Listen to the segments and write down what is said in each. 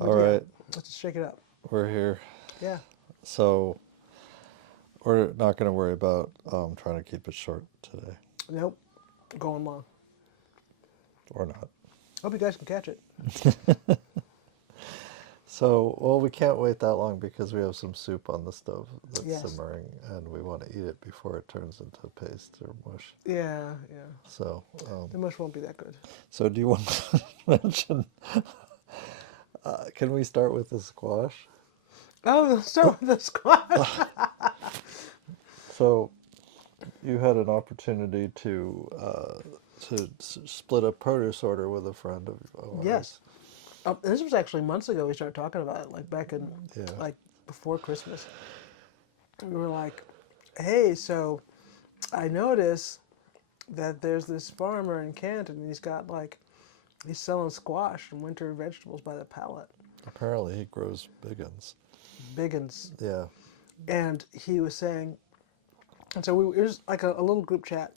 All right, Let's just shake it up. we're here. Yeah. So we're not going to worry about trying to keep it short today, Nope. Going long. or not. Hope you guys can catch it. So, well, we can't wait that long because we have some soup on the stove that's Yes. simmering, and we want to eat it before it turns into paste or mush. Yeah, yeah. So, The mush won't be that good. so do you want to mention? Can we start with the squash? Oh, so the squash. So, you had an opportunity to split a produce order with a friend of ours. Yes. This was actually months ago we started talking about it, like back in, Yeah. like before Christmas. We were like, hey, so I notice that there's this farmer in Canton and he's selling squash and winter vegetables by the pallet. Apparently, he grows biggins. Biggins. Yeah. And he was saying, and so it was like a little group chat.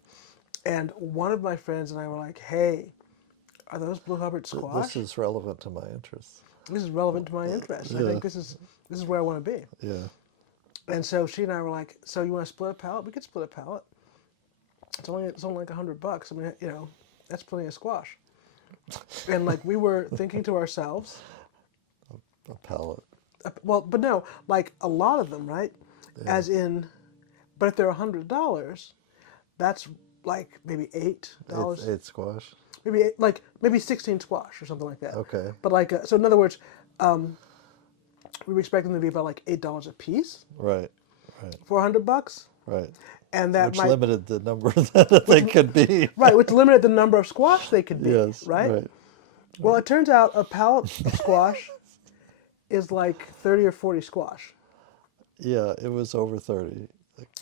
And one of my friends and I were like, hey, are those blue Hubbard squash? This is relevant to my interests. This is relevant to my interests. I Yeah. think this is where I want to be. Yeah. And so she and I were like, so you want to split a pallet? We could split a pallet. It's only like $100. I mean, that's plenty of squash. And like we were thinking to ourselves, A pallet. well, but no, like a lot of them, right? Yeah. As in, but if they're $100, that's like maybe $8. Eight squash. Maybe 16 squash or something like that. Okay. But like, so in other words, we were expecting them to be about like $8 a piece Right. Right. for $100, Right. and that Which might limited the number that they could be. right, which limited the number of squash they could be. Yes. Right. Right. Well, it turns out a pallet of squash is like 30 or 40 squash. Yeah, it was over 30.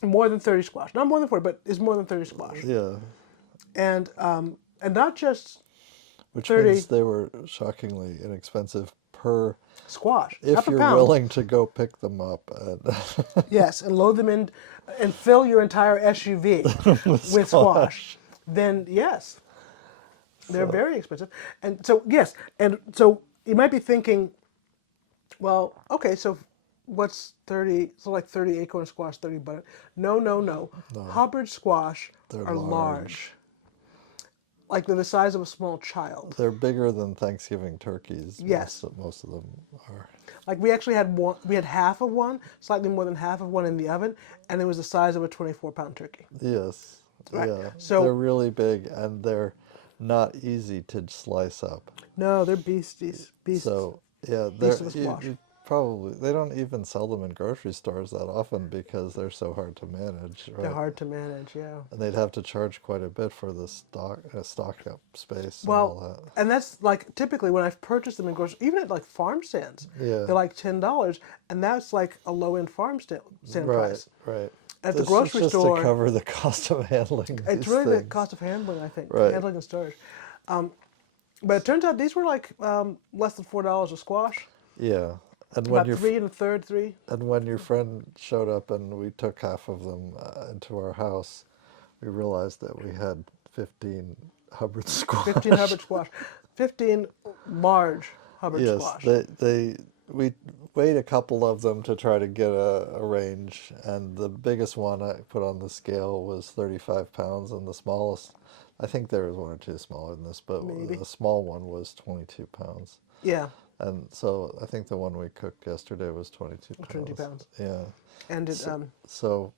More than 30 squash. Not more than 40, but it's more than 30 squash. Yeah. And not just Which 30 means they were shockingly inexpensive per, squash. if half a you're pound. willing to go pick them up. And Yes, and load them in and fill your entire SUV with squash. Then yes. They're very expensive. And so yes, and so you might be thinking, well, okay, so what's 30, so like 30 acorn squash, 30 butter. No. Hubbard squash They're are large. Like they're the size of a small child. They're bigger than Thanksgiving turkeys. Yes. Most of them are. Like we actually had one, we had half of one, slightly more than half of one in the oven, and it was the size of a 24-pound turkey. Yes. Right. Yeah. So- they're really big and they're not easy to slice up. No, they're beasties. Beasts. So yeah, Beast of a squash. probably they don't even sell them in grocery stores that often because they're so hard to manage. Right? They're hard to manage, yeah. And they'd have to charge quite a bit for the stock up space and Well, all that. and that's like typically when I've purchased them in grocery, even at like farm stands, Yeah. they're like $10, and that's like a low end farm stand price. Right. At the This grocery is just store, to cover the cost of handling it's these really the things. cost of handling, I think, Right. handling and storage. But it turns out these were like less than $4 a squash. Yeah. And About when three and a third, three. And when your friend showed up and we took half of them into our house, we realized that we had 15 Hubbard squash. 15 Hubbard squash. 15 large Hubbard squash. Yes, we weighed a couple of them to try to get a range, and the biggest one I put on the scale was 35 pounds, and the smallest, I think there was one or two smaller than this, but Maybe. the small one was 22 pounds. Yeah, And so I think the one we cooked yesterday was 22 pounds. 20 pounds. Yeah. And it, So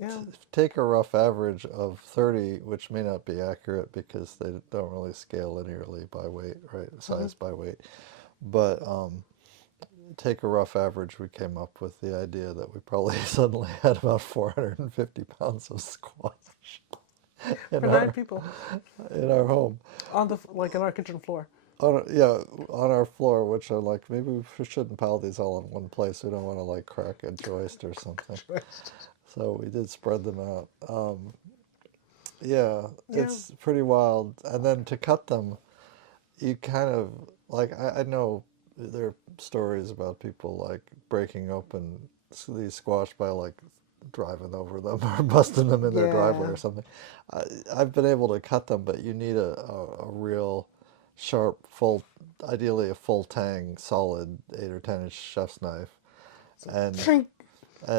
yeah. take a rough average of 30, which may not be accurate because they don't really scale linearly by weight, right? Size by weight. But take a rough average, we came up with the idea that we probably suddenly had about 450 pounds of squash For 9 people in our home. on in our kitchen floor. On our floor, which I'm like, maybe we shouldn't pile these all in one place. We don't want to like crack a joist or something. So we did spread them out. Yeah, it's pretty wild. And then to cut them, you kind of, like, I know there are stories about people like breaking open these squash by like driving over them or busting them in their driveway or something. I've been able to cut them, but you need a real sharp, full ideally a full tang, solid 8 or 10 inch chef's knife, and Shrink.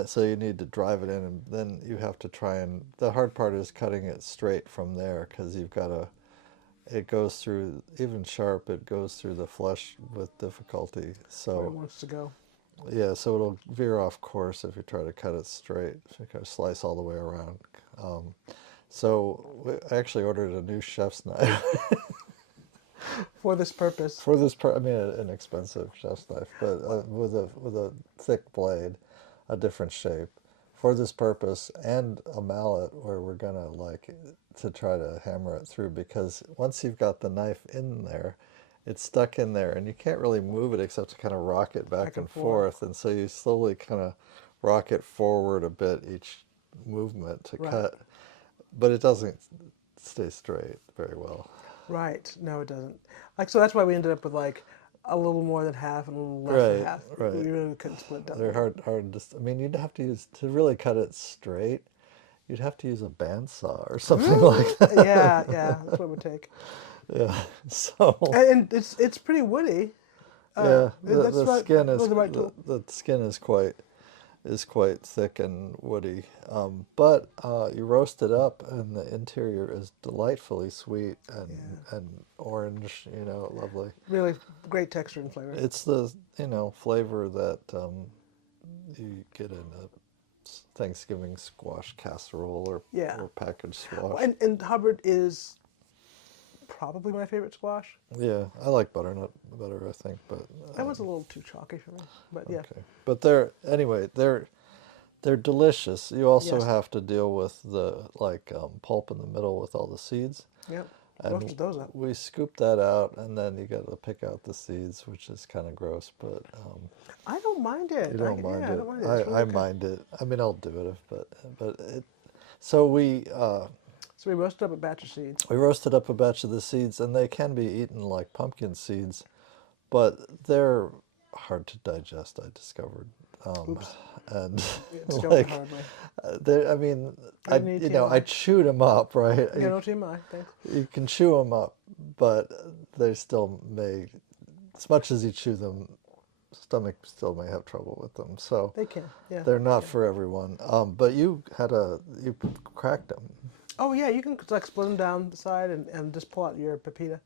so you need to drive it in, and then you have to try and. The hard part is cutting it straight from there because you've got to. It goes through even sharp. It goes through the flesh with difficulty. Where it So wants to go. yeah, so it'll veer off course if you try to cut it straight. If you kind of slice all the way around. Um, I actually ordered a new chef's knife For this purpose. for this. I mean, an expensive chef's knife, but with a thick blade, a different shape, for this purpose, and a mallet where we're gonna like to try to hammer it through because once you've got the knife in there, it's stuck in there, and you can't really move it except to kind of rock it back and forth, and so you slowly kind of rock it forward a bit each movement to Right. cut, but it doesn't stay straight very well. Right. No, it doesn't. Like, so that's why we ended up with like a little more than half and a little less than Right, half. right. We really couldn't split it down. They're hard to. I mean, you'd have to use to really cut it straight. You'd have to use a bandsaw or something like that. Yeah, yeah, that's what it would take. Yeah. So And it's pretty woody. yeah, That's the right. skin Those is are right tool. the skin is quite thick and woody. But you roast it up, and the interior is delightfully sweet and orange. You know, lovely. Really great texture and flavor. It's the flavor that you get in a Thanksgiving squash casserole Yeah. or packaged squash. And Hubbard is probably my favorite squash. Yeah, I like butternut better, I think, but That one's a little too chalky for me, but yeah. okay. But they're delicious. You also Yes. have to deal with the pulp in the middle with all the seeds. Yep. And Roasted those up. we scoop that out, and then you got to pick out the seeds, which is kind of gross, but I don't mind it. you don't mind yeah, it. I don't mind it. It's really I good. mind it. I mean, I'll do it, but it. So So we roasted up a batch of seeds. we roasted up a batch of the seeds, and they can be eaten like pumpkin seeds, but they're hard to digest. I discovered, Oops. and It's going like the hard way. I mean, I need I TMI. chewed them up, right? Yeah, no TMI, thanks. You can chew them up, but they still may, as much as you chew them, stomach still may have trouble with them. So They can, yeah. they're not for everyone. But you cracked them. Oh yeah, you can like split them down the side and just pull out your pepita.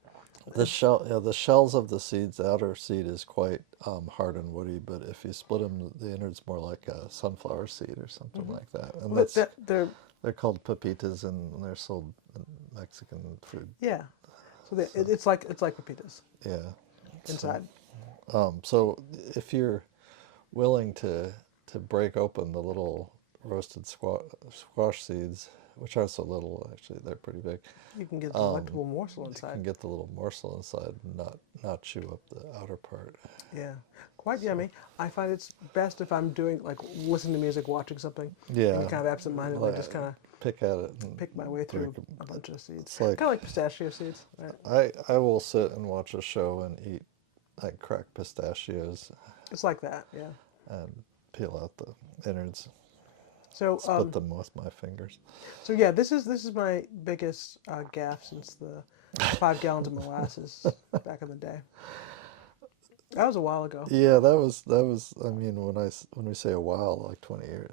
The shells of the seeds, the outer seed is quite hard and woody, but if you split them, the innard's more like a sunflower seed or something like that. And But they're called pepitas, and they're sold in Mexican food. yeah. So it's like pepitas Yeah. inside. So if you're willing to break open the little roasted squash seeds, which aren't so little actually, they're pretty big. You can get the delectable morsel You inside. can get the little morsel inside and not chew up the outer part. Yeah, quite yummy. I find it's best if I'm doing like listening to music, watching something. Yeah. And kind of absent-mindedly, Like, just kind of pick at it and pick my way through break a bunch of seeds. It's like Kind of like pistachio seeds, right? I will sit and watch a show and eat like cracked pistachios It's like that, yeah. and peel out the innards, So split them with my fingers. so yeah, this is my biggest gaffe since the 5 gallons of molasses back in the day. That was a while ago. Yeah, that was. I mean, when we say a while, like 20 years.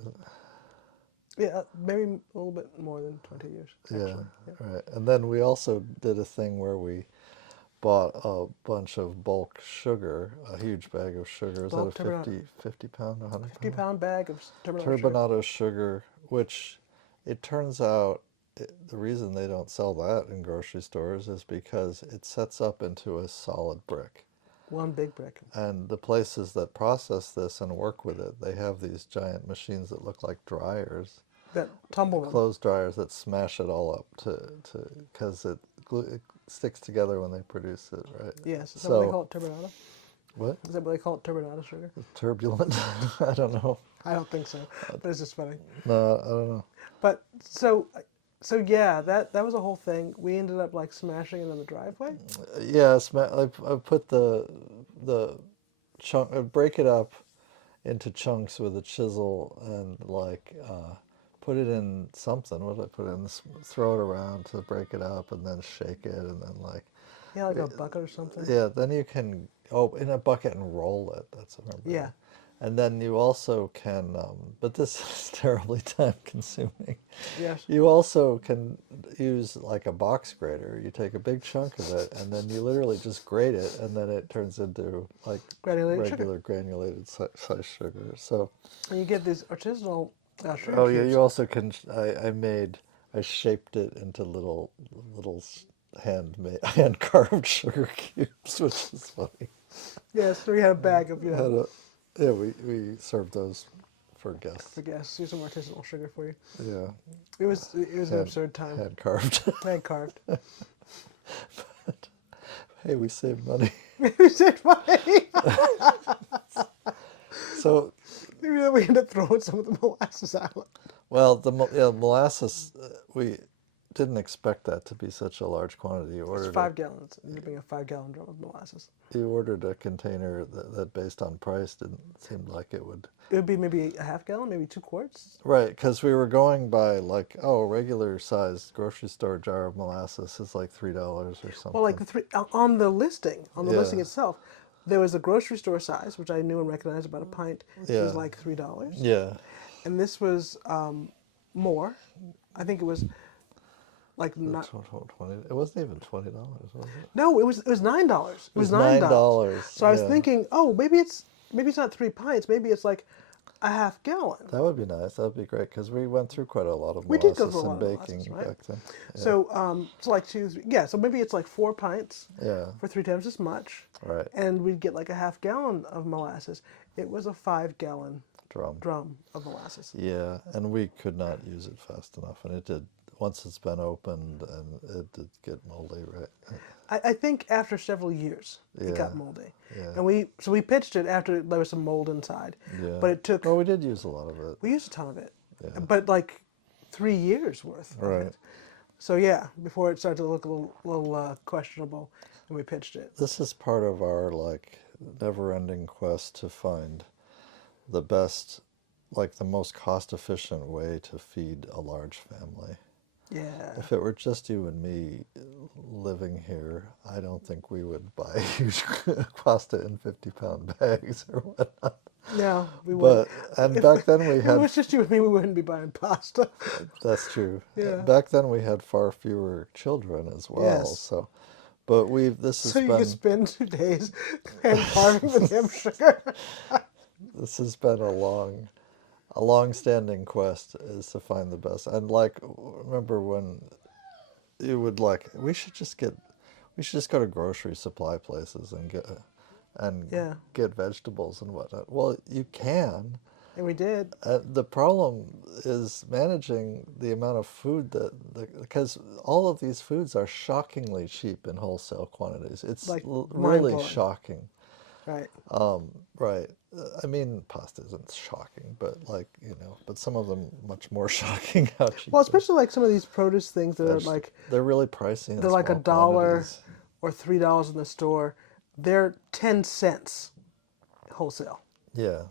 Yeah, maybe a little bit more than 20 years. Yeah, Actually. Yeah. right. And then we also did a thing where we bought a bunch of bulk sugar, a huge bag of sugar. Is that a Bulk turbinado. 50 pound, 100 pound? 50-pound bag of turbinado sugar. Turbinado sugar, which it turns out the reason they don't sell that in grocery stores is because it sets up into a solid brick. One big brick. And the places that process this and work with it, they have these giant machines that look like dryers, That tumble them. clothes dryers that smash it all up because it sticks together when they produce it, right? Yes. Is that what they So call it, turbinado? what? Is that what they call it, turbinado sugar? Turbulent? I don't know. I don't think so, but it's just funny. No, I don't know. But so yeah, that was a whole thing. We ended up like smashing it in the driveway. Yeah, I put the chunk, I break it up into chunks with a chisel and put it in something. What did I put it in? Throw it around to break it up and then shake it and then Yeah, like a bucket or something. Yeah, then you can, oh, in a bucket and roll it. That's what I remember. Yeah. And then you also can, but this is terribly time consuming. Yes. You also can use like a box grater. You take a big chunk of it and then you literally just grate it and then it turns into like Granulated sugar. regular granulated size sugar. So, And you get these artisanal sugar oh yeah, cubes. you also can, I shaped it into little hand carved sugar cubes, which is funny. Yes, so we had a bag of, Had a, yeah, we served those for guests. I guess, here's some artisanal sugar for you. Yeah, It was an absurd time. hand carved. Hand carved. Hey, we saved money. We said money. So, Maybe then we ended up throwing some of the molasses out. well, the molasses, we didn't expect that to be such a large quantity. It's 5 gallons. You're being a 5-gallon drum of molasses. You ordered a container that based on price didn't seem like it would. It would be maybe a half gallon, maybe 2 quarts. Right, because we were going by like, oh, a regular sized grocery store jar of molasses is like $3 or something. Well, like on the listing, Yeah. itself, there was a grocery store size, which I knew and recognized, about a pint. It was Yeah. like $3. Yeah. And this was more. I think it was like not. 20. It wasn't even $20, was it? No, it was $9. It was $9. $9. So I was yeah. thinking, oh, maybe it's not 3 pints. Maybe it's like a half gallon. That would be nice. That would be great because we went through quite a lot of We did molasses go through a lot and of baking molasses, right? back then. Yeah. So like 2, 3, yeah. So maybe it's like 4 pints Yeah. for 3 times as much. Right. And we'd get like a half gallon of molasses. It was a 5-gallon drum of molasses. Yeah, and we could not use it fast enough, and it did. Once it's been opened, and it did get moldy, right? I think after several years, it Yeah. got moldy. Yeah. And we pitched it after there was some mold inside. Yeah. But it took. Well, we did use a lot of it. We used a ton of it. Yeah. But like 3 years worth. Of Right. it. So yeah, before it started to look a little questionable, and we pitched it. This is part of our like never-ending quest to find the best, like the most cost-efficient way to feed a large family. Yeah. If it were just you and me living here, I don't think we would buy huge pasta in 50-pound bags or whatnot. No, we But wouldn't. and back then we If it had, was just you and me, we wouldn't be buying pasta. that's true. Yeah. Back then we had far fewer children as well. Yes. So, but this has So you been could spend 2 days hand carving the damn sugar. this has been a long-standing quest is to find the best. And like, remember when you would like, we should just go to grocery supply places and Yeah. get vegetables and whatnot. Well, you can. And we did. The problem is managing the amount of food because all of these foods are shockingly cheap in wholesale quantities. It's Like, really mind-blowing. shocking. Right. Right. I mean, pasta isn't shocking, but like, but some of them much more shocking how cheap. Well, especially like some of these produce things that are like they're really pricey. In they're like small $1 quantities. or $3 in the store. They're 10 cents wholesale. Yeah.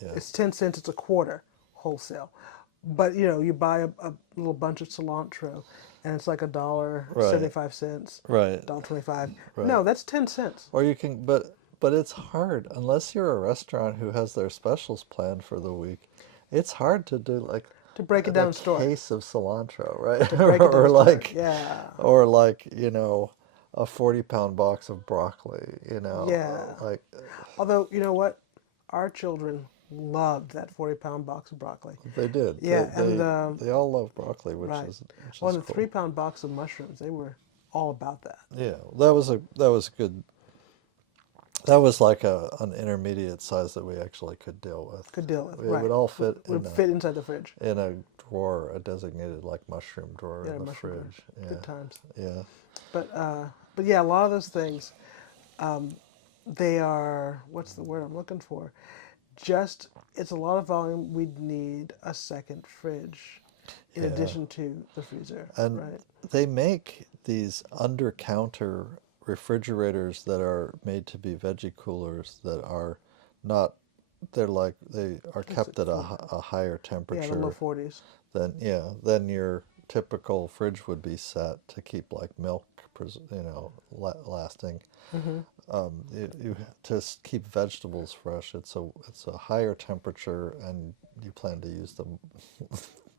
Yeah. It's 10 cents. It's a quarter wholesale. But you buy a little bunch of cilantro, and it's like $1.75, Right. $1.25. Right. No, that's 10 cents. Or you can, but it's hard unless you're a restaurant who has their specials planned for the week. It's hard to do like To break it down in store. a case of cilantro, right? To break it down or in store. like, Yeah. or like a 40-pound box of broccoli. Yeah. Like Although, you know what? Our children loved that 40-pound box of broccoli. they did. Yeah, They all love broccoli, which Right. is Well, is and the cool. 3-pound box of mushrooms, they were all about that. Yeah, that was good. That was like an intermediate size that we actually could deal with. Could deal with, It right. would all fit Would fit inside the fridge. in a drawer, a designated like mushroom drawer Yeah, in the mushroom drawer. fridge. Yeah. Good times. Yeah. But yeah, a lot of those things, they are, what's the word I'm looking for? It's a lot of volume. We'd need a second fridge in Yeah. addition to the freezer, And right? they make these under-counter refrigerators that are made to be veggie coolers that are not. They are kept at a higher Yeah, temperature the low 40s. than your typical fridge would be set to keep like milk lasting. You to keep vegetables fresh, it's a higher temperature, and you plan to use them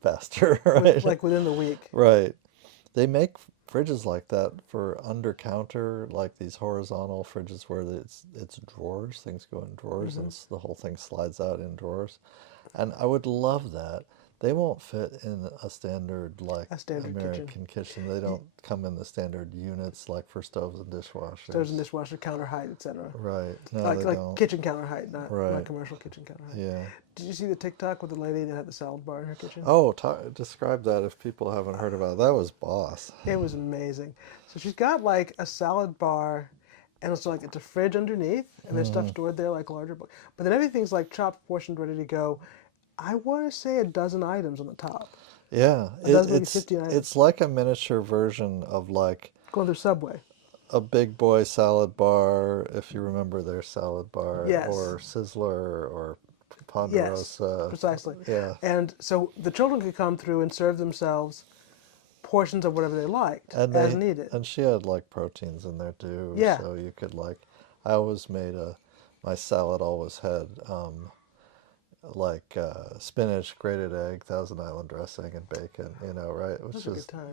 faster, right? like within the week. Right. They make fridges like that for under counter, like these horizontal fridges where it's drawers. Things go in drawers, and the whole thing slides out in drawers. And I would love that. They won't fit in a standard like A standard kitchen. American kitchen. They don't come in the standard units like for stoves and Stoves and dishwashers. dishwasher, counter height, etc. Right. No, Like they like don't. kitchen counter height, not Right. commercial kitchen counter height. Yeah. Did you see the TikTok with the lady that had the salad bar in her kitchen? Oh, describe that if people haven't heard about it. That was boss. It was amazing. So she's got like a salad bar, and it's like it's a fridge underneath, and there's stuff stored there like larger. But then everything's like chopped, portioned, ready to go. I want to say a dozen items on the top. Yeah, A dozen, maybe 15 items. it's like a miniature version of like Going through Subway. a big boy salad bar, if you remember their salad bar, Yes. or Sizzler, or Yes, Ponderosa. precisely. Yeah, And so the children could come through and serve themselves portions of whatever they liked as needed. and she had like proteins in there too. Yeah. So you could like, I always made my salad always had spinach, grated egg, Thousand Island dressing, and bacon. Right? Which Those are good is times.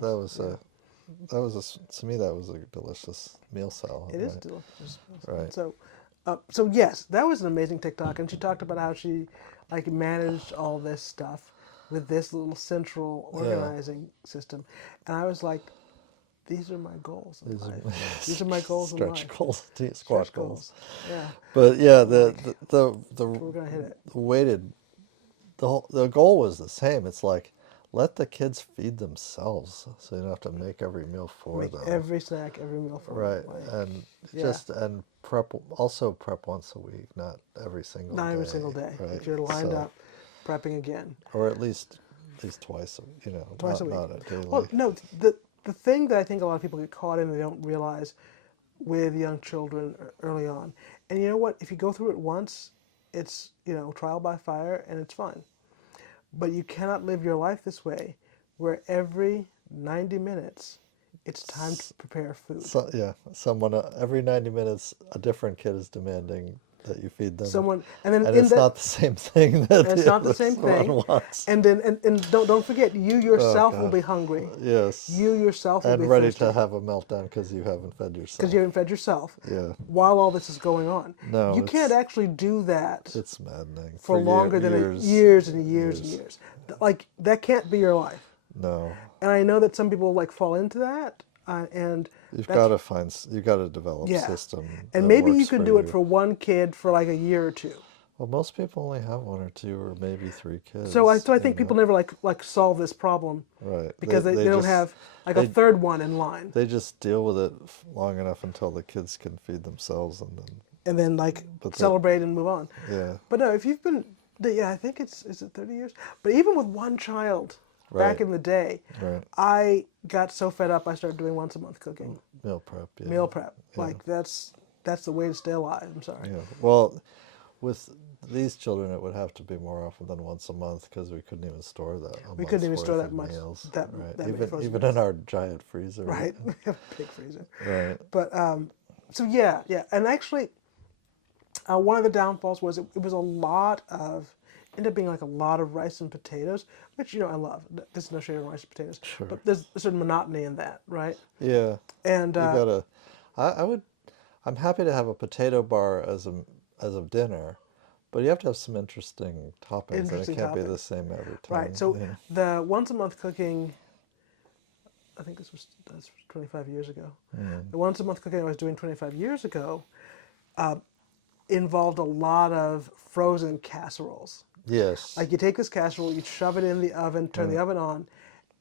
to me that was a delicious meal salad. It is right? delicious. Right. So yes, that was an amazing TikTok, and she talked about how she like managed all this stuff with this little central organizing system, and I was like, these are my goals in life. These are my goals in Stretch life. goals, squash Stretch goals. Yeah, But yeah, we're gonna hit it. the goal was the same. It's like let the kids feed themselves, so you don't have to make every meal for Make them. every snack, every meal for Right, them. Like, and yeah. and prep once a week, not every single Not day. every single day. Right. If you're lined up, prepping again. or at least twice, Twice a week. not daily. Well, no, the thing that I think a lot of people get caught in and they don't realize with young children early on, and you know what? If you go through it once, it's trial by fire and it's fun. But you cannot live your life this way, where every 90 minutes it's time to prepare food. So yeah, someone every 90 minutes, a different kid is demanding that you feed them. And then And in it's that, not the same thing that and it's not the same one thing. wants. And then and don't forget, you yourself will God. be hungry. Yes. You yourself will And be ready thirsty. to have a meltdown because you haven't fed yourself. Because you haven't fed yourself. Yeah. While all this is going on. No, You can't actually do that It's maddening. for longer than years and years and years. Like that can't be your life. No. And I know that some people like fall into that, and You've got to develop a yeah. system. And that maybe you works could for do it for one kid for like a year or two. Well, most people only have one or two or maybe three kids. So I think people never like solve this problem Right. because they don't just- have like a third one in line, They just deal with it long enough until the kids can feed themselves, and then like But they- celebrate and move on. yeah. But no, if you've been, I think is it 30 years? But even with one child Right. back in the day, Right. I got so fed up I started doing once a month cooking, Meal prep. Yeah. meal prep. Like that's the way to stay alive. I'm sorry. Yeah. Well, with these children, it would have to be more often than once a month because we couldn't even store that. We couldn't even month's store worth that of much. Meals. That right. many frozen even meals. in our giant freezer. Right, we have a big freezer. Right. But so yeah, and actually, one of the downfalls was it was a lot of, ended up being like a lot of rice and potatoes, which I love. There's no shade on rice and potatoes, Sure. but there's a certain monotony in that, right? Yeah. And You gotta. I'm happy to have a potato bar as a dinner, but you have to have some interesting toppings, Interesting and it can't be toppings. the same every time. right, so yeah. the once a month cooking, I think that's 25 years ago. The once a month cooking I was doing 25 years ago involved a lot of frozen casseroles. Yes. Like you take this casserole, you shove it in the oven, turn the oven on,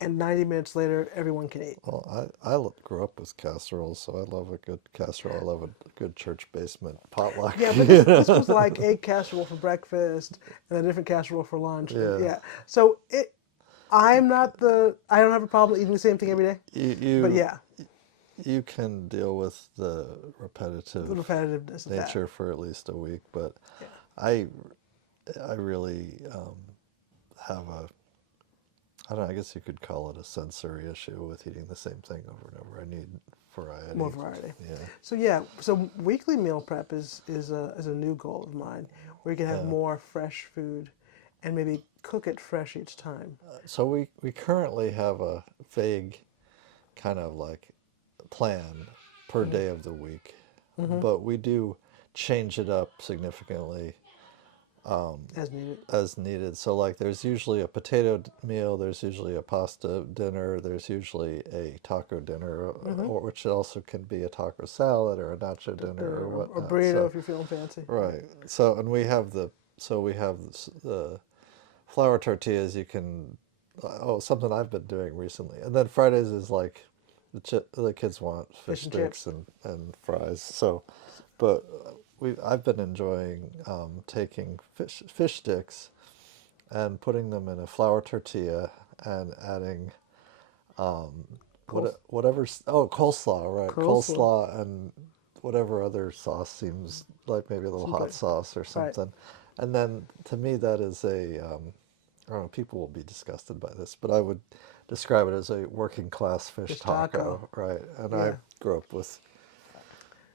and 90 minutes later, everyone can eat. Well, I grew up with casseroles, so I love a good casserole. I love a good church basement potluck. Yeah, but this was like egg casserole for breakfast and a different casserole for lunch. Yeah. So I don't have a problem eating the same thing every day. But yeah, You can deal with the the repetitiveness repetitiveness of that. nature for at least a week, but I really have I don't know, I guess you could call it a sensory issue with eating the same thing over and over. I need variety. More variety. Yeah. So yeah, so weekly meal prep is a new goal of mine, where you can have Yeah. more fresh food, and maybe cook it fresh each time. So we currently have a vague kind of like plan per day of the week, but we do change it up significantly As needed. as needed. So like there's usually a meal, there's usually a pasta dinner, there's usually a taco dinner, or which also can be a taco salad or a nacho dinner or Or whatnot. burrito So if you're feeling fancy. right. So and we have the flour tortillas. You can something I've been doing recently, and then Fridays is like the kids want fish Fish and sticks chips. and fries. So, but I've been enjoying taking fish sticks and putting them in a flour tortilla and adding Col- whatever coleslaw, right, Coleslaw. coleslaw and whatever other sauce seems like, maybe a little Seems hot like- sauce or Right. something. And then to me that is I don't know, people will be disgusted by this, but I would describe it as a working class fish Fish taco. right? And Yeah. I grew up with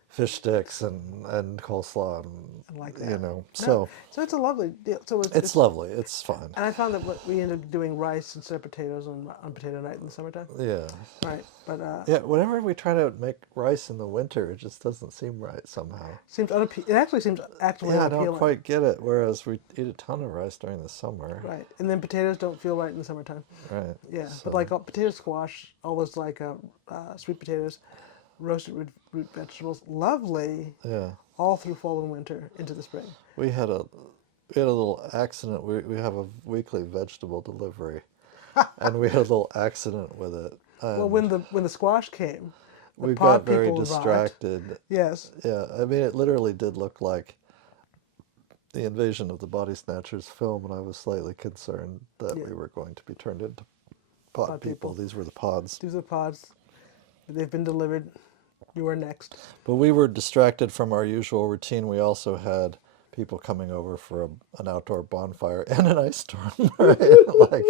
fish sticks and coleslaw, and I like you that. know, No, so so it's a lovely deal. So it's lovely. It's fun. And I found that we ended up doing rice instead of potatoes on potato night in the summertime. Yeah. Right, but Yeah, whenever we try to make rice in the winter, it just doesn't seem right somehow. it actually seems actually Yeah, I unappealing. don't quite get it. Whereas we eat a ton of rice during the summer. Right, and then potatoes don't feel right in the summertime. Right. Yeah, So, but like potato squash, all those like sweet potatoes, roasted root vegetables, lovely yeah, all through fall and winter into the spring. we had a little accident. We have a weekly vegetable delivery, and we had a little accident with it. Well, And when the squash came, the we pod got very people arrived. distracted. Yes, Yeah, I mean, it literally did look like the Invasion of the Body Snatchers film, and I was slightly concerned that Yeah. we were going to be turned into pod Pod people. people. These were the pods. these are the pods. They've been delivered. You are next. But we were distracted from our usual routine. We also had people coming over for an outdoor bonfire and an ice storm, right? Like,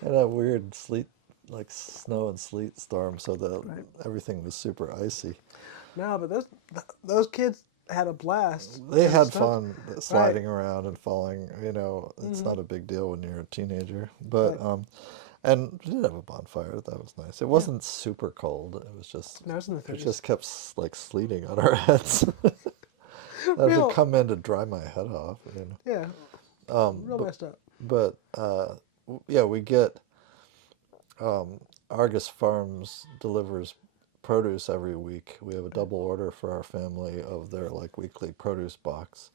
and a weird sleet, like snow and sleet storm, so that Right. everything was super icy. No, but those kids had a blast. They And had stuff. fun sliding around and falling. You know, it's not a big deal when you're a teenager. But Right. and we did have a bonfire. That was nice. It wasn't super cold. It was just No, it was in the it 30s. just kept like sleeting on our heads. I had Real- to come in to dry my head off. You know. Yeah, real but- messed up. But yeah, we get Argus Farms delivers produce every week. We have a double order for our family of their like weekly produce box,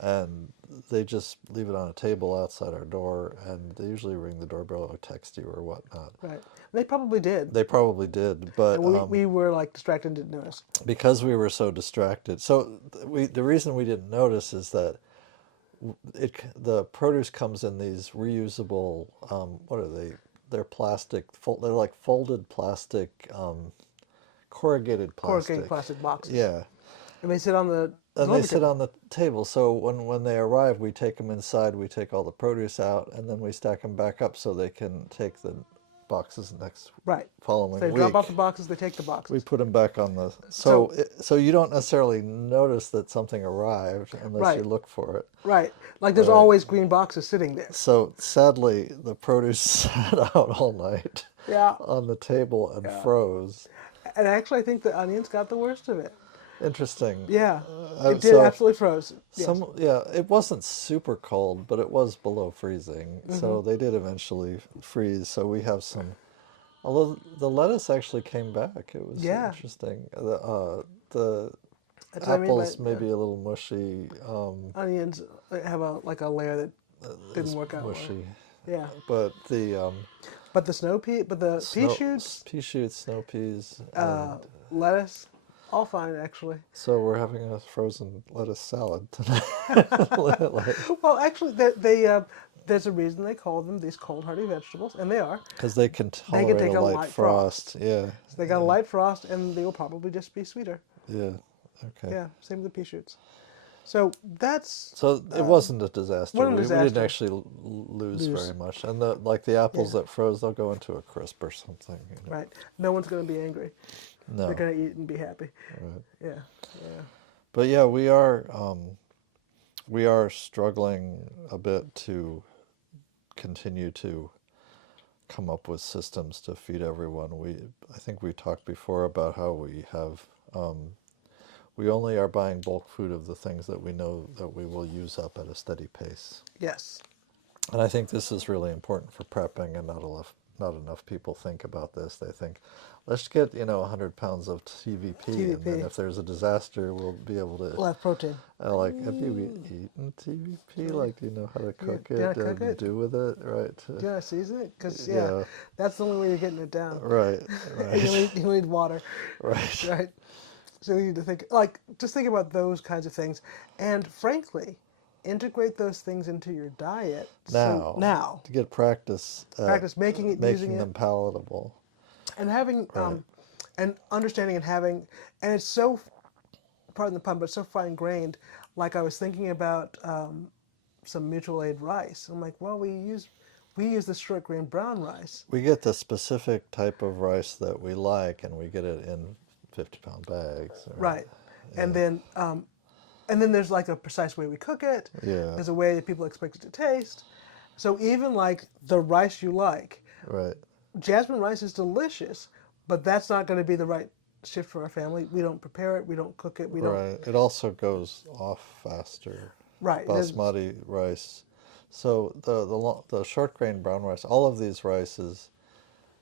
and they just leave it on a table outside our door, and they usually ring the doorbell or text you or whatnot. Right. They probably did. They probably did, but And we were like distracted and didn't notice. because we were so distracted. So the reason we didn't notice is that the produce comes in these reusable what are they? They're plastic. They're like folded plastic, corrugated plastic. Corrugated plastic boxes. Yeah, And they sit on the and they delivery sit table. on the table. So when they arrive, we take them inside. We take all the produce out, and then we stack them back up so they can take the boxes next Right. following They week. drop off the boxes, they take the boxes. We put them back on the so you don't necessarily notice that something arrived unless you Right. look for it. Right. Like there's Right. always green boxes sitting there. So sadly, the produce sat out all night Yeah. on the table and froze. And actually, I think the onions got the worst of it. Interesting. Yeah. It did so absolutely froze. Yes. it wasn't super cold, but it was below freezing. Mm-hmm. So they did eventually freeze. So we have some. Although the lettuce actually came back, it was Yeah. interesting. The That's what I mean by- apples maybe a little mushy. Onions have a layer that didn't work out. well. Mushy, Yeah. but the But the pea shoots, pea shoots, snow peas. lettuce, all fine actually. So we're having a frozen lettuce salad tonight. Well, actually, there's a reason they call them these cold hardy vegetables, and they are. Because they can tolerate take a a light light frost. Yeah. So they got a light frost, and they will probably just be sweeter. Yeah. Okay. Yeah, same with the pea shoots. So that's So it wasn't a disaster. wasn't a We didn't disaster. actually lose very Lose. much. And the apples Yeah. that froze, they'll go into a crisp or something. Right. No one's going to be angry. They're No. going to eat and be happy. Right. Yeah. Yeah. But yeah, we are struggling a bit to continue to come up with systems to feed everyone. I think we talked before about how we only are buying bulk food of the things that we know that we will use up at a steady pace. Yes. And I think this is really important for prepping, and not enough people think about this. They think, let's get 100 pounds of TVP, and then TVP. if there's a disaster, we'll be able to. We'll have protein. Like, have you eaten TVP? Like, do you know how to cook Yeah, it cook and it. do with it? Right. Do you know how to season it? Because, Yeah. that's the only way you're getting it down. Right. And Right. you need water. Right. Right. So you need to just think about those kinds of things. And frankly, integrate those things into your diet. Now, to get practice practice making it, using making it, them palatable. and having, Right. and understanding and having, and it's so, pardon the pun, but so fine grained. Like I was thinking about some mutual aid rice. I'm like, well, we use the short grain brown rice. We get the specific type of rice that we like, and we get it in 50-pound bags. Right. And then there's like a precise way we cook it. Yeah. There's a way that people expect it to taste. So even like the rice you like, Right. jasmine rice is delicious, but that's not going to be the right shift for our family. We don't prepare it. We don't cook it. We don't. Right. It also goes off faster. Right. Basmati rice. So the short grain brown rice, all of these rices,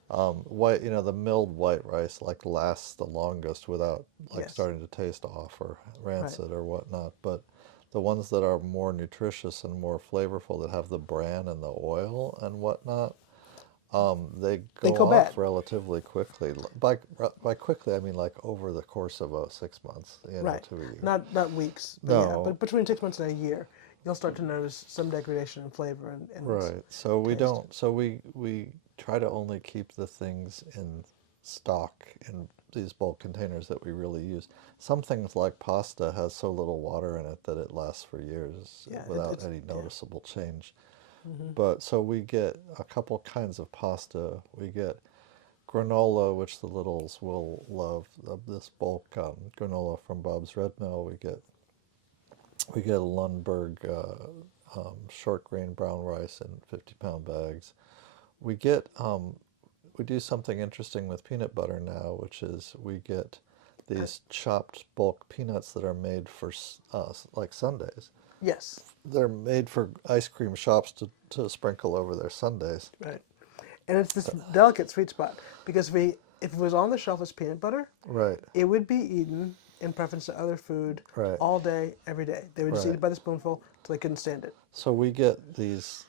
white, the milled white rice lasts the longest without Yes. starting to taste off or rancid Right. or whatnot. But the ones that are more nutritious and more flavorful, that have the bran and the oil and whatnot, they They go go off bad. relatively quickly. By quickly, I mean over the course of 6 months, Right. to a year. Not weeks. But No. but between 6 months and a year, you'll start to notice some degradation in flavor and Right. So we taste. don't. So we try to only keep the things in stock in these bulk containers that we really use. Some things like pasta has so little water in it that it lasts for years Yeah, without any noticeable change. But so we get a couple kinds of pasta. We get granola, which the littles will love. This bulk granola from Bob's Red Mill. We get a Lundberg short grain brown rice in 50-pound bags. We get we do something interesting with peanut butter now, which is we get these chopped bulk peanuts that are made for like sundaes. Yes. They're made for ice cream shops to sprinkle over their sundaes. Right. And it's this delicate sweet spot because if it was on the shelf as peanut butter, Right. it would be eaten in preference to other food Right. all day, every day. They would just eat Right. it by the spoonful till they couldn't stand it. So we get these.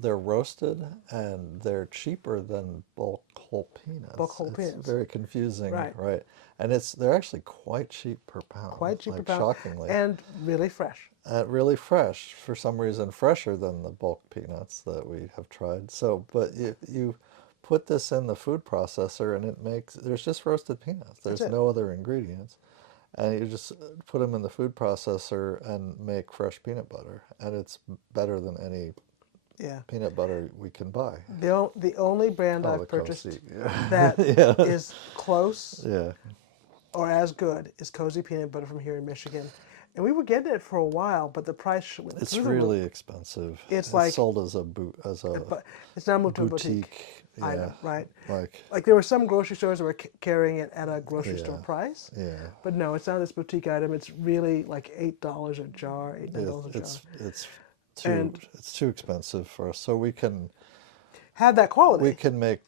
They're roasted and they're cheaper than bulk whole peanuts. Bulk whole It's peanuts. very confusing, Right. And they're actually quite cheap per pound. Quite cheap per pound. Shockingly. And really fresh. Really fresh, for some reason fresher than the bulk peanuts that we have tried. So, but you put this in the food processor and there's just roasted peanuts. There's it. no other ingredients. And you just put them in the food processor and make fresh peanut butter. And it's better than any Yeah. peanut butter we can buy. The only brand Oh, I've the purchased Cozy. Yeah. that is Yeah. close Yeah. or as good is Cozy Peanut Butter from here in Michigan. And we were getting it for a while, but the price went It's through the roof. really expensive. It's like- sold as a But it's now moved to a boutique item, Yeah. right? Like, Like there were some grocery stores that were carrying it at a grocery store Yeah. price. yeah. But no, it's not this boutique item. It's really like $8 a jar, $8 a jar. It's too expensive for us. So we can Have that quality. make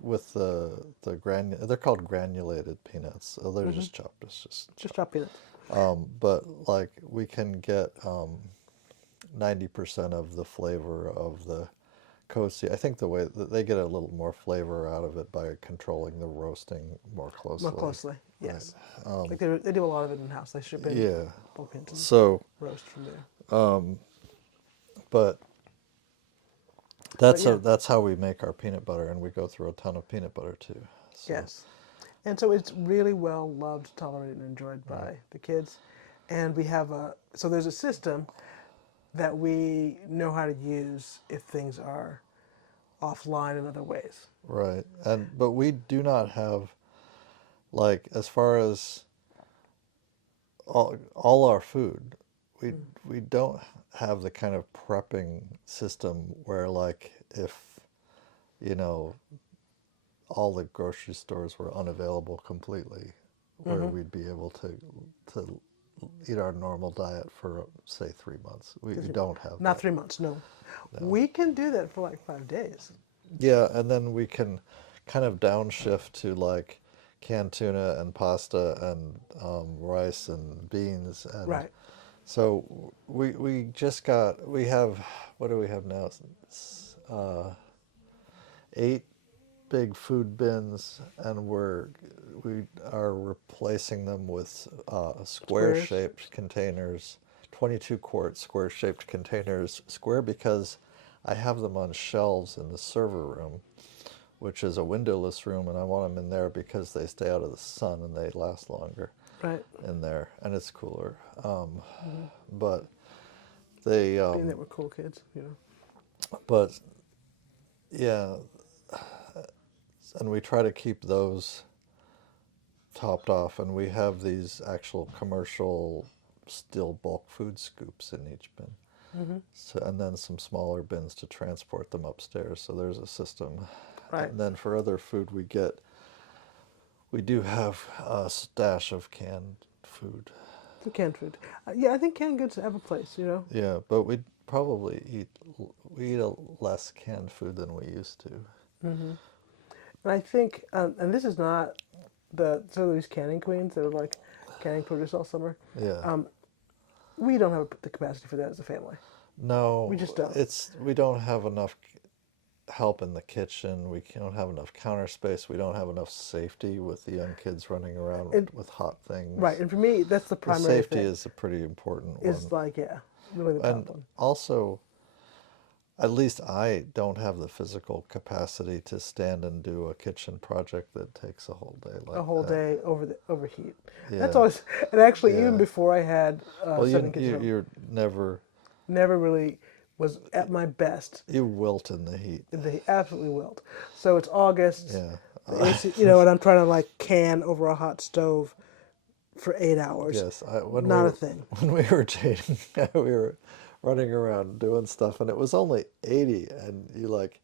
with the they're called granulated peanuts. So they're just chopped. It's Just chopped peanuts. but we can get 90% of the flavor of the Cozy. I think the way that they get a little more flavor out of it by controlling the roasting more closely. More closely, yes. Like they do a lot of it in house. They ship in Yeah. bulk into So, roast from there. but yeah. that's how we make our peanut butter, and we go through a ton of peanut butter too. So, Yes. And so it's really well loved, tolerated, and enjoyed by the kids. and we have so there's a system that we know how to use if things are offline in other ways. Right. But we do not have, like, as far as all our food, we Mm. we don't have the kind of prepping system where, like, if, you know, all the grocery stores were unavailable completely, where Mm-hmm. we'd be able to eat our normal diet for, say, 3 months. We Because don't have not that. 3 months, no. No. We can do that for like 5 days. Yeah, and then we can kind of downshift to, like, canned tuna and pasta and rice and beans. And Right. so we have, what do we have now? 8 big food bins, and we are replacing them with square Squares. shaped containers, 22-quart square shaped containers. Square because I have them on shelves in the server room, which is a windowless room, and I want them in there because they stay out of the sun and they last longer Right. in there, and it's cooler. Mm-hmm. But they, Being that we're cool kids, you know. but yeah, and we try to keep those topped off, and we have these actual commercial still bulk food scoops in each bin. Mm-hmm. So, and then some smaller bins to transport them upstairs. So there's a system. Right. And then for other food, we do have a stash of canned food. The canned food. Yeah, I think canned goods have a place, you know. Yeah, but we eat a less canned food than we used to. Mm-hmm. And I think, and this is not so these canning queens that are like canning produce all summer. Yeah. Um, we don't have the capacity for that as a family. We No, just don't. we don't have enough help in the kitchen. We don't have enough counter space. We don't have enough safety with the young kids running around And with hot things. right, and for me, that's the The primary safety thing. is a pretty important Is one. like, yeah, really the And top one. also, at least I don't have the physical capacity to stand and do a kitchen project that takes a whole day A like whole that. day over the overheat. That's Yeah, always, and actually, even yeah. before I had Well, seven kids at home, you're never, never really was at my best. you wilt in the heat. They absolutely wilt. So it's August, Yeah. the AC, and I'm trying to like can over a hot stove for 8 hours. Yes, Not a thing. when we were dating, we were running around doing stuff, and it was only 80, and you, like,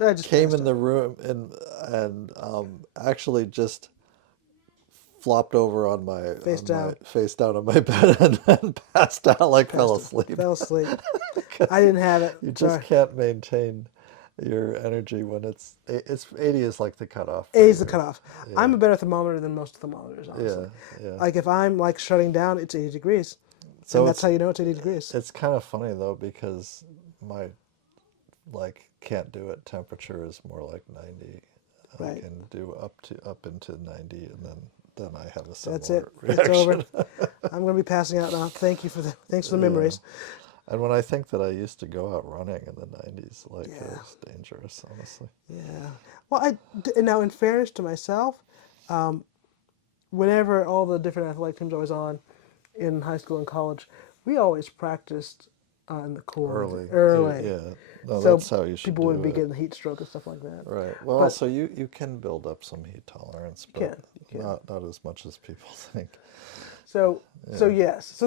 I just came passed in the out. room and actually just flopped over Face down. face down on my bed and passed out, like, fell Passed out. asleep. Fell asleep. I 'Cause didn't have it. you just Sorry. can't maintain your energy when it's 80 is like the cutoff for A's the your, cutoff. yeah, I'm a better thermometer than most thermometers, honestly. yeah, yeah. Like if I'm like shutting down, it's 80 degrees. So And that's how you know it's 80 degrees. it's kind of funny though, because my, like, can't do it temperature is more like 90. I Right. can do up into 90, and then I have a That's similar it. It's over. reaction. I'm going to be passing out now. Thanks for the Yeah. memories. And when I think that I used to go out running in the 90s, like, it Yeah. was dangerous, honestly. Yeah. Well, and now in fairness to myself, whenever all the different athletic teams I was on in high school and college, we always practiced in the cold early. Yeah. No, So that's how you should people do wouldn't be it. getting heat stroke and stuff like that. Right. Well, But also you can build up some heat tolerance, you but can. not as much as people think. So Yeah. yes. So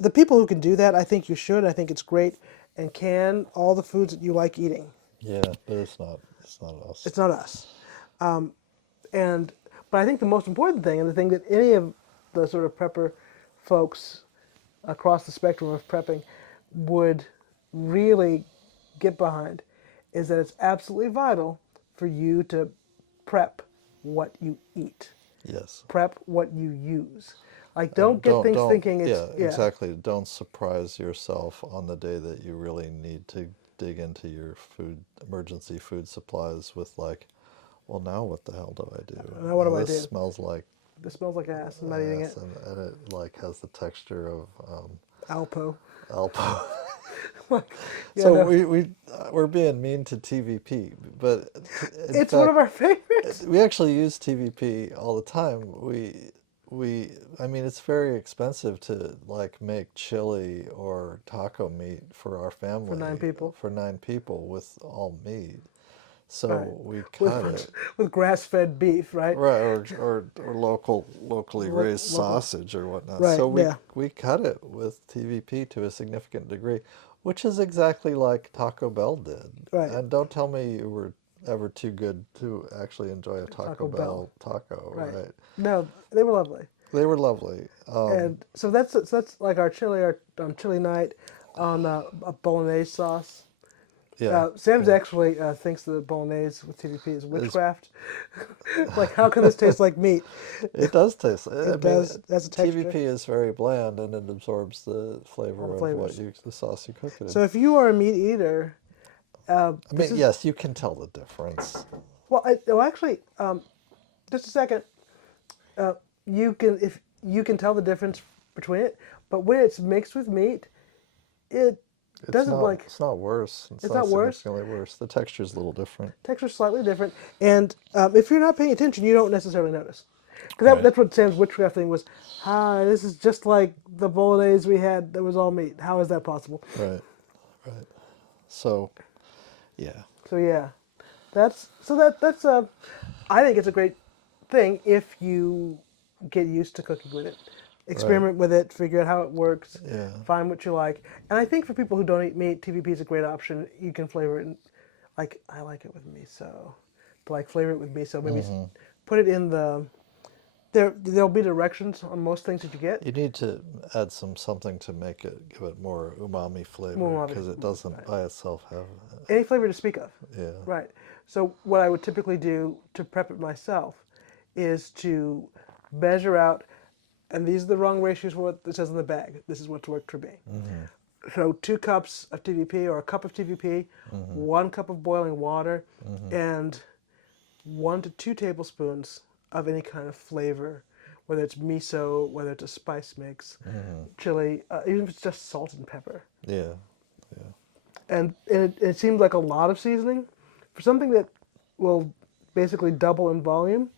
the people who can do that, I think you should. I think it's great, and can all the foods that you like eating. Yeah, but it's not us. It's not us. And but I think the most important thing, and the thing that any of the sort of prepper folks across the spectrum of prepping would really get behind, is that it's absolutely vital for you to prep what you eat, Yes. prep what you use. Like, And don't get things don't thinking it's exactly. Don't surprise yourself on the day that you really need to dig into your emergency food supplies with, like, well, now what the hell do I do? Now what do I This do? smells like This smells like ass. I'm not eating ass, it. and it, like, has the texture of Alpo. Alpo. Yeah, So no. we're being mean to TVP, but in It's one fact, of our favorites. we actually use TVP all the time. I mean, it's very expensive to like make chili or taco meat for our For nine family people. for 9 people with all meat. Right. So we With cut it. with grass-fed beef, right? Right, or locally raised Local. sausage or whatnot. Right. So Yeah. we cut it with TVP to a significant degree, which is exactly like Taco Bell did. Right. And don't tell me you were ever too good to actually enjoy a Taco Taco Bell. Bell taco, Right. right? No, they were lovely. They were lovely. And so that's like our chili, our chili night on a bolognese sauce. Yeah, Sam's yeah. actually thinks the bolognese with TVP is It's, witchcraft. Like, how can this taste like meat? it does taste. I It mean, does. It has a texture, TVP is very bland and it absorbs the all flavor the of flavors. the sauce you cook it in. So if you are a meat eater, I this mean, is yes, you can tell the difference. well actually, just a second. You can if you can tell the difference between it, but when it's mixed with meat, it doesn't like It's not worse. It's it's not not worse. significantly worse. The texture's a little different. Texture's slightly different, and if you're not paying attention, you don't necessarily notice. Because Right. that's what Sam's witchcraft thing was. Hi, this is just like the bolognese we had that was all meat. How is that possible? Right. Right. So, yeah. So yeah, that's I think it's a great thing if you get used to cooking with it, Right. experiment with it, figure out how it works, Yeah. find what you like. And I think for people who don't eat meat, TVP is a great option. You can flavor it, like I like it with miso, but like flavor it with miso. Maybe put it in the. There'll be directions on most things that you get. You need to add something to make it give it more umami flavor More of it, because it doesn't right. by itself have. Any flavor to speak of. Yeah. Right. So what I would typically do to prep it myself is to measure out, and these are the wrong ratios for what it says in the bag. This is what's worked for me. So 2 cups of TVP or a cup of TVP, 1 cup of boiling water, and 1 to 2 tablespoons of any kind of flavor, whether it's miso, whether it's a spice mix, chili, even if it's just salt and pepper. Yeah. Yeah. And it seems like a lot of seasoning for something that will basically double in volume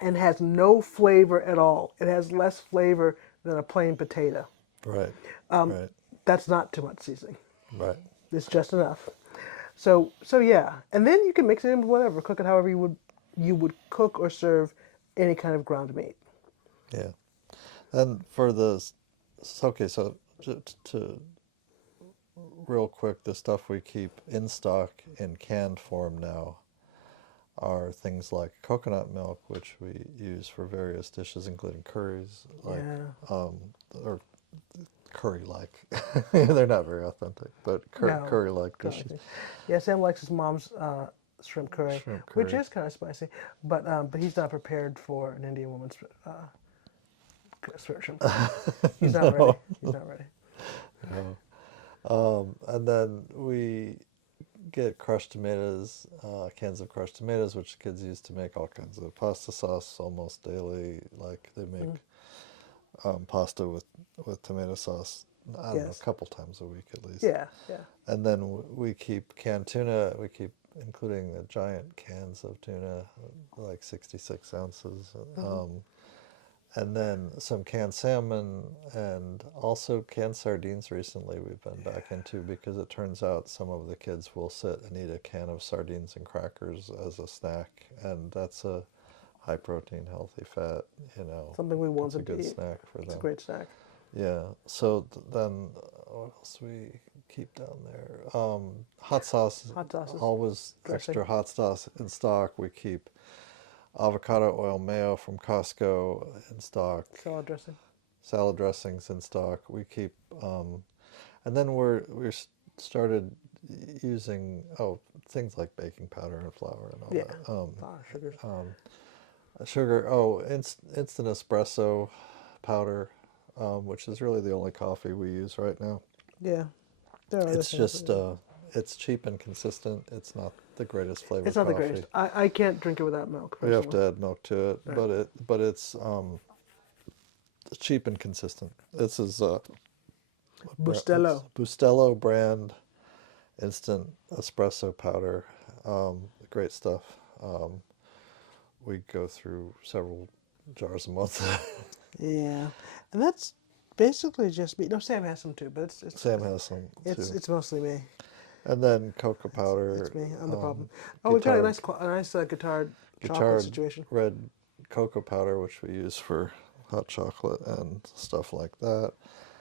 and has no flavor at all. It has less flavor than a plain potato. Right. Right. That's not too much seasoning. Right. It's just enough. So yeah, and then you can mix it in with whatever, cook it however you would cook or serve any kind of ground meat. Yeah. And for okay, so to real quick, the stuff we keep in stock in canned form now are things like coconut milk, which we use for various dishes, including curries, like Yeah. or curry-like. They're not very authentic, but No, curry-like kind of dishes. thing. Yeah, Sam likes his mom's shrimp curry, Shrimp which curry. is kind of spicy, but he's not prepared for an Indian woman's shrimp curry. He's not ready. He's not ready. No. And then we get crushed tomatoes, cans of crushed tomatoes, which kids use to make all kinds of pasta sauce almost daily. Like they make pasta with tomato sauce, I don't know, Yes. a couple times a week at least. Yeah, yeah. And then we keep canned tuna. We keep including the giant cans of tuna, like 66 ounces. And then some canned salmon and also canned sardines recently we've been back into because it turns out some of the kids will sit and eat a can of sardines and crackers as a snack. And that's a high protein, healthy fat, Something we it's a wanted to good eat. snack for It's a them. great snack. Yeah. So then what else we keep down there? Hot sauce, Hot sauces. always Dressing. extra hot sauce in stock. We keep avocado oil mayo from Costco in stock. Salad dressing. Salad dressings in stock. We keep, and then we're started using things like baking powder and flour and all Yeah. that. Sugars. Sugar. Instant espresso powder, which is really the only coffee we use right now. Yeah. There are other It's things just that we do. it's cheap and consistent. It's not the greatest flavor It's not the coffee. greatest. I can't drink it without milk. We have Personally. to add milk to it, Right. but it's cheap and consistent. This is Bustelo. Bustelo brand instant espresso powder. Great stuff. We go through several jars a month. Yeah, and that's basically just me. No, Sam has some too, but Sam has some too. it's mostly me. And then cocoa powder, It's me. I'm the problem. Oh, we've got guitar a nice guitar chocolate guitar situation. red cocoa powder, which we use for hot chocolate and stuff like that.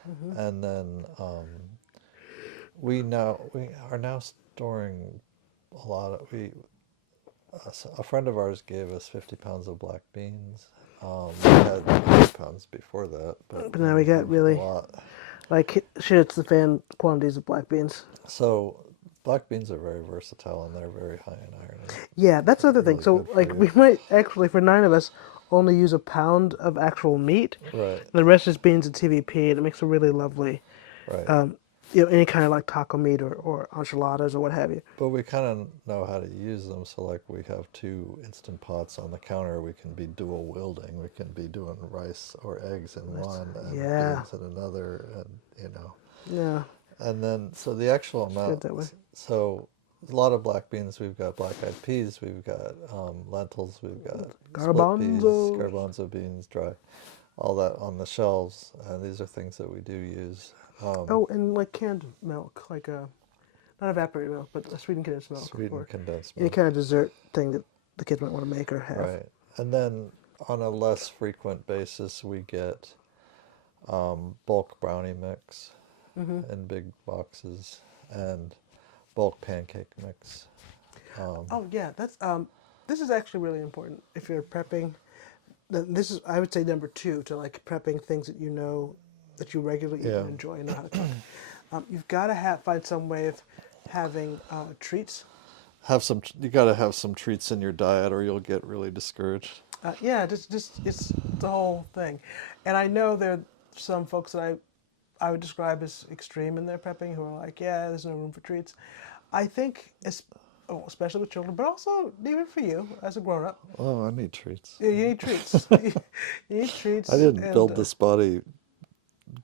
Hmm. And then we are now storing a lot of a friend of ours gave us 50 pounds of black beans. We had 100 pounds before that, but But now we got a really lot. like shit's the fan quantities of black beans. So black beans are very versatile and they're very high in iron and Yeah, that's the other thing. really So good for like you. we might actually for 9 of us only use a pound of actual meat. Right, The rest is beans and TVP, and it makes a really lovely, right. um, any kind of like taco meat or enchiladas or what have you. But we kind of know how to use them. So, like, we have two instant pots on the counter. We can be dual wielding. We can be doing rice or eggs in one and Yeah, beans in another, and. yeah, And then, so the actual it's good amount, that way. so a lot of black beans. We've got black eyed peas. We've got lentils. We've got split peas, Garbanzos. garbanzo beans, dry, all that on the shelves. And these are things that we do use. Oh, and like canned milk, like not evaporated milk, but a sweetened condensed milk, Sweetened or condensed any milk. kind of dessert thing that the kids might want to make or have. Right. And then on a less frequent basis, we get bulk brownie mix Hmm. in big boxes and bulk pancake mix. Um, Oh yeah, that's this is actually really important if you're prepping. This is, I would say, number two to like prepping things that you know that you regularly eat yeah. and enjoy and know how to cook. You've got to find some way of having treats. You got to have some treats in your diet or you'll get really discouraged. Yeah, just it's the whole thing. And I know there are some folks that I would describe as extreme in their prepping who are like, yeah, there's no room for treats. I think, especially with children, but also even for you as a grown up, Oh, I need treats. you need treats. You need I treats didn't and build this body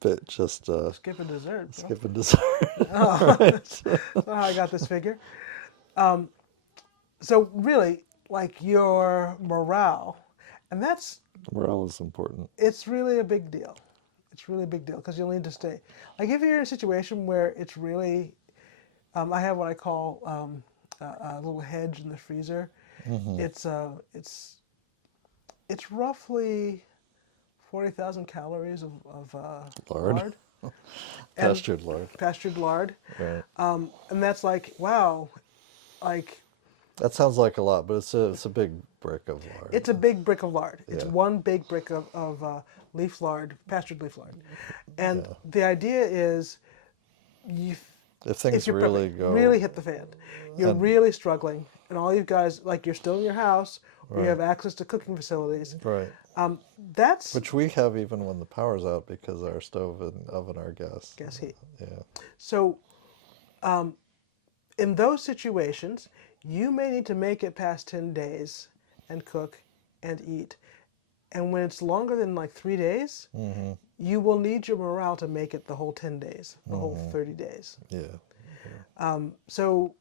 bit just skip a dessert, bro. skipping dessert. Oh, that's not how I got this figure. So really, like your morale, and Morale is important. it's really a big deal. It's really a big deal because you'll need to stay. Like if you're in a situation where it's really, I have what I call a little hedge in the freezer. Hmm. It's it's roughly 40,000 calories of Lard. lard and Pastured lard. pastured lard, Right. and that's like wow, like That sounds like a lot, but it's a big brick of lard. it's a big brick of lard. It's Yeah. one big brick of leaf lard, pastured leaf lard, and Yeah. the idea is you. If If things you're really prepping, go really hit the fan, you're and really struggling, and all you guys like you're still in your house, or you right, have access to cooking facilities. right. That's Which we have even when the power's out because our stove and oven are gas. gas heat. Yeah. So in those situations, you may need to make it past 10 days and cook and eat. And when it's longer than like 3 days, Mm-hmm. you will need your morale to make it the whole 10 days, the whole 30 days. Yeah. So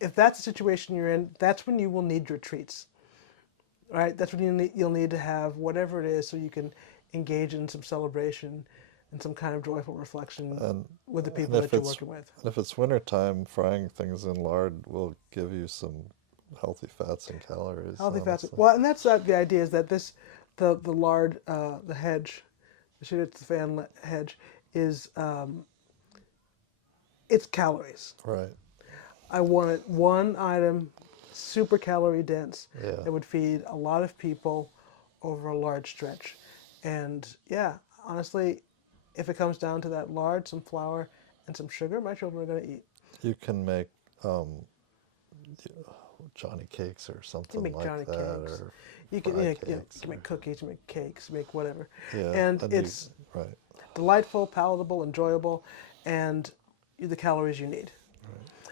if that's the situation you're in, that's when you will need your treats, right? That's when you'll need to have whatever it is so you can engage in some celebration and some kind of joyful reflection And with the and people that you're working with. if it's wintertime, frying things in lard will give you some healthy fats and calories. Healthy fats. Honestly. Well, and that's the idea is that the lard, the hedge, the shit it's the fan hedge, is it's calories. Right. I wanted one item, super calorie dense, Yeah. that would feed a lot of people over a large stretch. And yeah, honestly, if it comes down to that lard, some flour, and some sugar, my children are going to eat. You can make Johnny cakes or You something make like Johnny that, cakes. or You can, fry you cakes. can make cookies, make cakes, make whatever. Yeah. And And it's right. delightful, palatable, enjoyable, and the calories you need.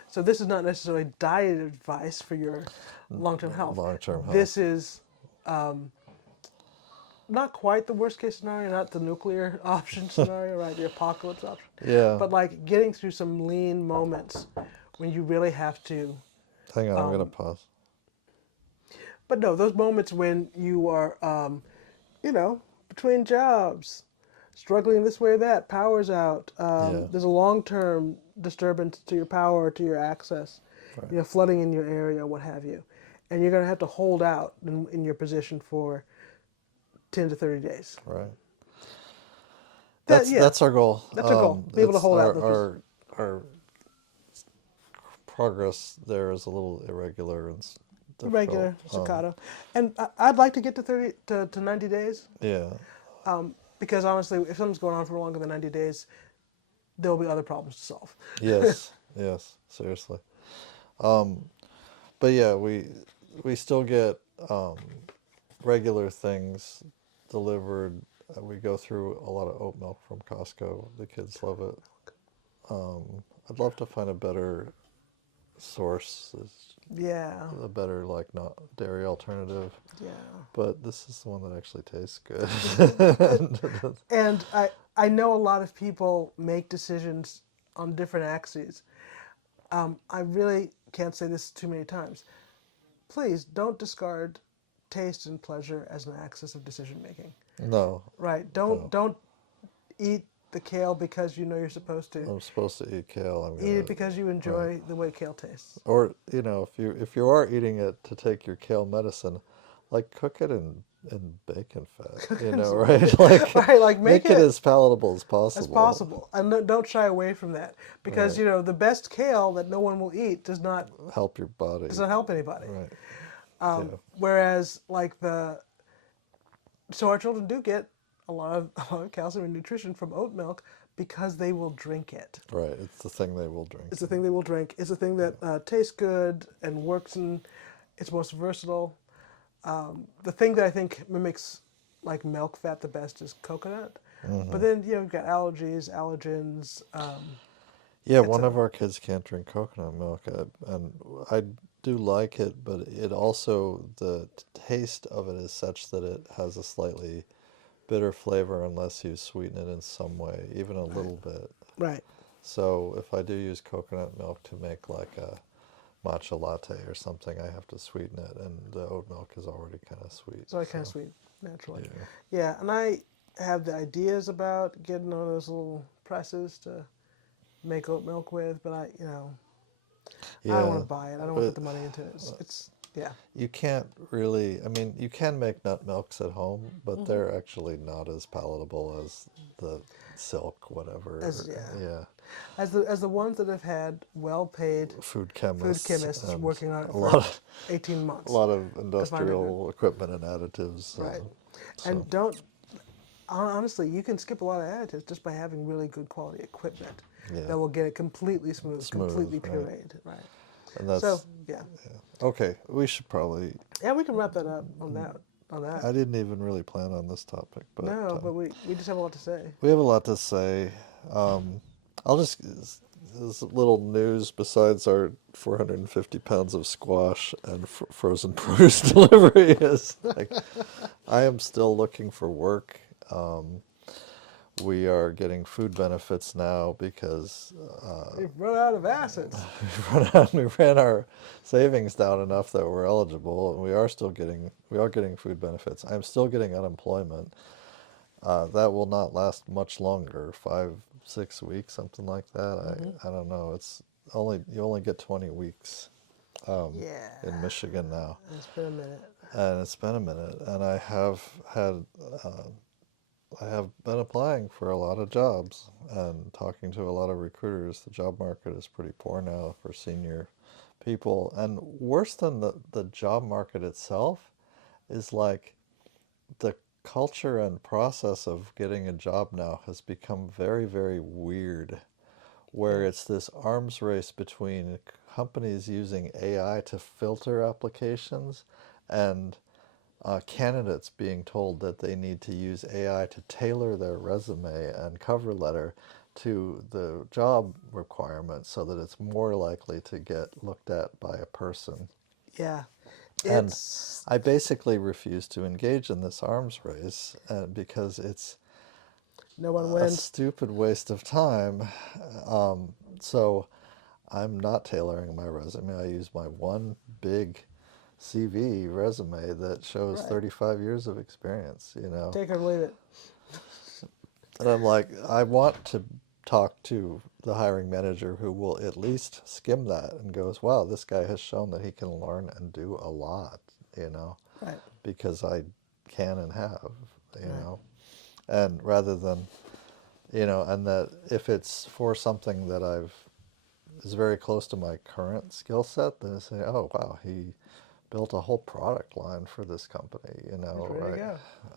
So this is not necessarily diet advice for your long-term health. Long-term health. This is not quite the worst case scenario, not the nuclear option scenario, right? The apocalypse option. Yeah. But like getting through some lean moments when you really have to. Hang on, I'm gonna pause. But no, those moments when you are between jobs, struggling this way or that, power's out. Yeah. There's a long-term disturbance to your power, to your access, Right. flooding in your area, what have you. And you're going to have to hold out in your position for 10 to 30 days. Right. That, yeah, That's our goal. that's our goal. Be able to It's hold out. our progress there is a little irregular and difficult. Regular staccato. And I'd like to get to 30 to 90 days. Yeah. Because honestly, if something's going on for longer than 90 days, there'll be other problems to solve. Yes. Yes. Seriously. But yeah, we still get regular things delivered. We go through a lot of oat milk from Costco. The kids love it. I'd love to find a better source, Yeah, a better like not dairy alternative. yeah. But this is the one that actually tastes good. And I know a lot of people make decisions on different axes. I really can't say this too many times. Please don't discard taste and pleasure as an axis of decision making. No, Right? no. Don't eat the kale because you know you're supposed to. I'm supposed to eat kale. I'm Eat gonna it because you right. enjoy the way kale tastes. Or if you are eating it to take your kale medicine, like cook it in bacon fat. Right? Like Right, like make make it it as palatable as as possible. possible, and don't shy away from that because Right. the best kale that no one will eat Help your body. does not help anybody. Right. Yeah. Whereas so our children do get a lot of calcium and nutrition from oat milk because they will drink it. Right. It's the thing they will drink. It's the thing they will drink. It's the thing that tastes good and works, and it's most versatile. The thing that I think mimics like milk fat the best is coconut. But then you've got allergens. Yeah, It's one a of our kids can't drink coconut milk, and I do like it, but it also the taste of it is such that it has a slightly bitter flavor unless you sweeten it in some way, even a right, little bit. right. So if I do use coconut milk to make like a matcha latte or something, I have to sweeten it, and the oat milk is already kind of sweet. So I kind of So sweet naturally. yeah, Yeah, and I have the ideas about getting one of those little presses to make oat milk with, but I don't want yeah, to buy it. I don't want to but put the money into it. It's yeah. you can't really. I mean, you can make nut milks at home, but they're actually not as palatable as the silk, As whatever. yeah. Yeah, As the ones that have had well-paid food food chemists chemists and working on it a for lot 18 a months lot of to find it good. industrial equipment and additives. Right. So And don't honestly, you can skip a lot of additives just by having really good quality equipment yeah, that will get it completely smooth, smooth, completely right? pureed. Right. And So that's yeah, okay. We should probably. yeah, we can wrap that up on that. On that. I didn't even really plan on this topic, but No, but we just have a lot to say. we have a lot to say. I'll just this little news besides our 450 pounds of squash and frozen produce delivery is like I am still looking for work. We are getting food benefits now because We've run out of assets. we ran our savings down enough that we're eligible, and we are getting food benefits. I'm still getting unemployment. That will not last much longer, 5, 6 weeks, something like that. I don't know. You only get 20 weeks Yeah, in Michigan now, it's been a minute. and it's been a minute. And I have been applying for a lot of jobs and talking to a lot of recruiters. The job market is pretty poor now for senior people, and worse than the job market itself is like the culture and process of getting a job now has become very, very weird, where Yeah, it's this arms race between companies using AI to filter applications and candidates being told that they need to use AI to tailor their resume and cover letter to the job requirements so that it's more likely to get looked at by a person. yeah. And It's I basically refuse to engage in this arms race because it's no one a wins. stupid waste of time. So I'm not tailoring my resume. I use my one big CV resume that shows Right. 35 years of experience, you know. Take it or leave it. And I'm like, I want to talk to the hiring manager who will at least skim that and goes, wow, this guy has shown that he can learn and do a lot, you know, Right. because I can and have, you Right. know. And rather than, you know, and that if it's for something that I've is very close to my current skill set, then I say, oh wow, he built a whole product line for this company, you It's know, ready to right?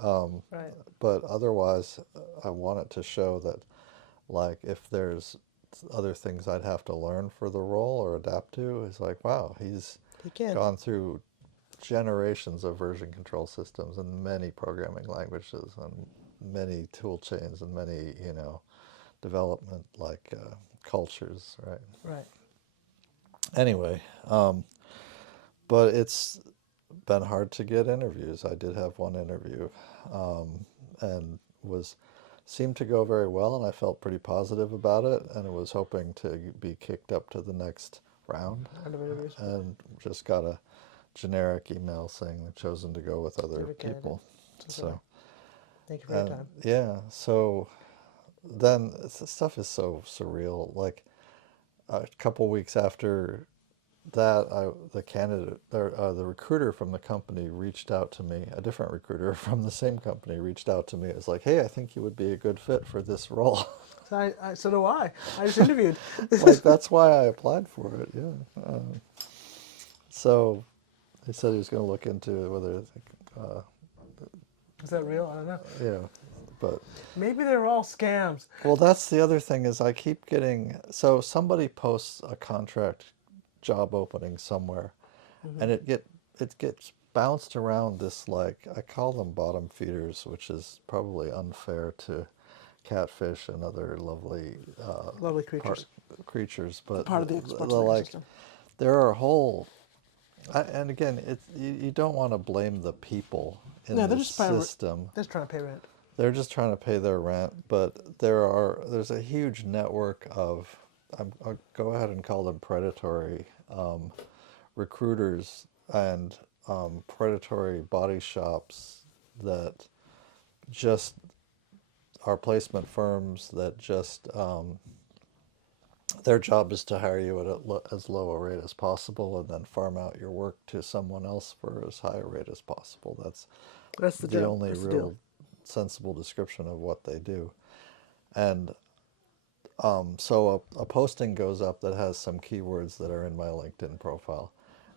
go. Right. But otherwise, I want it to show that, like, if there's other things I'd have to learn for the role or adapt to, it's like, wow, he's He can. gone through generations of version control systems and many programming languages and many tool chains and many, you know, development like cultures, right? Right. Anyway, but it's been hard to get interviews. I did have one interview, and was seemed to go very well, and I felt pretty positive about it, and I was hoping to be kicked up to the next round, Round of interviews. and just got a generic email saying they've chosen to go with other Different candidate. people. So sorry. So, Thank you for your and time. yeah, so then the stuff is so surreal. Like a couple weeks after that, the candidate, or the recruiter from the company reached out to me. A different recruiter from the same company reached out to me. It was like, "Hey, I think you would be a good fit for this role." So do I. I just interviewed. Like that's why I applied for it. Yeah. So he said he was going to look into whether, Is that real? I don't know. yeah, but Maybe they're all scams. well, that's the other thing is I keep getting so somebody posts a contract job opening somewhere, and it gets bounced around this, like, I call them bottom feeders, which is probably unfair to catfish and other lovely Lovely part creatures. creatures, but Part of the the sports like system. there are whole and again you don't want to blame the people in No, they're the just trying. system. They're just trying to pay rent. They're just trying to pay their rent, but there's a huge network of I'll go ahead and call them predatory recruiters and predatory body shops that just are placement firms that just their job is to hire you at as low a rate as possible and then farm out your work to someone else for as high a rate as possible. That's That's the the job. only That's the deal. real sensible description of what they do. And so a posting goes up that has some keywords that are in my LinkedIn profile,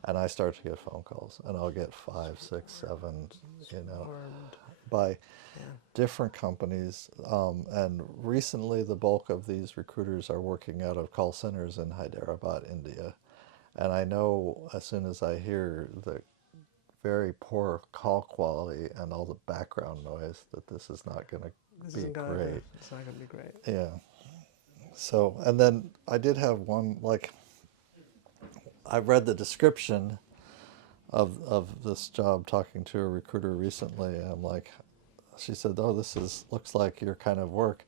and I start to get phone calls, and I'll get 5, 6, 7, you know, Armed. by Yeah. different companies. And recently, the bulk of these recruiters are working out of call centers in Hyderabad, India. And I know as soon as I hear the very poor call quality and all the background noise that this is not going to This be isn't gonna. great. It's not gonna be great. Yeah. So, and then I did have one, like, I read the description of this job talking to a recruiter recently, and I'm like, she said, "Oh, this is looks like your kind of work."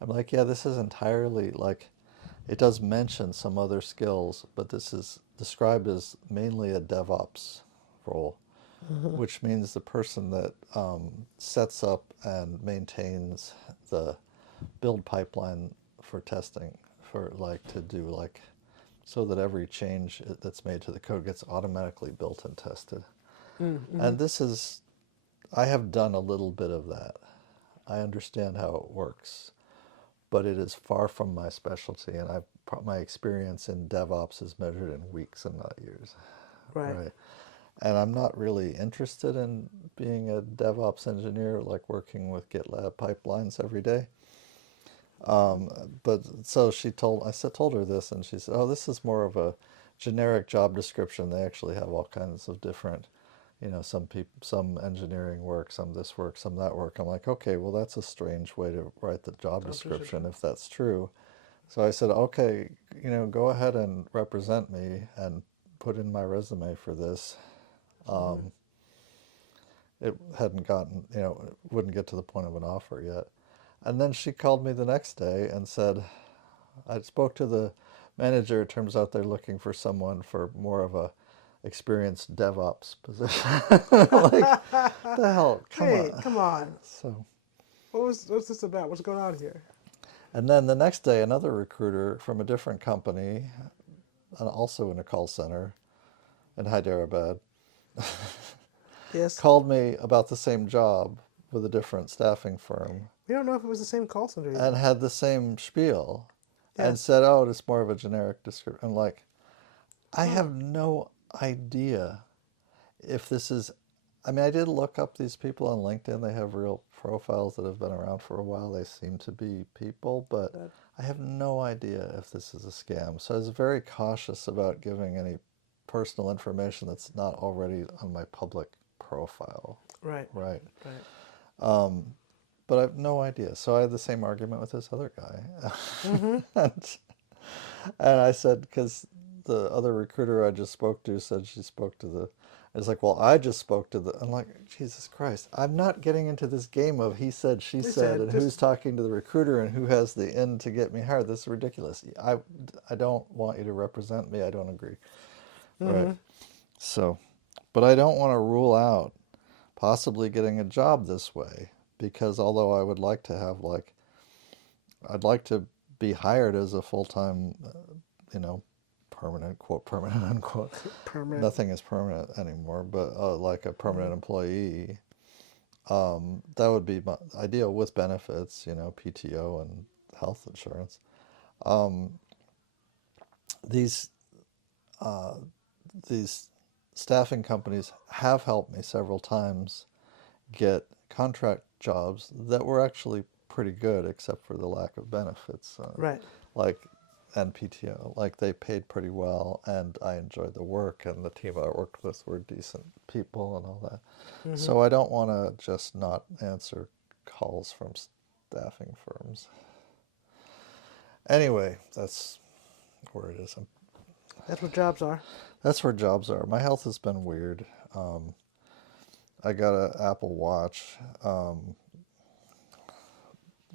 I'm like, "Yeah, this is entirely like, it does mention some other skills, but this is described as mainly a DevOps role, which means the person that sets up and maintains the build pipeline for testing, for like to do like so that every change that's made to the code gets automatically built and tested." Mm-hmm. And this is, I have done a little bit of that. I understand how it works, but it is far from my specialty, and my experience in DevOps is measured in weeks and not years, Right. right? And I'm not really interested in being a DevOps engineer, like working with GitLab pipelines every day. But so told her this, and she said, "Oh, this is more of a generic job description. They actually have all kinds of different, you know, some engineering work, some this work, some that work." I'm like, okay, well, that's a strange way to write the job Job description description. if that's true. So I said, okay, you know, go ahead and represent me and put in my resume for this. Mm-hmm. It hadn't gotten, you know, it wouldn't get to the point of an offer yet. And then she called me the next day and said, I spoke to the manager. It turns out they're looking for someone for more of a experienced DevOps position. Like, the hell, come Hey, on. come on. So, What's this about? What's going on here? and then the next day, another recruiter from a different company, and also in a call center in Hyderabad, Yes. called me about the same job with a different staffing firm We don't know if it was the same call center and even. had the same spiel and Yes. said, "Oh, it's more of a generic description." I'm like, I Huh. have no idea if this is. I mean, I did look up these people on LinkedIn. They have real profiles that have been around for a while. They seem to be people, but That, I have no idea if this is a scam. So I was very cautious about giving any personal information that's not already on my public profile, right. right? Right. But I have no idea. So I had the same argument with this other guy. Mm-hmm. and, and I said, because the other recruiter I just spoke to said she spoke to the, I was like, well, I just spoke to the, I'm like, Jesus Christ, I'm not getting into this game of he said, she They said, said and who's just. talking to the recruiter and who has the in to get me hired. This is ridiculous. I don't want you to represent me. I don't agree. Right. Mm-hmm. So, but I don't want to rule out possibly getting a job this way because although I would like to have like, I'd like to be hired as a full-time, you know, permanent, quote, permanent, unquote. Permanent. Nothing is permanent anymore, but like a Mm-hmm. permanent employee. That would be my ideal with benefits, you know, PTO and health insurance. Um, these uh, these staffing companies have helped me several times get contract jobs that were actually pretty good, except for the lack of benefits, Right. like and PTO. Like they paid pretty well, and I enjoyed the work, and the team I worked with were decent people and all that. Mm-hmm. So I don't want to just not answer calls from staffing firms. Anyway, that's where it is. That's what jobs are. That's where jobs are. My health has been weird. Um, I got an Apple Watch, um,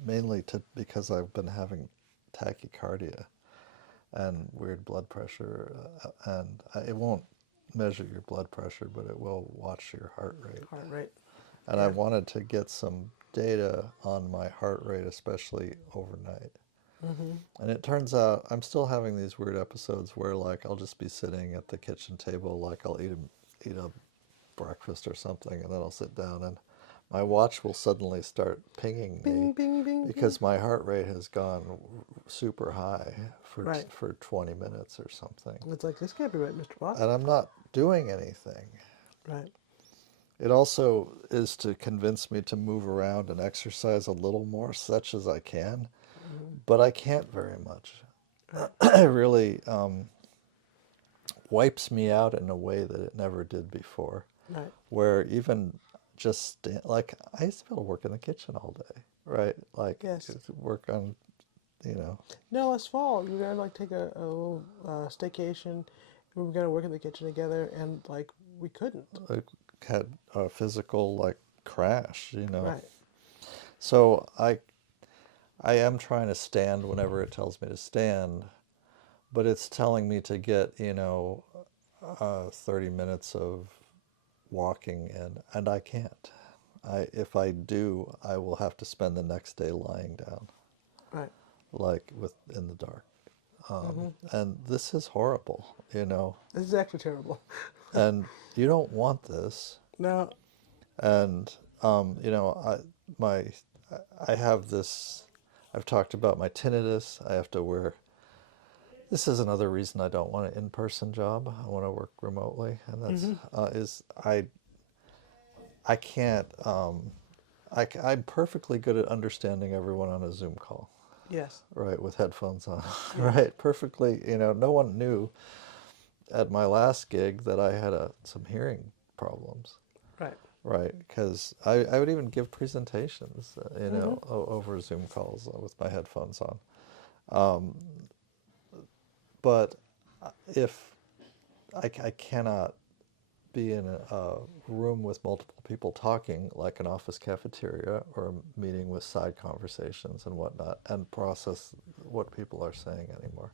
mainly because I've been having tachycardia and weird blood pressure, and it won't measure your blood pressure, but it will watch your heart rate. Heart rate. And I Yeah. wanted to get some data on my heart rate, especially overnight. Mm-hmm. And it turns out I'm still having these weird episodes where, like, I'll just be sitting at the kitchen table, like I'll eat a breakfast or something, and then I'll sit down, and my watch will suddenly start pinging me Bing, bing, bing, bing. because my heart rate has gone super high Right. for 20 minutes or something. It's like, this can't be right, Mr. Potts. And I'm not doing anything. Right. It also is to convince me to move around and exercise a little more, such as I can, Mm-hmm. but I can't very much. Right. It really wipes me out in a way that it never did before. Right. Where even just like I used to be able to work in the kitchen all day, right? Like Yes. work on, you know, No, last fall, we were gonna like take a little staycation. We were gonna work in the kitchen together, and like we couldn't. like had a physical like crash, you know. Right. So I am trying to stand whenever it tells me to stand, but it's telling me to get, you know, 30 minutes of walking in, and I can't. If I do, I will have to spend the next day lying down, Right. like with in the dark. Mm-hmm. And this is horrible, you know. This is actually terrible. And you don't want this. Now, And you know, my I have this. I've talked about my tinnitus. I have to wear. This is another reason I don't want an in-person job. I want to work remotely, and that's mm-hmm. is I can't. I'm perfectly good at understanding everyone on a Zoom call, Yes. right, with headphones on, Yes. right? Perfectly. You know, no one knew at my last gig that I had some hearing problems, Right. right? Because I would even give presentations, you Mm-hmm. know, over Zoom calls with my headphones on. Um, but if I cannot be in a room with multiple people talking, like an office cafeteria or a meeting with side conversations and whatnot, and process what people are saying anymore.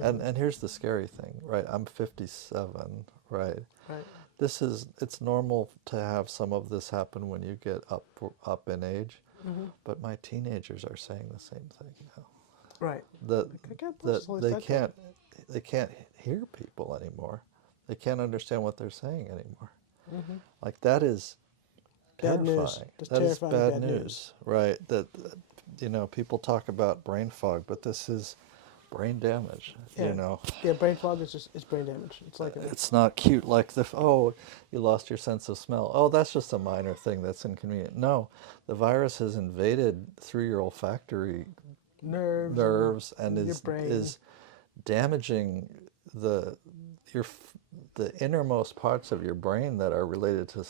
And here's the scary thing, right? I'm 57, right? Right. It's normal to have some of this happen when you get up in age, but my teenagers are saying the same thing now. Right. That I can't that possibly they touch it. can't hear people anymore. They can't understand what they're saying anymore. Like that is Bad news. terrifying. Just That is terrifying bad news, right? That people talk about brain fog, but this is brain damage. Yeah. Yeah, brain fog is just, it's brain damage. It's like It's not cute like you lost your sense of smell. Oh, that's just a minor thing that's inconvenient. No, the virus has invaded through your olfactory nerves and your brain. is damaging the the innermost parts of your brain that are related to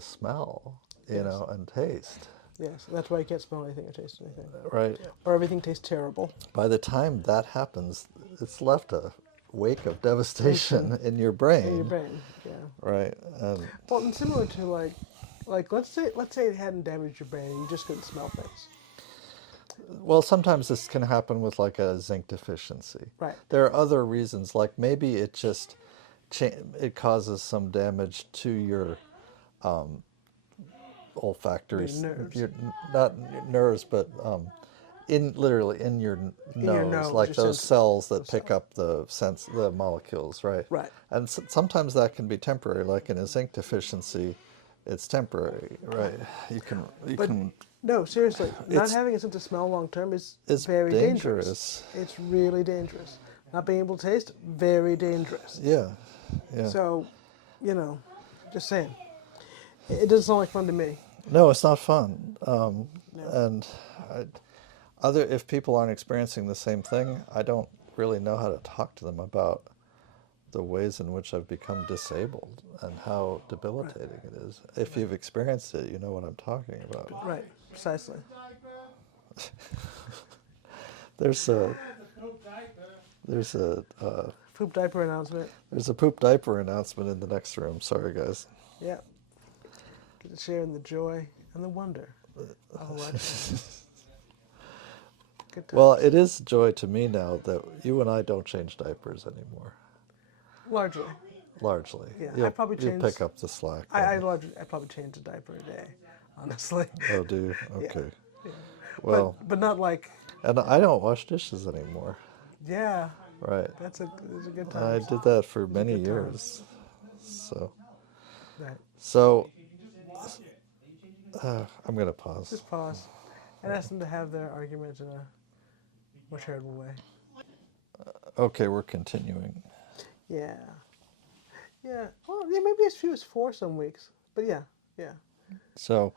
smell, and taste. Yes, that's why you can't smell anything or taste anything. Right. Or everything tastes terrible. By the time that happens, it's left a wake of devastation in your brain. In your brain, yeah. Right. Well, and similar to like let's say it hadn't damaged your brain and you just couldn't smell things. Well, sometimes this can happen with like a zinc deficiency. Right. There are other reasons, like maybe it just it causes some damage to your olfactory, nerves. not nerves, but literally in your nose, like those cells that pick up the molecules, right? Right. And sometimes that can be temporary, like in a zinc deficiency, it's temporary, right? You can. No, seriously, not having a sense of smell long term is very dangerous. It's really dangerous. Not being able to taste, very dangerous. Yeah, yeah. So, just saying. It doesn't sound like fun to me. No, it's not fun. No. And if people aren't experiencing the same thing, I don't really know how to talk to them about the ways in which I've become disabled and how debilitating it is. If you've experienced it, you know what I'm talking about. Right, precisely. There's a poop diaper announcement. There's a poop diaper announcement in the next room. Sorry, guys. Yeah. Get to share in the joy and the wonder of election. Well, it is joy to me now that you and I don't change diapers anymore. Largely. Yeah, I probably change. You pick up the slack. I probably change a diaper a day, honestly. Oh, do you? Okay. Yeah. Well, but not like. And I don't wash dishes anymore. Yeah. Right. That's a good time. I did that for many years. So. Right. So. I'm gonna pause. Just pause, and ask them to have their argument in a more charitable way. Okay, we're continuing. Yeah. Yeah. Well, yeah, maybe as few as 4 some weeks, but yeah. So,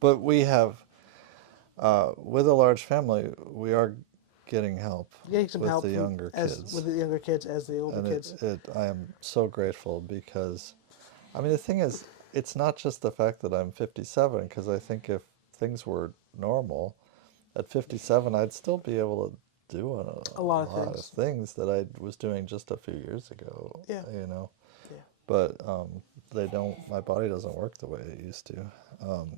but we have, with a large family, we are getting help. Getting some help with the younger kids. With the younger kids as the older kids. I am so grateful because, I mean, the thing is, it's not just the fact that I'm 57, because I think if things were normal, at 57, I'd still be able to do a lot of things that I was doing just a few years ago. Yeah. Yeah. But my body doesn't work the way it used to. No.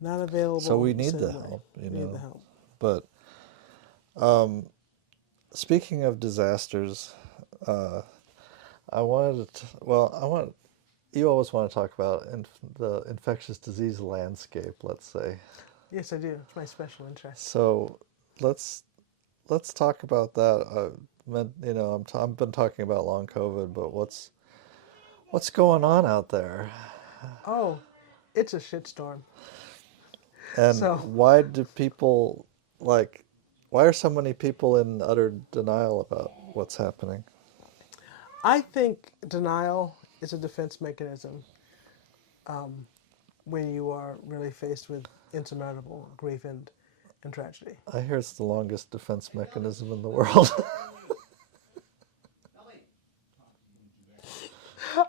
Not available. So we need the help, We need the help. But speaking of disasters, you always want to talk about the infectious disease landscape, let's say. Yes, I do. It's my special interest. So let's talk about that. I've been talking about long COVID, but what's going on out there? Oh, it's a shitstorm. And why do people why are so many people in utter denial about what's happening? I think denial is a defense mechanism when you are really faced with insurmountable grief and tragedy. I hear it's the longest defense mechanism in the world.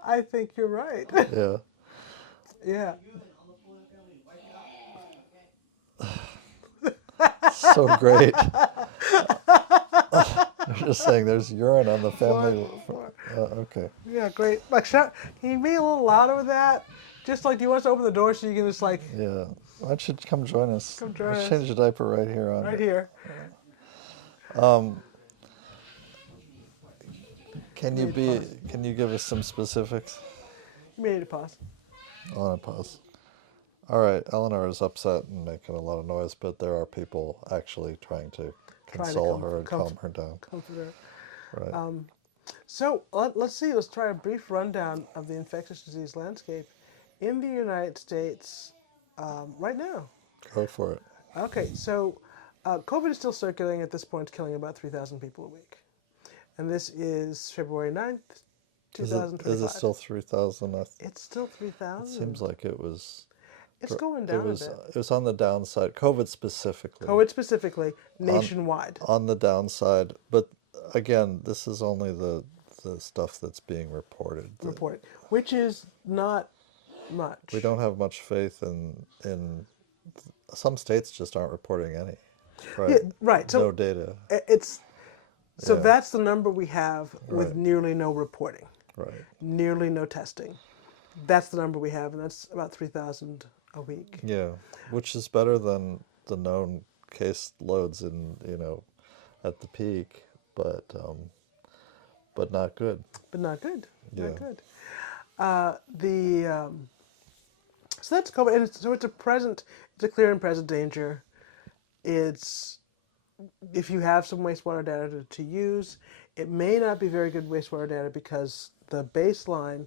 I think you're right. Yeah. Yeah. So great. I'm just saying there's urine on the family. Okay. Yeah, great. Like, can you be a little louder with that? Just like, do you want us to open the door so you can just like... Yeah. Why don't you come join us? Come join us. Change the diaper right here. Right here. Can You you may need to be? pause. Can you give us some specifics? You may need to pause. I want to pause. All right, Eleanor is upset and making a lot of noise, but there are people actually trying to Trying to console her and calm her down. comfort her. Right. So let's see. Let's try a brief rundown of the infectious disease landscape in the United States right now. Go for it. Okay, so COVID is still circulating at this point, killing about 3,000 people a week. And this is February 9th, Is it 2025. still 3,000? It's still It 3,000. seems like it was. It's going It down a was. bit. It was on the downside. COVID specifically. COVID specifically, on nationwide. on the downside, but again, this is only the stuff that's being reported. Reported, which is not much. We don't have much faith in some states just aren't reporting any. Right. Yeah, right. So no data. it's so Yeah. that's the number we have with Right. nearly no reporting, Right. nearly no testing. That's the number we have, and that's about 3,000 a week. Yeah, which is better than the known case loads at the peak, but not good. But not good. Yeah. Not good. So that's COVID, and it's a clear and present danger. It's if you have some wastewater data to use, it may not be very good wastewater data because the baseline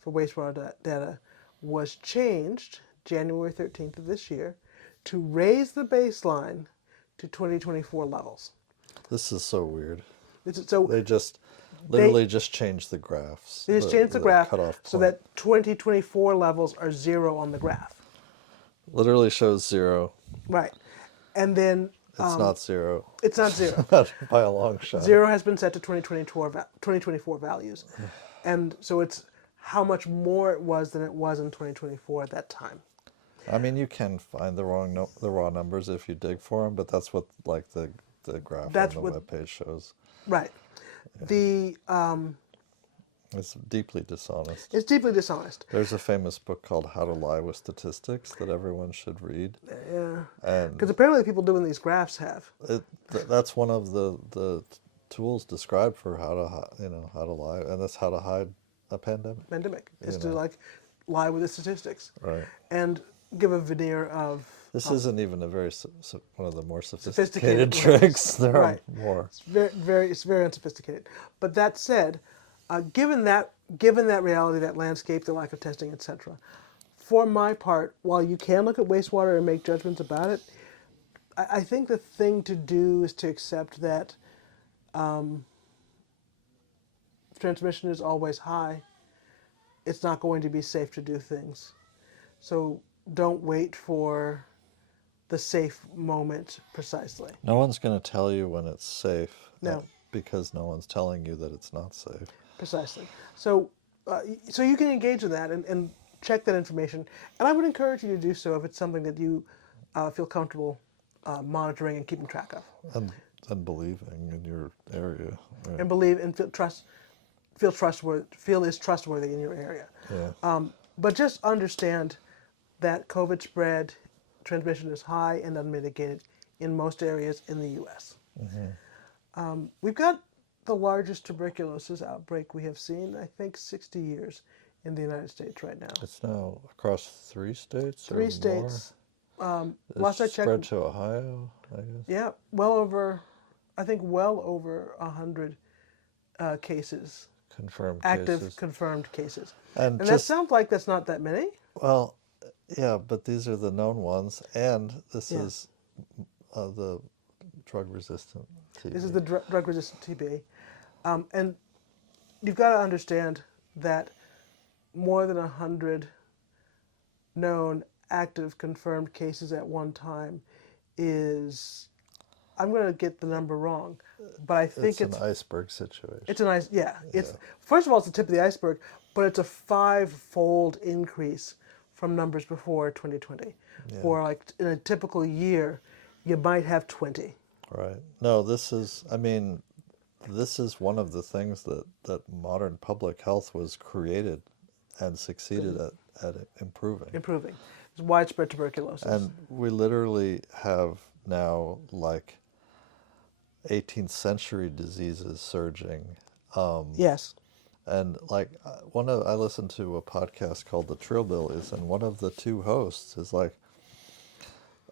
for wastewater data was changed January 13th of this year to raise the baseline to 2024 levels. This is so weird. So They just literally just changed the graphs. they just changed the graph cutoff so point. that 2024 levels are 0 on the graph. Literally shows 0. Right. And then It's not 0. it's not 0. Not by a long shot. 0 has been set to 2024 values. And so it's how much more it was than it was in 2024 at that time. I mean, you can find the raw numbers if you dig for them, but that's what like the graph That's on what- the webpage shows. Right. It's deeply dishonest. It's deeply dishonest. There's a famous book called How to Lie with Statistics that everyone should read. Yeah. And Because apparently the people doing these graphs have. that's one of the tools described for how to lie, and that's how to hide a pandemic. Pandemic. Is You to know. like lie with the statistics. Right. And give a veneer of This isn't even a very one of the more Sophisticated sophisticated ways. tricks. There Right. are more. it's very unsophisticated. But that said, given that reality, that landscape, the lack of testing, etc., for my part, while you can look at wastewater and make judgments about it, I think the thing to do is to accept that transmission is always high. It's not going to be safe to do things. So don't wait for the safe moment precisely. No one's going to tell you when it's safe. No. Because no one's telling you that it's not safe. Precisely. So you can engage in that and check that information. And I would encourage you to do so if it's something that you feel comfortable monitoring and keeping track of. And believing in your area. Right. And believe and feel is trustworthy in your area. Yeah. But just understand that COVID spread transmission is high and unmitigated in most areas in the U.S. We've got the largest tuberculosis outbreak we have seen, I think, 60 years in the United States right now. It's now across 3 states. Three or states. More. Last I It's spread checked, to Ohio, I guess. yeah, well over 100 cases, Confirmed active cases. confirmed cases. And And that just sounds like that's not that many. well, yeah, but these are the known ones, and this Yeah. is the drug-resistant TB. This is the drug-resistant TB. And you've got to understand that more than 100 known active confirmed cases at one time is, I'm going to get the number wrong, but I think It's an iceberg situation. it's a nice, yeah. It's first of all, it's the tip of the iceberg, but it's a 5-fold increase from numbers before 2020. For like in a typical year, you might have 20. Right. No, this is one of the things that modern public health was created and succeeded at improving. Improving. It's widespread tuberculosis. And we literally have now like 18th century diseases surging Yes. And like I listened to a podcast called The Trillbillies, and one of the two hosts is like,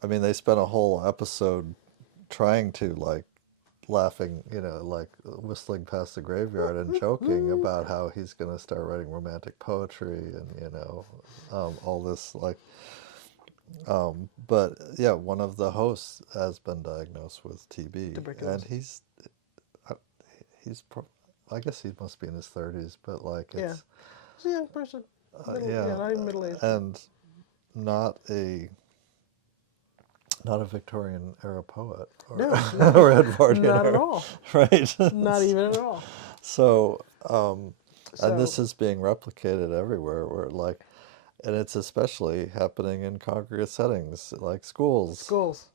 I mean, they spent a whole episode trying to like laughing, like whistling past the graveyard and joking about how he's going to start writing romantic poetry and all this like. But yeah, one of the hosts has been diagnosed with TB, and Tuberculosis. uh, he's I guess he must be in his 30s, but like Yeah. it's It's a young person. yeah, Not even middle aged. and not a not a Victorian era poet or No, or Edwardian not at era, all. right? Not even at all. So, and So, this is being replicated everywhere, where like, and it's especially happening in congregate settings like schools. schools.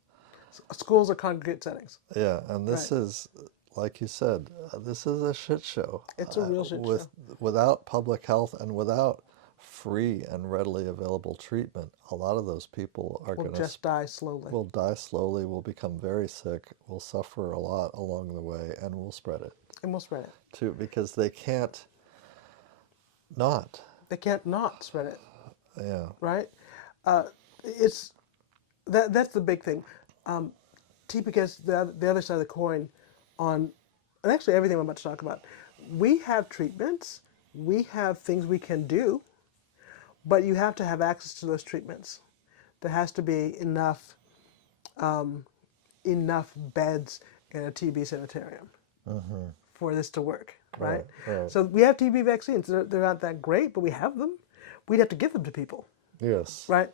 Schools are congregate settings. Yeah, and Right. this is, like you said, this is a shit show. It's a real shit show. Without public health and without free and readily available treatment, a lot of those people are Will going to just die slowly. will die slowly, will become very sick, will suffer a lot along the way, and will spread it And we'll spread it. too, because they can't not. They can't not spread it, Yeah. right? It's that's the big thing. Because the other side of the coin on, and actually everything I'm about to talk about, we have treatments, we have things we can do, but you have to have access to those treatments. There has to be enough beds in a TB sanitarium for this to work, right? Right. So we have TB vaccines. They're not that great, but we have them. We'd have to give them to people, Yes. right?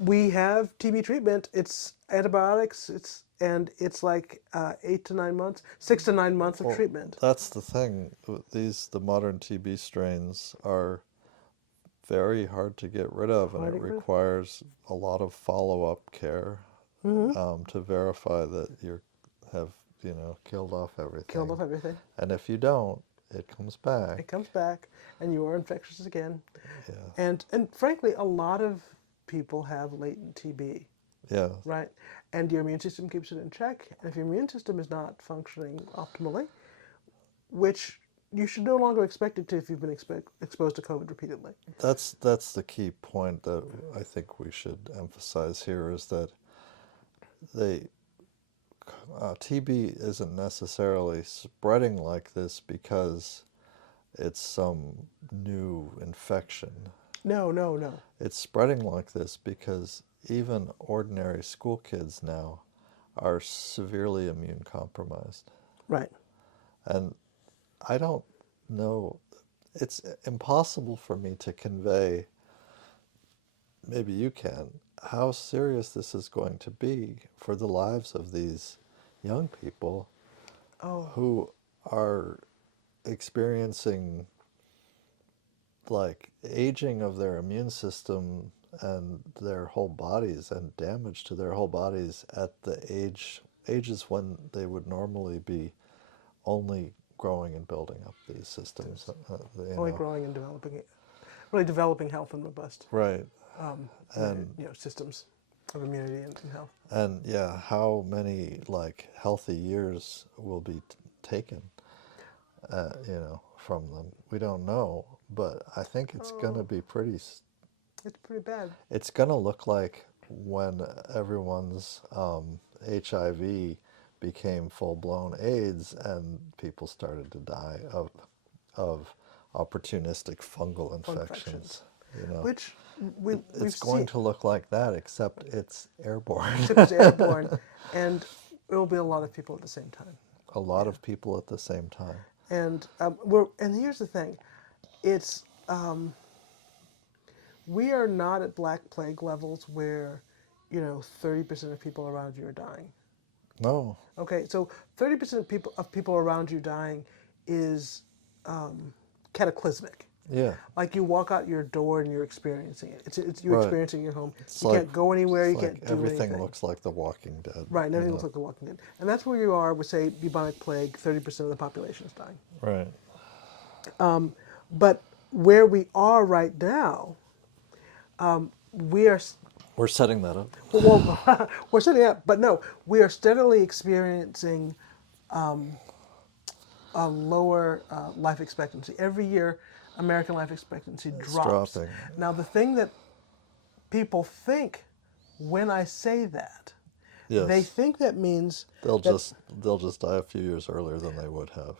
We have TB treatment. It's antibiotics. It's like 8 to 9 months, 6 to 9 months of treatment. That's the thing. The modern TB strains are very hard to get rid of, and Hard it to get rid of. requires a lot of follow-up care to verify that you have, killed off everything. Killed off everything. And if you don't, it comes back. It comes back, and you are infectious again. Yeah. And frankly, a lot of people have latent TB. Yeah. Right? And your immune system keeps it in check. And if your immune system is not functioning optimally, which you should no longer expect it to if you've been exposed to COVID repeatedly. That's the key point that I think we should emphasize here is that they TB isn't necessarily spreading like this because it's some new infection. No, no, no. It's spreading like this because even ordinary school kids now are severely immune compromised. Right. And I don't know, it's impossible for me to convey, maybe you can, how serious this is going to be for the lives of these young people who are experiencing like aging of their immune system and their whole bodies and damage to their whole bodies at the ages when they would normally be only growing and building up these systems. Only growing and developing it. Really developing health and robust Right. And systems of immunity and health. and yeah, how many like healthy years will be taken, from them? We don't know, but I think it's gonna be pretty. It's pretty bad. It's gonna look like when everyone's HIV became full-blown AIDS and people started to die of opportunistic fungal infections. Which we've It's going seen. to look like that, except it's airborne. Except it's airborne, and it will be a lot of people at the same time. A lot of people at the same time. And and here's the thing, it's we are not at Black Plague levels where 30% of people around you are dying. No. Okay, so 30% of people around you dying is cataclysmic. Yeah. Like you walk out your door and you're experiencing it. It's you're Right. experiencing your home. It's You like- can't go anywhere. You It's can't like do everything anything. looks like The Walking Dead. Right, and everything looks like The Walking Dead. And that's where you are with, say, bubonic plague, 30% of the population is dying. Right. But where we are right now, we are, We're setting that up. well, we're setting up, but no, we are steadily experiencing a lower life expectancy. Every year, American life expectancy It's drops. dropping. Now, the thing that people think when I say that, they Yes. think that means They'll that, just die a few years earlier than they would have.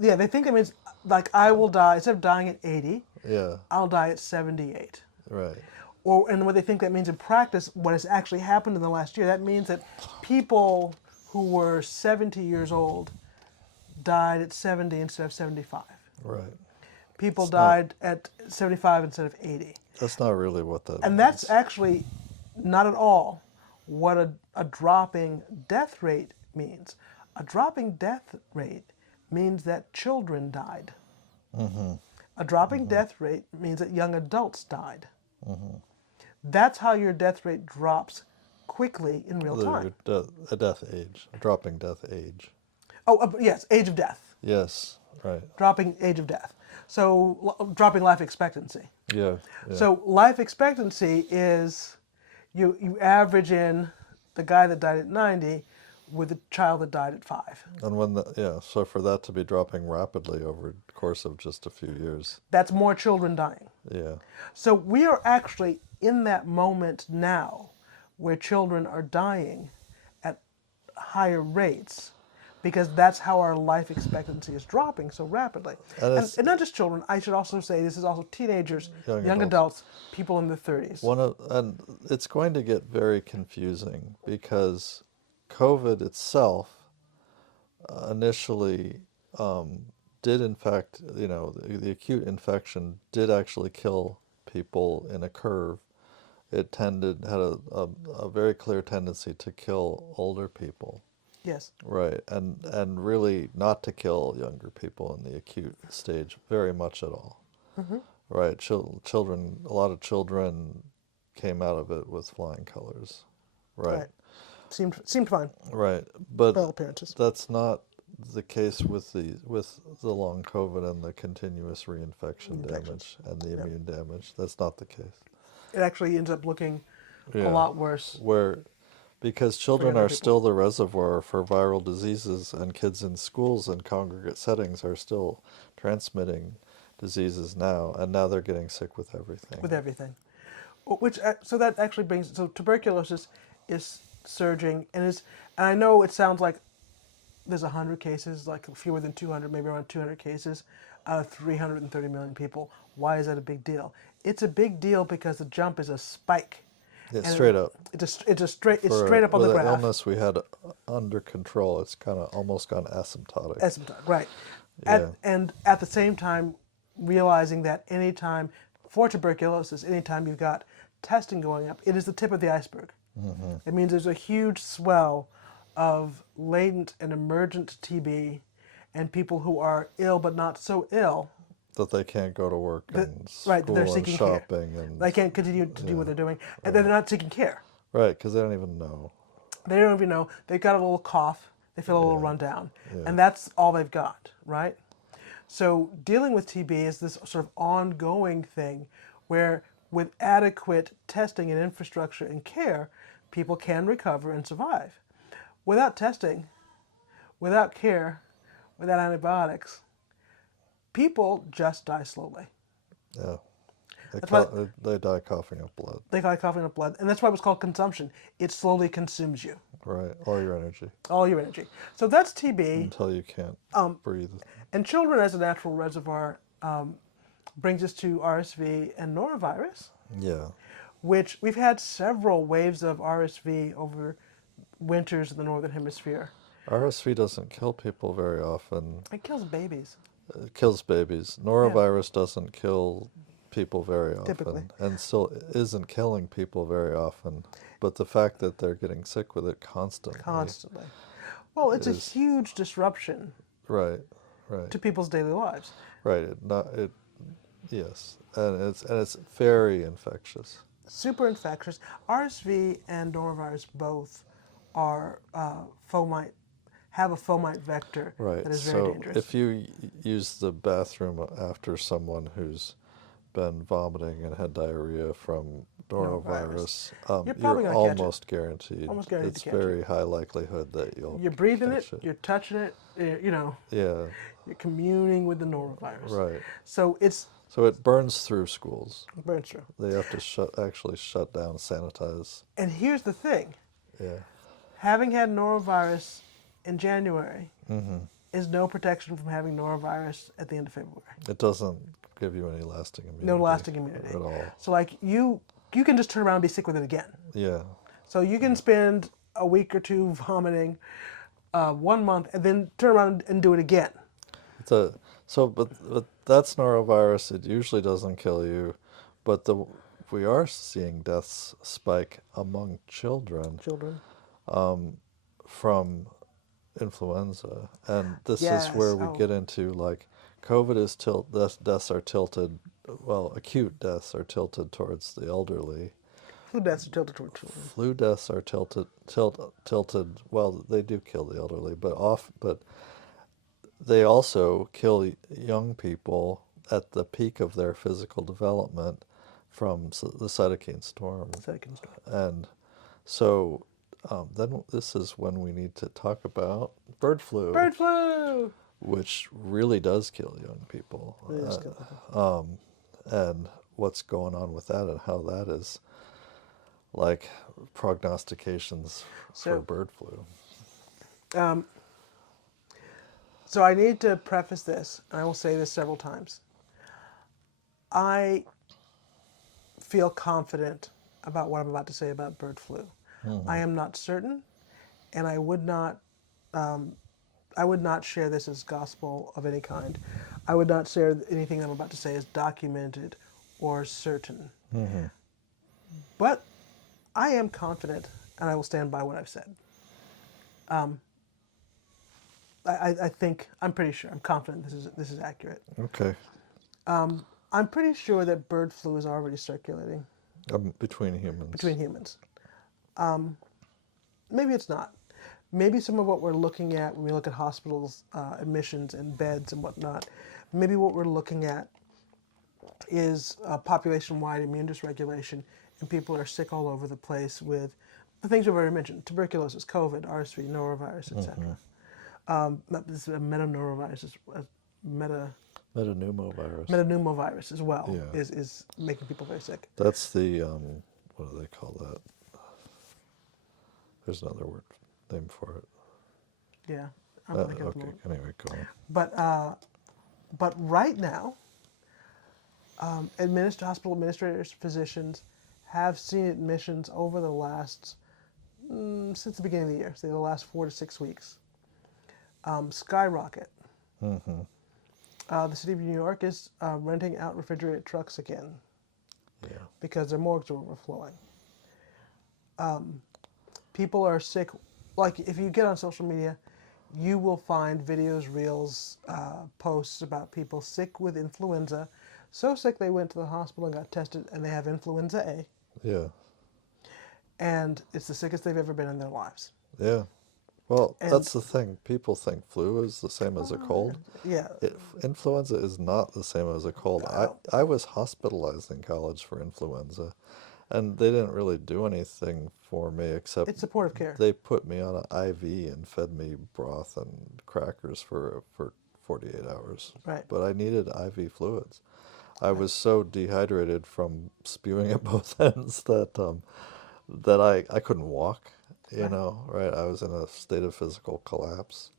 yeah, they think that means like I will die, instead of dying at 80, Yeah. I'll die at 78. Right. And what they think that means in practice, what has actually happened in the last year, that means that people who were 70 years old died at 70 instead of 75. Right. People It's not. died at 75 instead of 80. That's not really what that And that's means. actually not at all what a dropping death rate means. A dropping death rate means that children died. A dropping death rate means that young adults died. That's how your death rate drops quickly in real time. A death age, dropping death age. Oh, yes, age of death. Yes. Right. Dropping age of death. So dropping life expectancy. Yeah. Yeah. So life expectancy is you average in the guy that died at 90 with the child that died at 5. And so for that to be dropping rapidly over the course of just a few years. That's more children dying. Yeah. So we are actually in that moment now where children are dying at higher rates because that's how our life expectancy is dropping so rapidly. And not just children, I should also say this is also teenagers, young adults, people in their 30s. And it's going to get very confusing because COVID itself initially did in fact, the acute infection did actually kill people in a curve. It had a very clear tendency to kill older people. Yes. Right, and really not to kill younger people in the acute stage very much at all. Right, children, a lot of children came out of it with flying colors. Right, Right. Seemed fine right, by all but appearances. that's not the case with the long COVID and the continuous reinfection damage and the immune damage. That's not the case. It actually ends up looking a Yeah, lot worse because for children younger are people. still the reservoir for viral diseases, and kids in schools and congregate settings are still transmitting diseases now, and now they're getting sick with everything. With everything. So that actually brings, so tuberculosis is surging, and I know it sounds like there's 100 cases, like fewer than 200, maybe around 200 cases out of 330 million people. Why is that a big deal? It's a big deal because the jump is a spike. Yeah, And straight up. It's straight up on the With an graph. illness we had under control, it's kind of almost gone asymptotic. Asymptotic, right. Yeah. And at the same time, realizing that anytime, for tuberculosis, anytime you've got testing going up, it is the tip of the iceberg. It means there's a huge swell of latent and emergent TB and people who are ill but not so ill. That they can't go to work and Right, school they're and seeking care. shopping and They can't continue to do what they're doing, and they're not seeking care. right, because they don't even know. They don't even know. They've got a little cough. They feel a little run down, and that's all they've got, right? So dealing with TB is this sort of ongoing thing where with adequate testing and infrastructure and care, people can recover and survive. Without testing, without care, without antibiotics, people just die slowly. Yeah, That's why they die coughing up blood. they die coughing up blood, and that's why it was called consumption. It slowly consumes you, Right, all your energy all your energy. So that's TB. until you can't breathe. And children as a natural reservoir brings us to RSV and norovirus, Yeah, which we've had several waves of RSV over winters in the northern hemisphere. RSV doesn't kill people very often. It kills babies. It kills babies. Norovirus doesn't kill people very often, Typically. and still isn't killing people very often. But the fact that they're getting sick with it constantly. Well, it's a huge disruption Right, right, to people's daily lives. right. Yes, and it's very infectious. Super infectious. RSV and norovirus both are fomite, have a fomite vector Right. that is very So dangerous. if you use the bathroom after someone who's been vomiting and had diarrhea from norovirus, norovirus, you're you're probably going to catch it. almost guaranteed. Almost guaranteed to It's catch it. very high likelihood that you'll You're breathing it, catch it. you're touching it, Yeah, you're communing with the norovirus. right. So it's So it burns through schools. burns through. They have to actually shut down, sanitize. And here's the thing: Yeah. having had norovirus in January is no protection from having norovirus at the end of February. It doesn't give you any lasting immunity. No lasting immunity At all. So like you can just turn around and be sick with it again. Yeah. So you can spend a week or two vomiting, 1 month, and then turn around and do it again. But that's norovirus. It usually doesn't kill you, but we are seeing deaths spike among children Children. from influenza, and this is Yes. where we Oh. get into like COVID is deaths are tilted. Well, acute deaths are tilted towards the elderly. Flu deaths are tilted toward children. Flu deaths are tilted. Well, they do kill the elderly, but they also kill young people at the peak of their physical development from the cytokine storm. Second story. And so then this is when we need to talk about bird flu, Bird flu. which really does kill young people. It is killing. And what's going on with that and how that is like prognostications for So- bird flu. So I need to preface this, and I will say this several times. I feel confident about what I'm about to say about bird flu. I am not certain, and I would not share this as gospel of any kind. I would not share anything I'm about to say as documented or certain. But I am confident, and I will stand by what I've said. I think I'm pretty sure. I'm confident this is accurate. Okay. I'm pretty sure that bird flu is already circulating Between humans. between humans. Maybe it's not. Maybe some of what we're looking at when we look at hospitals, admissions and beds and whatnot, maybe what we're looking at is population-wide immune dysregulation, and people are sick all over the place with the things we've already mentioned: tuberculosis, COVID, RSV, norovirus, etc. This is a metanorovirus, Metapneumovirus. metapneumovirus as well Yeah. is making people very sick. That's the what do they call that? There's another name for it. Yeah, I'm blanking at the Okay. moment. Anyway, go on. But right now, hospital administrators, physicians have seen admissions over the last since the beginning of the year, say the last 4 to 6 weeks, skyrocket. The city of New York is renting out refrigerated trucks again Yeah. because their morgues are overflowing. People are sick. Like, if you get on social media, you will find videos, reels, posts about people sick with influenza. So sick they went to the hospital and got tested, and they have influenza A. Yeah. And it's the sickest they've ever been in their lives. Yeah. Well, And- that's the thing. People think flu is the same as a cold. Yeah. Influenza is not the same as a cold. I was hospitalized in college for influenza, and they didn't really do anything for me except It's supportive care. they put me on an IV and fed me broth and crackers for 48 hours. Right. But I needed IV fluids. I was so dehydrated from spewing at both ends that I couldn't walk, right? I was in a state of physical collapse.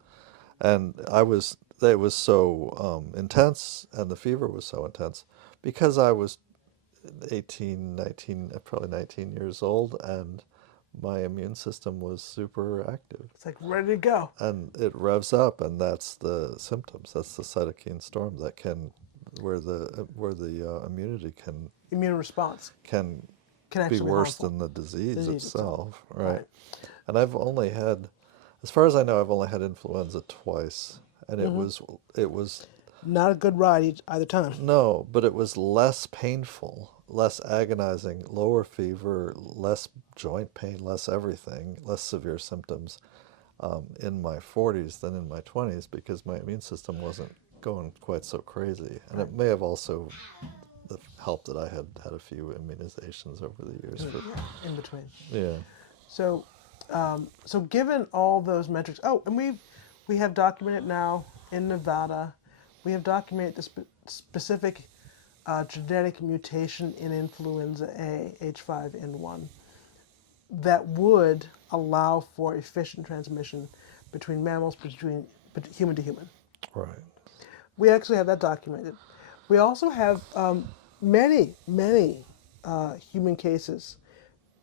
And it was so intense, and the fever was so intense because I was 18, 19, probably 19 years old, and my immune system was super active. It's like ready to go. And it revs up, and that's the symptoms. That's the cytokine storm where the immunity Immune response can can be actually worse harmful. than the disease Disease itself, right? Right. And I've only had, as far as I know, I've only had influenza twice, and it was Not a good ride either time. no, but it was less painful, less agonizing, lower fever, less joint pain, less everything, less severe symptoms in my 40s than in my 20s because my immune system wasn't going quite so crazy, and it may have also the help that I had had a few immunizations over the years. For, in between. yeah. So, so given all those metrics, oh, and we have documented now in Nevada, we have documented the specific genetic mutation in influenza A, H5N1, that would allow for efficient transmission between mammals, between human to human. Right. We actually have that documented. We also have many, many human cases.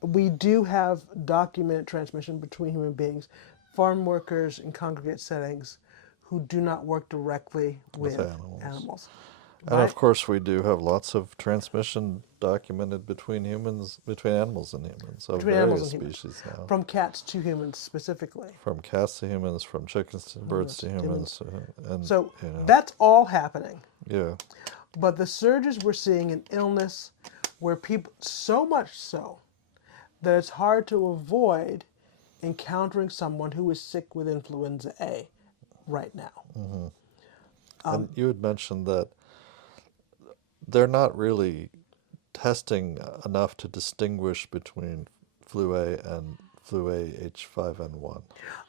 We do have documented transmission between human beings, farm workers in congregate settings who do not work directly with animals. And Right? of course, we do have lots of transmission documented between animals and humans of Between animals various and humans. species now. From cats to humans specifically. From cats to humans, from chickens to birds to humans, and So you know, that's all happening. yeah, But the surges we're seeing in illness, where people, so much so, that it's hard to avoid encountering someone who is sick with influenza A right now. and you had mentioned that they're not really testing enough to distinguish between flu A and flu A H5N1.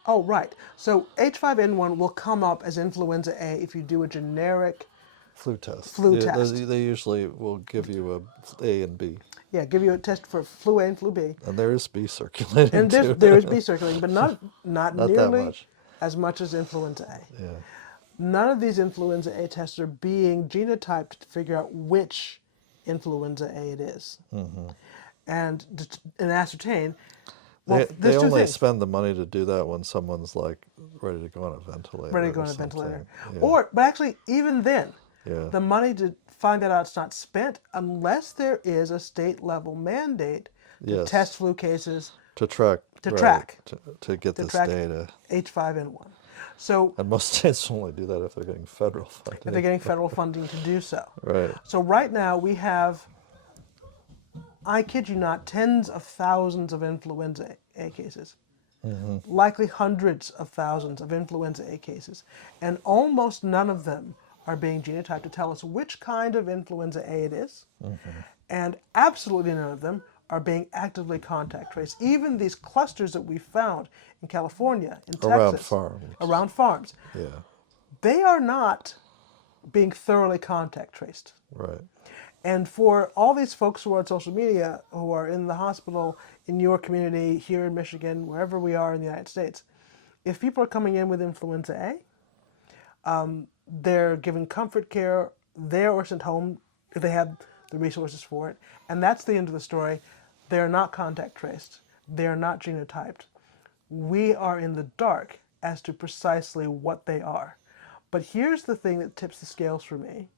Oh, right. So H5N1 will come up as influenza A if you do a generic Flu test. flu test. They usually will give you A and B, Yeah, give you a test for flu A and flu B. and there is B circulating And too. there is B circulating, but not Not that nearly much. as much as influenza A. Yeah. None of these influenza A tests are being genotyped to figure out which influenza A it is. And ascertain, well, They there's two only things. spend the money to do that when someone's like ready to go on a ventilator. Ready to go or on a something. ventilator. Yeah. But actually, even then, Yeah. the money to find that out it's not spent unless there is a state level mandate to Yes. test flu cases to track. to right, track. to get to this track data. H5N1. So And most states only do that if they're getting federal funding. if they're getting federal funding to do so. Right. So right now we have, I kid you not, tens of thousands of influenza A cases. Likely hundreds of thousands of influenza A cases. And almost none of them are being genotyped to tell us which kind of influenza A it is. And absolutely none of them are being actively contact traced. Even these clusters that we found in California, in Around Texas, farms. around farms, Yeah. they are not being thoroughly contact traced. Right. And for all these folks who are on social media, who are in the hospital, in your community, here in Michigan, wherever we are in the United States, if people are coming in with influenza A, they're given comfort care there or sent home if they have the resources for it. And that's the end of the story. They're not contact traced. They're not genotyped. We are in the dark as to precisely what they are. But here's the thing that tips the scales for me,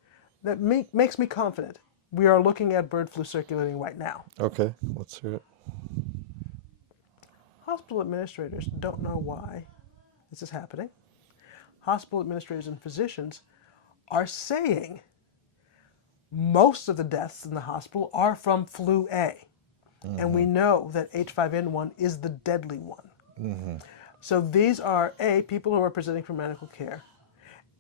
that makes me confident. We are looking at bird flu circulating right now. Okay. Let's hear it. Hospital administrators don't know why this is happening. Hospital administrators and physicians are saying most of the deaths in the hospital are from flu A. And we know that H5N1 is the deadly one. So these are, A, people who are presenting for medical care.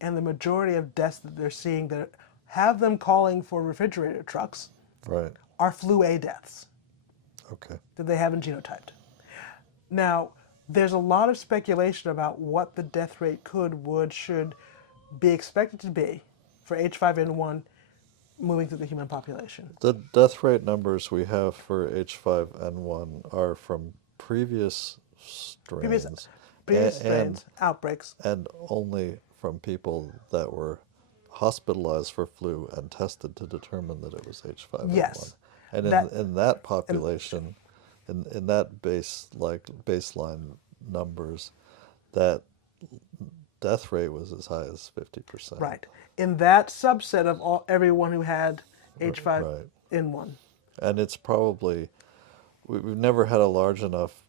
And the majority of deaths that they're seeing that have them calling for refrigerator trucks Right. are flu A deaths Okay. that they haven't genotyped. Now, there's a lot of speculation about what the death rate should be expected to be for H5N1 moving through the human population. The death rate numbers we have for H5N1 are from previous strains. Previous and, strains, outbreaks. and only from people that were hospitalized for flu and tested to determine that it was H5N1. Yes. And in that population, in that baseline numbers, that death rate was as high as 50%. Right. In that subset of everyone who had H5N1. And it's probably, we've never had a large enough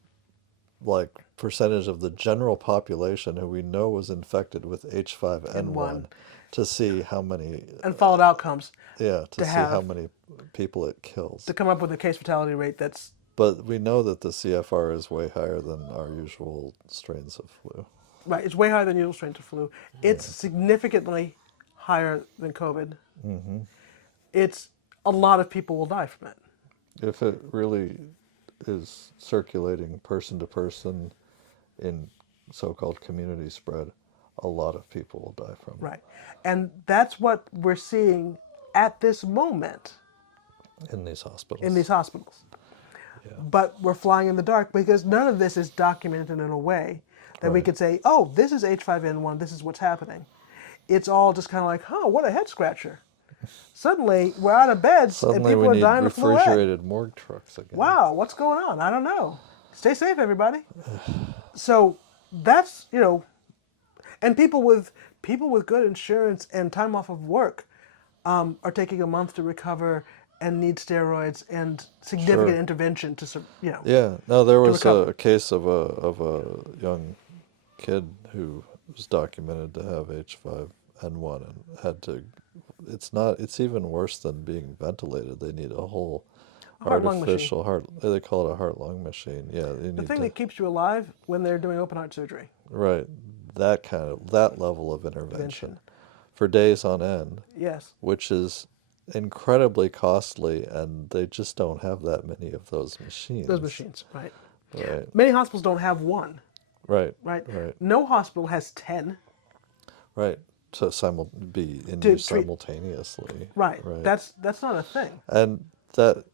percentage of the general population who we know was infected with H5N1 to see how many, And followed outcomes. to see how many people it kills. To come up with a case fatality rate that's... But we know that the CFR is way higher than our usual strains of flu. Right, it's way higher than usual strains of flu. It's significantly higher than COVID. It's a lot of people will die from it. If it really is circulating person to person in so-called community spread, a lot of people will die from Right. And that's what we're seeing at this moment it in these in hospitals. these hospitals. Yeah. But we're flying in the dark because none of this is documented in a way that we Right. could say, oh, this is H5N1, this is what's happening. It's all just kind of like, oh, what a head scratcher. Suddenly, we're out of beds and Suddenly people we are need dying of flu A. refrigerated morgue trucks again. Wow, what's going on? I don't know. Stay safe, everybody. So that's, and people with good insurance and time off of work are taking a month to recover and need steroids and significant Sure. intervention Yeah. No, there to was recover. a case of a young kid who was documented to have H5N1 and had to. It's even worse than being ventilated. They need a whole Heart-lung machine. artificial heart. They call it a heart-lung machine. Yeah, they The need thing to. that keeps you alive when they're doing open heart surgery. Right. That level of intervention Intervention. for days on end, Yes. which is incredibly costly, and they just don't have that many of those machines. Those machines, right. Right. Many hospitals don't have one, Right. right? Right. No hospital has 10. Right. To be in To use treat- simultaneously. Right. Right. That's not a thing. And that,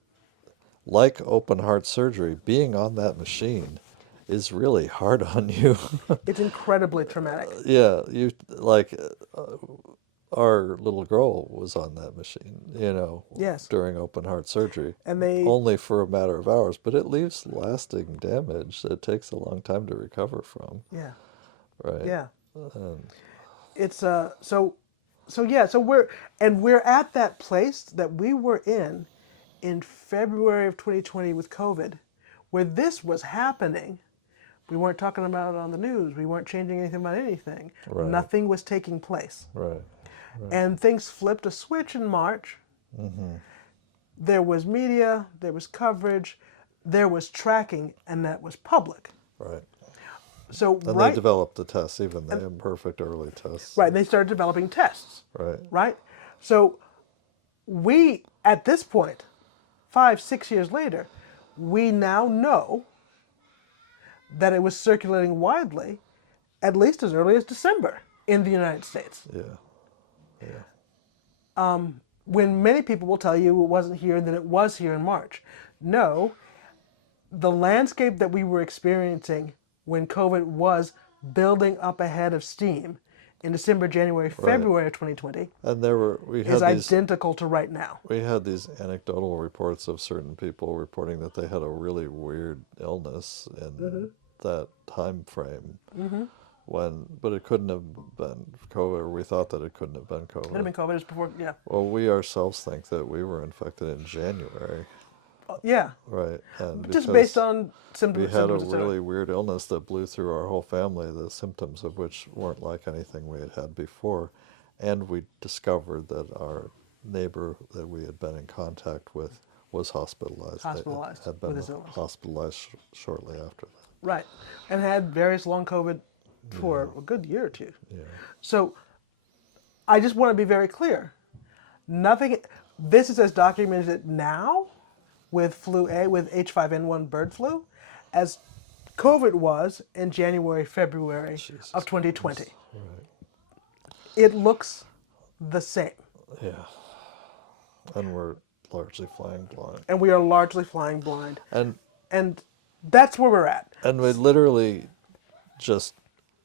like open heart surgery, being on that machine is really hard on you. It's incredibly traumatic. Yeah, you like our little girl was on that machine, Yes. during open heart surgery. And they Only for a matter of hours, but it leaves lasting damage that takes a long time to recover from, yeah. right? Yeah. And It's we're at that place that we were in February of 2020 with COVID, where this was happening. We weren't talking about it on the news. We weren't changing anything about anything. Right. Nothing was taking place. right, And things flipped a switch in March. There was media, there was coverage, there was tracking, and that was public. right. So And they developed the tests, even the imperfect early tests. right, they started developing tests. Right. Right? So we, at this point, 5-6 years later, we now know that it was circulating widely at least as early as December in the United States. Yeah. Yeah. When many people will tell you it wasn't here and then it was here in March. No, the landscape that we were experiencing when COVID was building up ahead of steam in December, January, February of 2020 And we is had these identical to right now. we had these anecdotal reports of certain people reporting that they had a really weird illness in that time frame. But it couldn't have been COVID, or we thought that it couldn't have been Could have COVID. been COVID, it was before, yeah. Well, we ourselves think that we were infected in January, Yeah, right? And just because based on we had a symptoms, really weird illness that blew through our whole family, the symptoms of which weren't like anything we had had before. And we discovered that our neighbor that we had been in contact with was hospitalized. Hospitalized Had been with his illness. hospitalized shortly after that. Right, and had various long COVID for a good year or two. Yeah. So I just want to be very clear. Nothing, this is as documented now with flu A, with H5N1 bird flu, as COVID was in January, February of 2020. Right. It looks the same. Yeah. And we're largely flying blind. And we are largely flying blind. And that's where we're at. we literally just,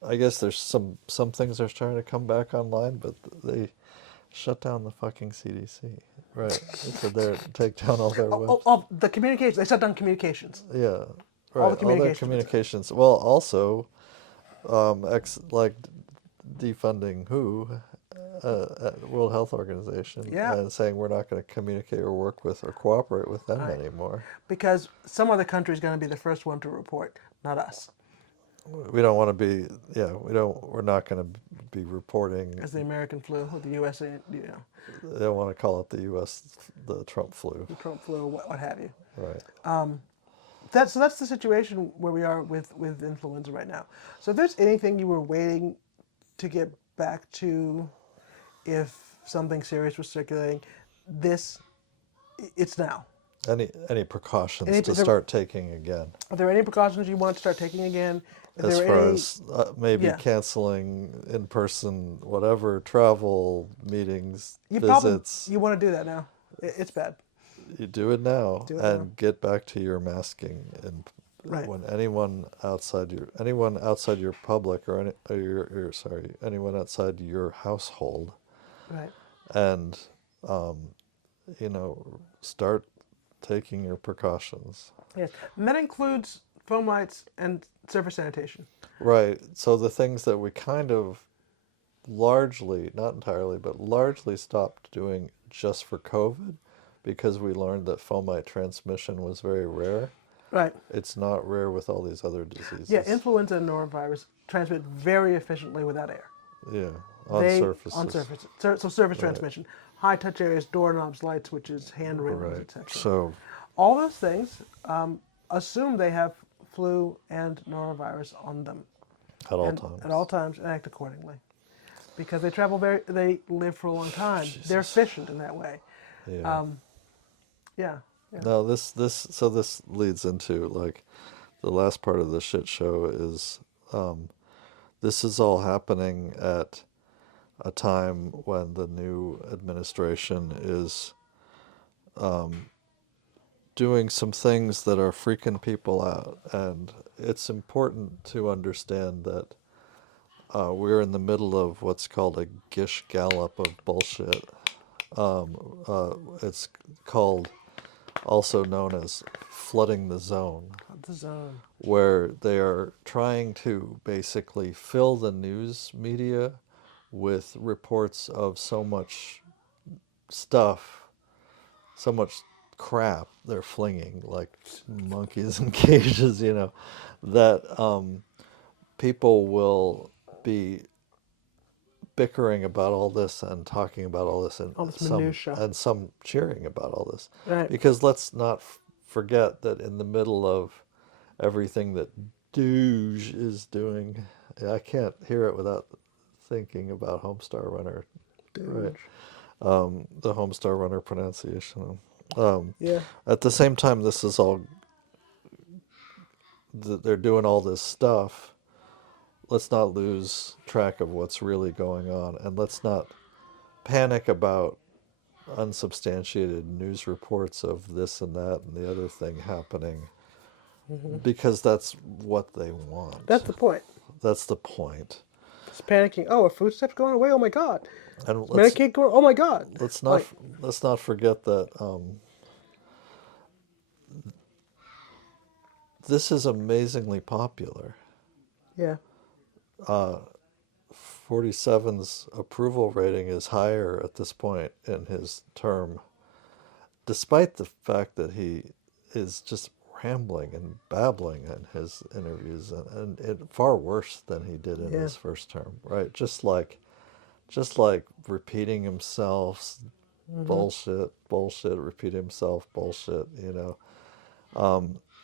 I guess there's some things are starting to come back online, but they shut down the fucking CDC. Right. So they take down all their websites. The communications, they shut down communications. Yeah. Right. All the their communications. communications. Well, also, defunding WHO, World Health Organization, Yeah. and saying we're not going to communicate or work with or cooperate with them anymore. Because some other country is going to be the first one to report, not us. We don't want to be. Yeah. We're not going to be reporting. As the American flu, or the USA, They don't want to call it the U.S. the Trump flu. the Trump flu, what have you. Right. So that's the situation where we are with influenza right now. So if there's anything you were waiting to get back to, if something serious was circulating, this It's now. Any precautions Any, to start taking again, are there any precautions you want to start taking again? Is as there far any? as maybe Yeah, canceling in-person whatever travel, meetings, probably visits? you want to do that now. It's bad. You do it now Do it now. and get back to your masking. And Right. when anyone outside your public or anyone outside your household, Right. and start taking your precautions. Yes. And that includes foam lights and surface sanitation. Right. So the things that we kind of largely, not entirely, but largely stopped doing just for COVID because we learned that fomite transmission was very rare. Right. It's not rare with all these other Yeah, diseases. influenza and norovirus transmit very efficiently without air. Yeah, on They on surfaces. surface. So surface Right. transmission, high touch areas, doorknobs, light switches, handrails, Right. etc. So All those things assume they have flu and norovirus on them, at all and times. at all times, and act accordingly, because they live for a long time. They're Jesus. efficient in that way. Yeah. Yeah. Yeah. No, this leads into like the last part of the shit show is this is all happening at a time when the new administration is doing some things that are freaking people out. And it's important to understand that we're in the middle of what's called a gish gallop of bullshit. It's called, also known as flooding the zone, The zone. where they are trying to basically fill the news media with reports of so much stuff, so much crap they're flinging like monkeys in cages, that people will be bickering about all this and talking about all this, All this some minutia. and some cheering about all this, Right. because let's not forget that in the middle of everything that DOGE is doing, I can't hear it without thinking about Homestar Runner, right? Doge. The Homestar Runner pronunciation. Yeah. At the same time, this is all they're doing all this stuff. Let's not lose track of what's really going on, and let's not panic about unsubstantiated news reports of this and that and the other thing happening, because that's what they want. That's the point. That's the point. It's panicking. Oh, are footsteps going away? Oh my God. And Medicaid going? Oh my God. let's not Like, let's not forget that this is amazingly popular. yeah. 47's approval rating is higher at this point in his term, despite the fact that he is just rambling and babbling in his interviews, and far worse than he did in Yeah. his first term, right? Just like repeating himself, bullshit, bullshit, repeat himself, bullshit.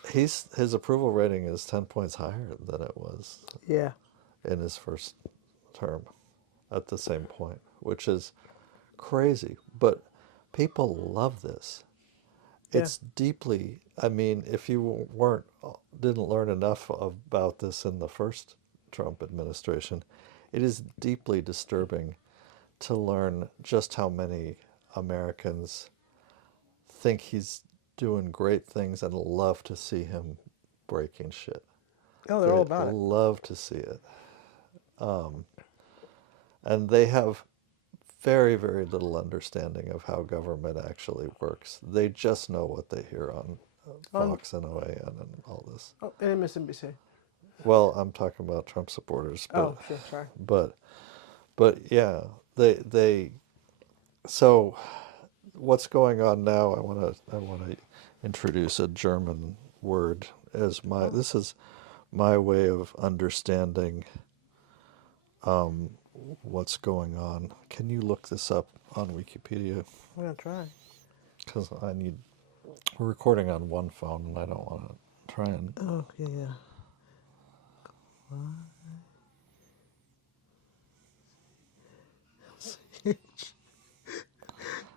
His approval rating is 10 points higher than it was Yeah. in his first term at the same point, which is crazy. But people love this. Yeah. It's deeply, I mean, if you didn't learn enough about this in the first Trump administration, it is deeply disturbing to learn just how many Americans think he's doing great things and love to see him breaking shit. Oh, they're all about it. Love to see it. And they have very, very little understanding of how government actually works. They just know what they hear on Fox and OAN and all this. Oh, and MSNBC. Well, I'm talking about Trump supporters, but Oh, sure. Sorry. but yeah, they so what's going on now? I want to introduce a German word as this is my way of understanding what's going on. Can you look this up on Wikipedia? I'm gonna try. Because we're recording on one phone and I don't want to try and. Oh, yeah.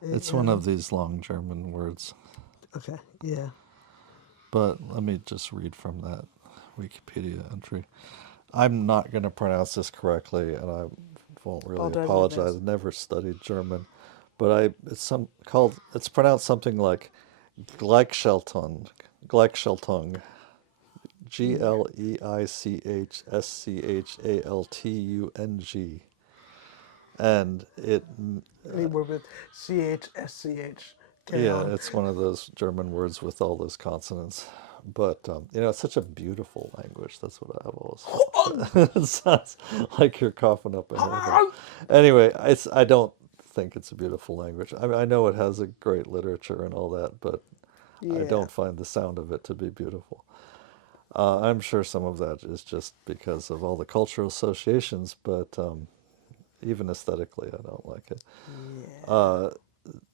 It's one of these long German words. Okay, yeah. But let me just read from that Wikipedia entry. I'm not going to pronounce this correctly, and I won't really Apologize in apologize. advance. Never studied German, but it's pronounced something like Gleichschaltung, Gleichschaltung, Gleichschaltung, and Any word with CHSCH, yeah, on. it's one of those German words with all those consonants. But it's such a beautiful language. That's what I've always felt. It sounds like you're coughing up a hair. But anyway, I don't think it's a beautiful language. I know it has a great literature and all that, but I Yeah, don't find the sound of it to be beautiful. I'm sure some of that is just because of all the cultural associations, but even aesthetically, I don't like it. yeah. Uh,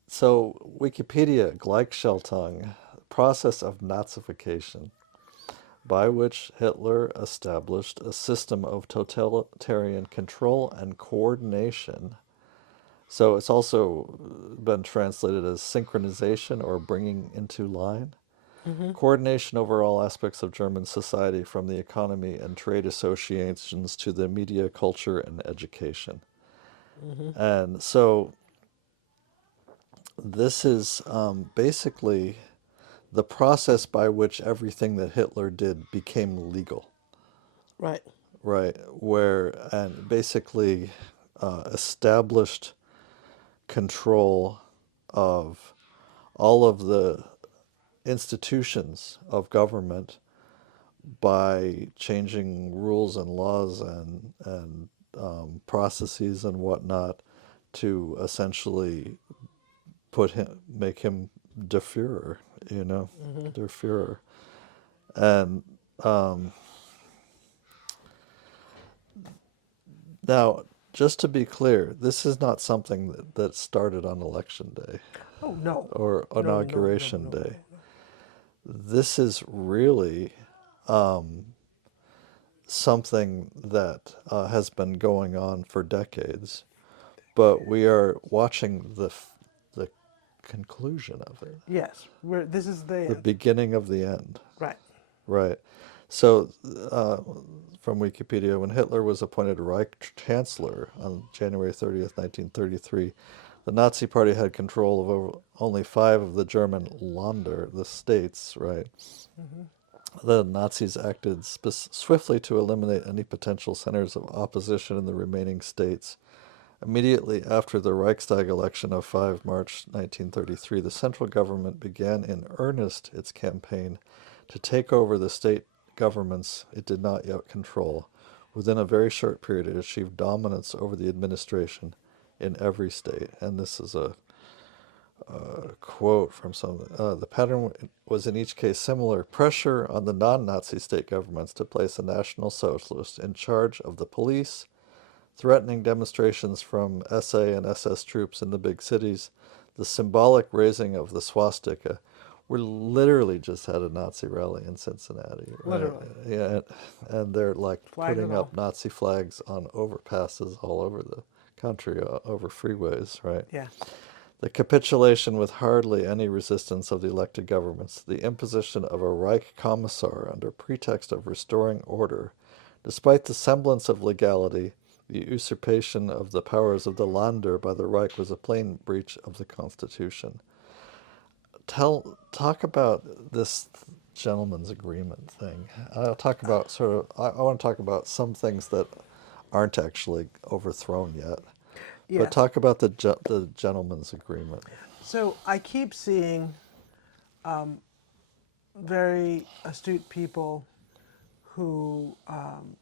So, Wikipedia, Gleichschaltung, process of Nazification, by which Hitler established a system of totalitarian control and coordination. So, it's also been translated as synchronization or bringing into line. Mm-hmm. Coordination over all aspects of German society, from the economy and trade associations to the media, culture, and education. Mm-hmm. And so, this is basically the process by which everything that Hitler did became legal, Right. right? And basically established control of all of the institutions of government by changing rules and laws and processes and whatnot to essentially make him der Führer, Mm-hmm. der Führer. And um, now, just to be clear, this is not something that started on election day Oh no, or no, no, no, inauguration no, no, day. no. This is really something that has been going on for decades, but we are watching the conclusion of it, Yes, this is the the end. beginning of the end. Right. Right. So, from Wikipedia, when Hitler was appointed Reich Chancellor on January 30th, 1933, the Nazi Party had control of only five of the German Länder, the states, right? Mm-hmm. The Nazis acted swiftly to eliminate any potential centers of opposition in the remaining states. Immediately after the Reichstag election of 5 March 1933, the central government began in earnest its campaign to take over the state governments it did not yet control. Within a very short period, it achieved dominance over the administration in every state. And this is a quote from some. The pattern was in each case similar: pressure on the non-Nazi state governments to place a national socialist in charge of the police, threatening demonstrations from SA and SS troops in the big cities, the symbolic raising of the swastika. We literally just had a Nazi rally in Cincinnati, right? Literally, Yeah, and they're like flags and putting all. up Nazi flags on overpasses all over the country, over freeways, right? Yeah. The capitulation with hardly any resistance of the elected governments, the imposition of a Reich Commissar under pretext of restoring order, despite the semblance of legality, the usurpation of the powers of the Länder by the Reich was a plain breach of the Constitution. Talk about this gentleman's agreement thing. I'll talk about I want to talk about some things that aren't actually overthrown yet, but Yes. talk about the gentleman's agreement. So I keep seeing very astute people who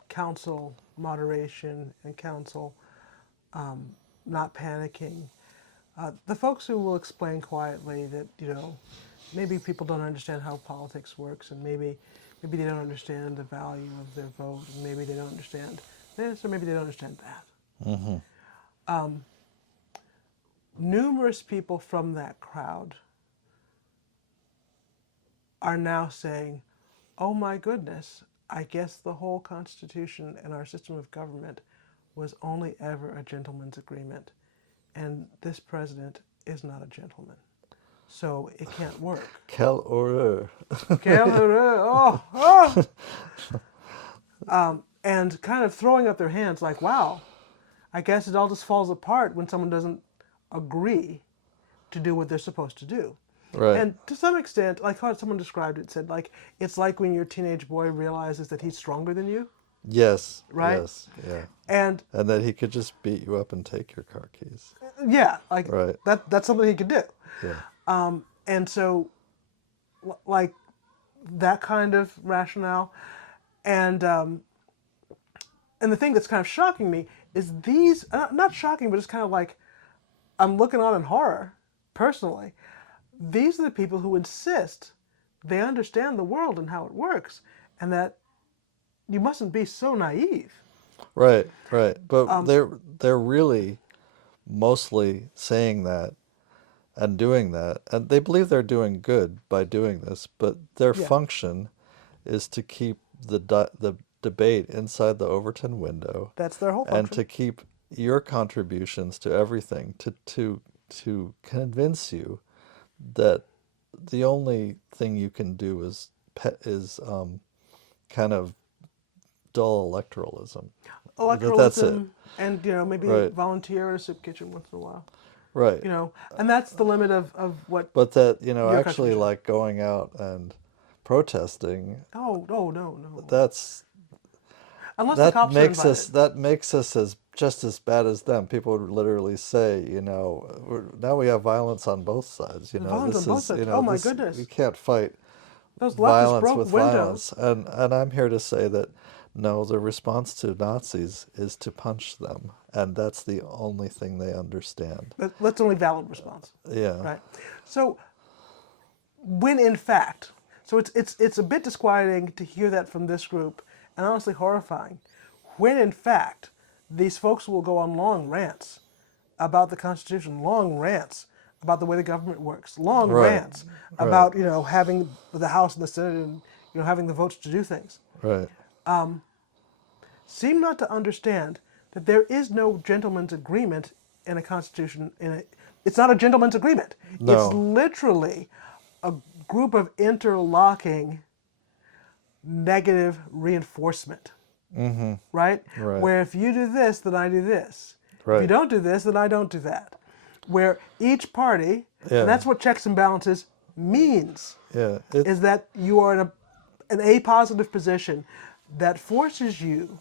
counsel moderation and counsel not panicking. The folks who will explain quietly that maybe people don't understand how politics works, and maybe they don't understand the value of their vote, and maybe they don't understand this, or maybe they don't understand that. Mm-hmm. Numerous people from that crowd are now saying, "Oh my goodness, I guess the whole Constitution and our system of government was only ever a gentleman's agreement, and this president is not a gentleman. So it can't work. Quel horreur. Oh, oh. And kind of throwing up their hands like, wow, I guess it all just falls apart when someone doesn't agree to do what they're supposed to do. Right. And to some extent, like how someone described it, said like it's like when your teenage boy realizes that he's stronger than you, Yes. right? Yes. Yeah. And And that he could just beat you up and take your car keys. yeah, like Right. that's something he could do. Yeah. And so, like that kind of rationale, and the thing that's kind of shocking me is these not shocking, but it's kind of like I'm looking on in horror, personally. These are the people who insist they understand the world and how it works, and that you mustn't be so naive. Right. Right. But they're really mostly saying that and doing that, and they believe they're doing good by doing this, but their Yeah, function is to keep the debate inside the Overton window, that's their whole and function. to keep your contributions to everything to convince you that the only thing you can do is kind of dull electoralism. That's it. Electoralism, and maybe Right. volunteer at a soup kitchen once in a while. Right. And that's the limit of what But that, your actually contribution. like going out and protesting, Oh, no, no, no. that's Unless the cops are invited. that makes us as just as bad as them. People would literally say, now we have violence on both sides. Violence on This both is, sides. Oh my this we goodness. can't fight Those leftists violence broke with windows. violence. And I'm here to say that no, the response to Nazis is to punch them, and that's the only thing they understand. That's the only valid response, Yeah. right? So when in fact, so it's a bit disquieting to hear that from this group, and honestly horrifying. When in fact, these folks will go on long rants about the Constitution, long rants about the way the government works, long Right. rants Right. about having the House and the Senate and having the votes to do things, Right. seem not to understand that there is no gentleman's agreement in a constitution. It's not a gentleman's agreement. No. It's literally a group of interlocking negative reinforcement, right? Right. Where if you do this, then I do this. If you Right. don't do this, then I don't do that. Where each party, Yeah. and that's what checks and balances means, Yeah. is that you are in an A positive position that forces you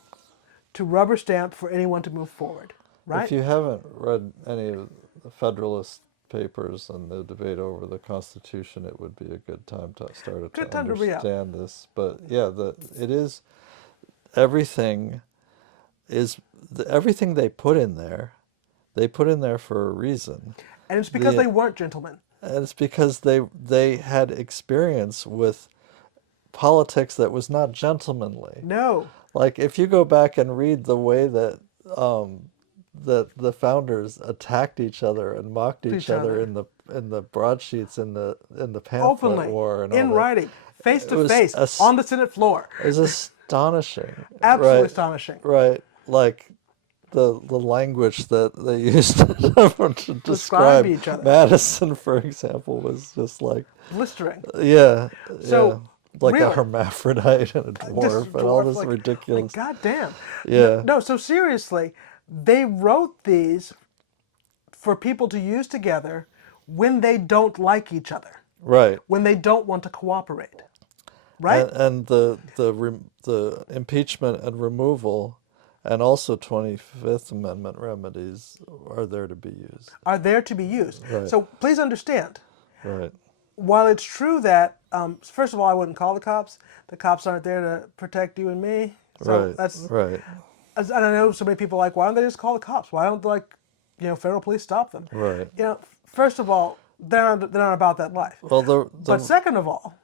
to rubber stamp for anyone to move forward, right? If you haven't read any of the Federalist Papers and the debate over the Constitution, it would be a good time to start Good to time to re-up. understand this. But yeah, it is everything everything they put in there. They put in there for a reason, And it's because The- they weren't gentlemen. and it's because they had experience with politics that was not gentlemanly. No. Like if you go back and read the way that that the founders attacked each other and mocked each other in the broadsheets in the pamphlet Openly, war and in all that. writing, face It to was face, on the Senate floor. It was astonishing. Absolutely right? astonishing. Right, like the language that they used to describe each other. Madison, for example, was just like Blistering. yeah, So, yeah. Like really? a hermaphrodite and a dwarf and all this like, ridiculous. God damn. Yeah. No, so seriously, they wrote these for people to use together when they don't like each other, Right. when they don't want to cooperate. Right? And the impeachment and removal and also 25th Amendment remedies are there to be used. Are there to be used. Right. So please understand, Right. while it's true that, first of all, I wouldn't call the cops. The cops aren't there to protect you and me. So Right. that's, Right. and I know so many people are like, why don't they just call the cops? Why don't federal police stop them? Right. First of all, they're not about that life. Well, But second of all,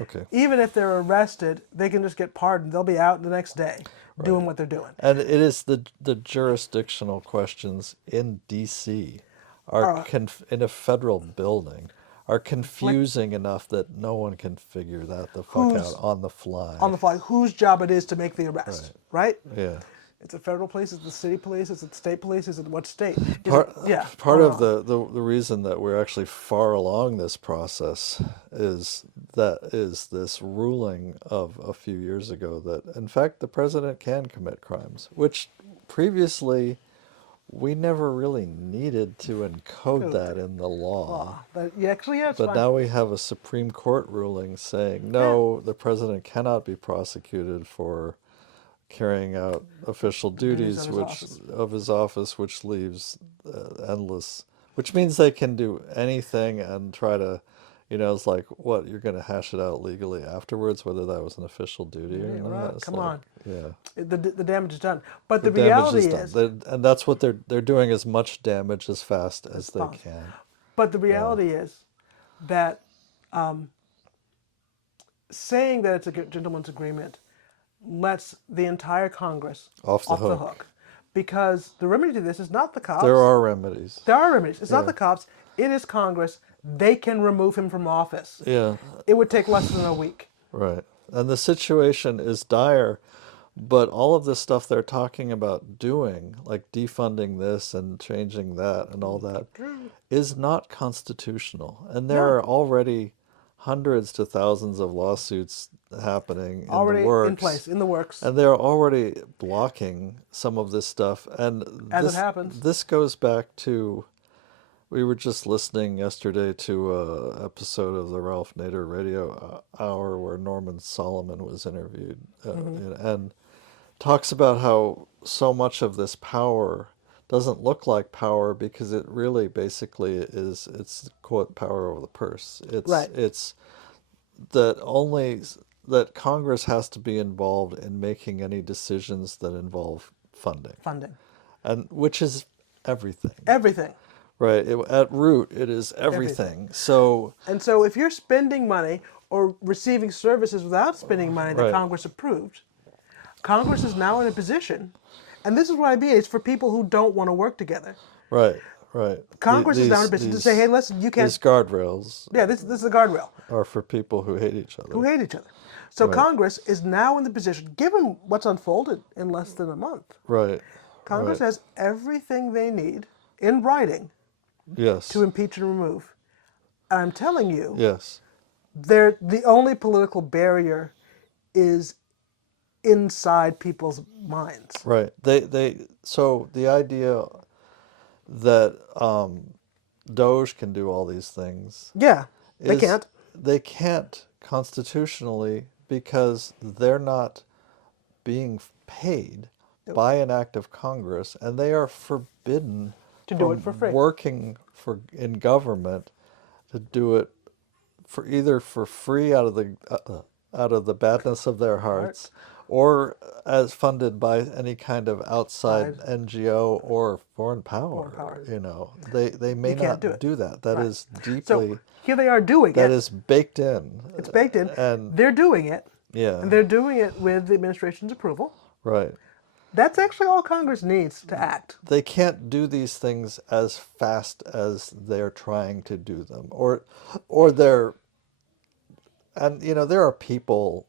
okay. even if they're arrested, they can just get pardoned. They'll be out the next day doing what they're doing. And it is the jurisdictional questions in D.C. are in a federal building are confusing enough that no one can figure that the fuck out on the fly. On the fly, whose job it is to make the arrest, right? Yeah. It's a federal police, it's the city police, it's the state police, it's what state? Part Yeah, part on and of on. the reason that we're actually far along this process is this ruling of a few years ago that in fact the president can commit crimes, which previously we never really needed to encode Code that in the law. law. But yeah, actually, yeah, it's But fine. now we have a Supreme Court ruling saying Yeah, no, the president cannot be prosecuted for carrying out official the duties of duties his which office. of his office, which leaves endless, which means they can do anything and try to, it's like what you're going to hash it out legally afterwards, whether that was an official duty or Yeah, not. right. It's Come like, on. yeah, The damage is done. But the the damage reality is done, is, and that's what they're doing as much damage as fast as it's they possible. can. But the Yeah, reality is that saying that it's a gentleman's agreement lets the entire Congress off the off the hook. hook. Because the remedy to this is not the There cops. are remedies. There are remedies. It's not Yeah, the cops. It is Congress. They can remove him from office. yeah, It would take less than a week. right. And the situation is dire. But all of this stuff they're talking about doing, like defunding this and changing that and all that, is not constitutional. And there No, are already hundreds to thousands of lawsuits happening in the already in works. place, in the works, And they're already blocking some of this stuff. And as it this happens. this goes back to, we were just listening yesterday to a episode of the Ralph Nader Radio Hour where Norman Solomon was interviewed, and talks about how so much of this power doesn't look like power because it really basically it's quote power over the purse. Right. It's that only that Congress has to be involved in making any decisions that involve funding, Funding. and which is everything. Everything. Right. At root, it is Everything. everything. So, And so if you're spending money or receiving services without spending money that right, Congress approved, Congress is now in a position, and this is what I mean, it's for people who don't want to work together. right, right. Congress is now in a position to say, hey, listen, you can't, These guardrails yeah, this is a guardrail, are for people who hate each who other. hate each other. So Right, Congress is now in the position, given what's unfolded in less than a month, right, Congress right. has everything they need in writing Yes, to impeach and remove. And I'm telling you, yes, the only political barrier is inside people's minds. right. So the idea that DOGE can do all these things Yeah, they is can't. they can't constitutionally because they're not being paid by an act of Congress, and they are forbidden To do it from for free. working for in government to do it for either for free out of the badness of their hearts, or as funded by any kind of outside Side NGO or foreign power. power. They may You can't do not it. do that. That Right. is So deeply here they are doing that it. is baked in. It's baked in. And They're doing it. yeah, And they're doing it with the administration's approval. right. That's actually all Congress needs to act. They can't do these things as fast as they're trying to do them, or they're, and there are people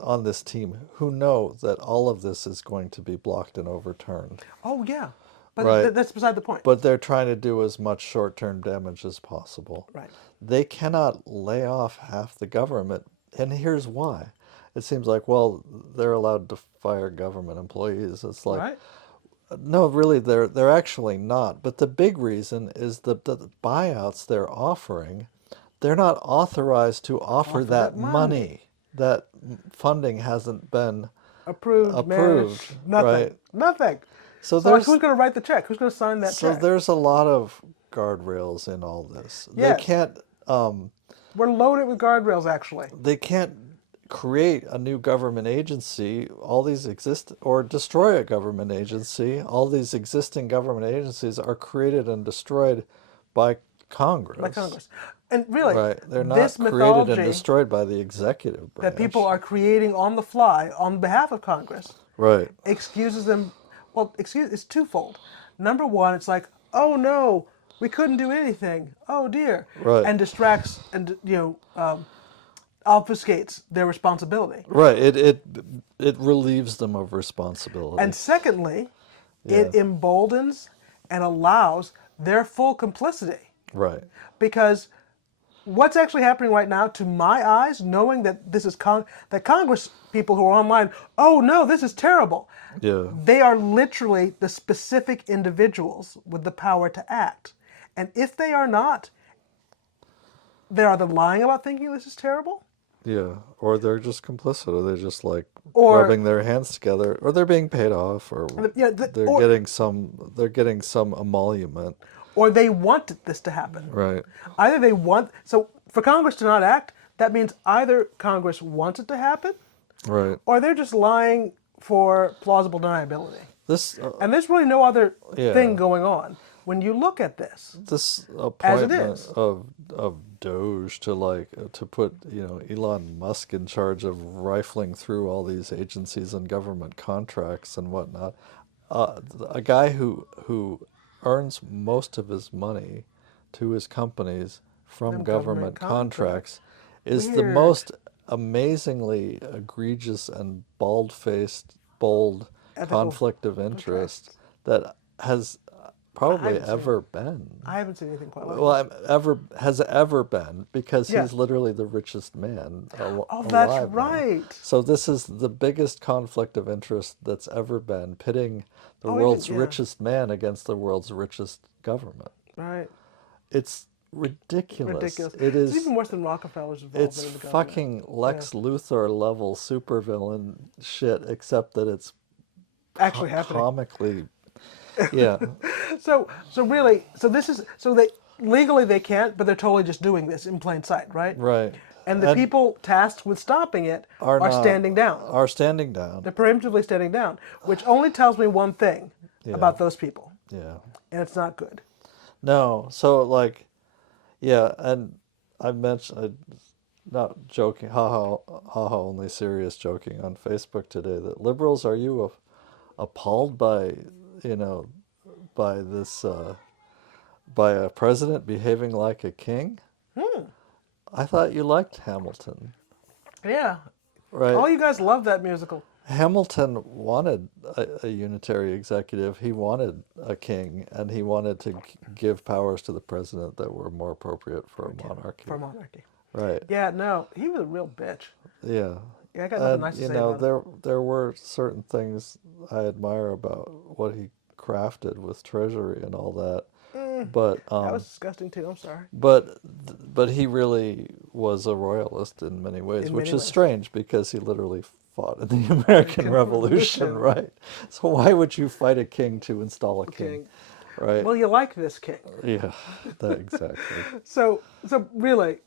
on this team who know that all of this is going to be blocked and overturned, Oh, yeah. But right? that's beside the point. But they're trying to do as much short-term damage as possible. Right. They cannot lay off half the government, and here's why. It seems like, well, they're allowed to fire government employees. It's like, Right? no, really, they're actually not. But the big reason is the buyouts they're offering, they're not authorized to offer that that money. money. That funding hasn't been Approved, managed, approved, nothing. right? Nothing. So So like, there's who's going to write the check? Who's going to sign that so check? there's a lot of guardrails in all this. They Yes. can't We're loaded with guardrails, actually. they can't create a new government agency. All these exist, or destroy a government agency. All these existing government agencies are created and destroyed by Congress. By Congress. And really, Right. They're not this created mythology and destroyed by the executive branch. that people are creating on the fly on behalf of Congress Right. excuses them. Well, it's twofold. Number one, it's like, oh no, we couldn't do anything. Oh dear, Right. and distracts and obfuscates their responsibility. Right. It relieves them of responsibility. And secondly, Yeah. it emboldens and allows their full complicity. Right. Because what's actually happening right now, to my eyes, knowing that this is that Congress people who are online, oh no, this is terrible. Yeah. They are literally the specific individuals with the power to act. And if they are not, they're either lying about thinking this is terrible, Yeah. Or they're just complicit, or they're just like or rubbing their hands together, or they're being paid off, or yeah, they're getting some emolument. or they want this to happen. Right. Either they want, so for Congress to not act, that means either Congress wants it to happen, Right. or they're just lying for plausible deniability. This And there's really no other yeah. thing going on. When you look at this, This as it appointment is, of DOGE to put Elon Musk in charge of rifling through all these agencies and government contracts and whatnot, a guy who earns most of his money to his companies from them government contracts is the Weird. most amazingly egregious and bald-faced, bold Ethical conflict of interest that has probably haven't seen ever been. I haven't seen anything quite like Well, this. has ever been, because Yeah. he's literally the richest man Oh, that's alive now. right. So this is the biggest conflict of interest that's ever been, pitting the Oh, world's even, yeah. richest man against the world's richest government. Right. It's ridiculous. Ridiculous. It It's is. even worse than Rockefeller's involvement It's in the government. fucking Lex Luthor level supervillain shit, except that it's Actually happening. comically. Yeah. So really, so they legally they can't, but they're totally just doing this in plain sight, right? Right. And the people tasked with stopping it are not- standing down. Are standing down. They're preemptively standing down, which only tells me one thing about those people, Yeah. and it's not good. No. So like, yeah, and I mentioned, not joking, haha, only serious joking on Facebook today, that liberals, are you appalled by, by this, by a president behaving like a king? I thought you liked Hamilton, Yeah. right? All you guys love that musical. Hamilton wanted a unitary executive. He wanted a king, and he wanted to give powers to the president that were more appropriate for a monarchy. For monarchy. Right. Yeah, no, he was a real bitch. Yeah. Yeah, I got nothing And nice to say about it. there were certain things I admire about what he crafted with Treasury and all that. But That was disgusting too. I'm sorry. but he really was a royalist in many ways, In which many is ways. strange because he literally fought in the American Revolution, right? So why would you fight a king to install a king, King. right? Well, you like this king. Yeah, that exactly. So really,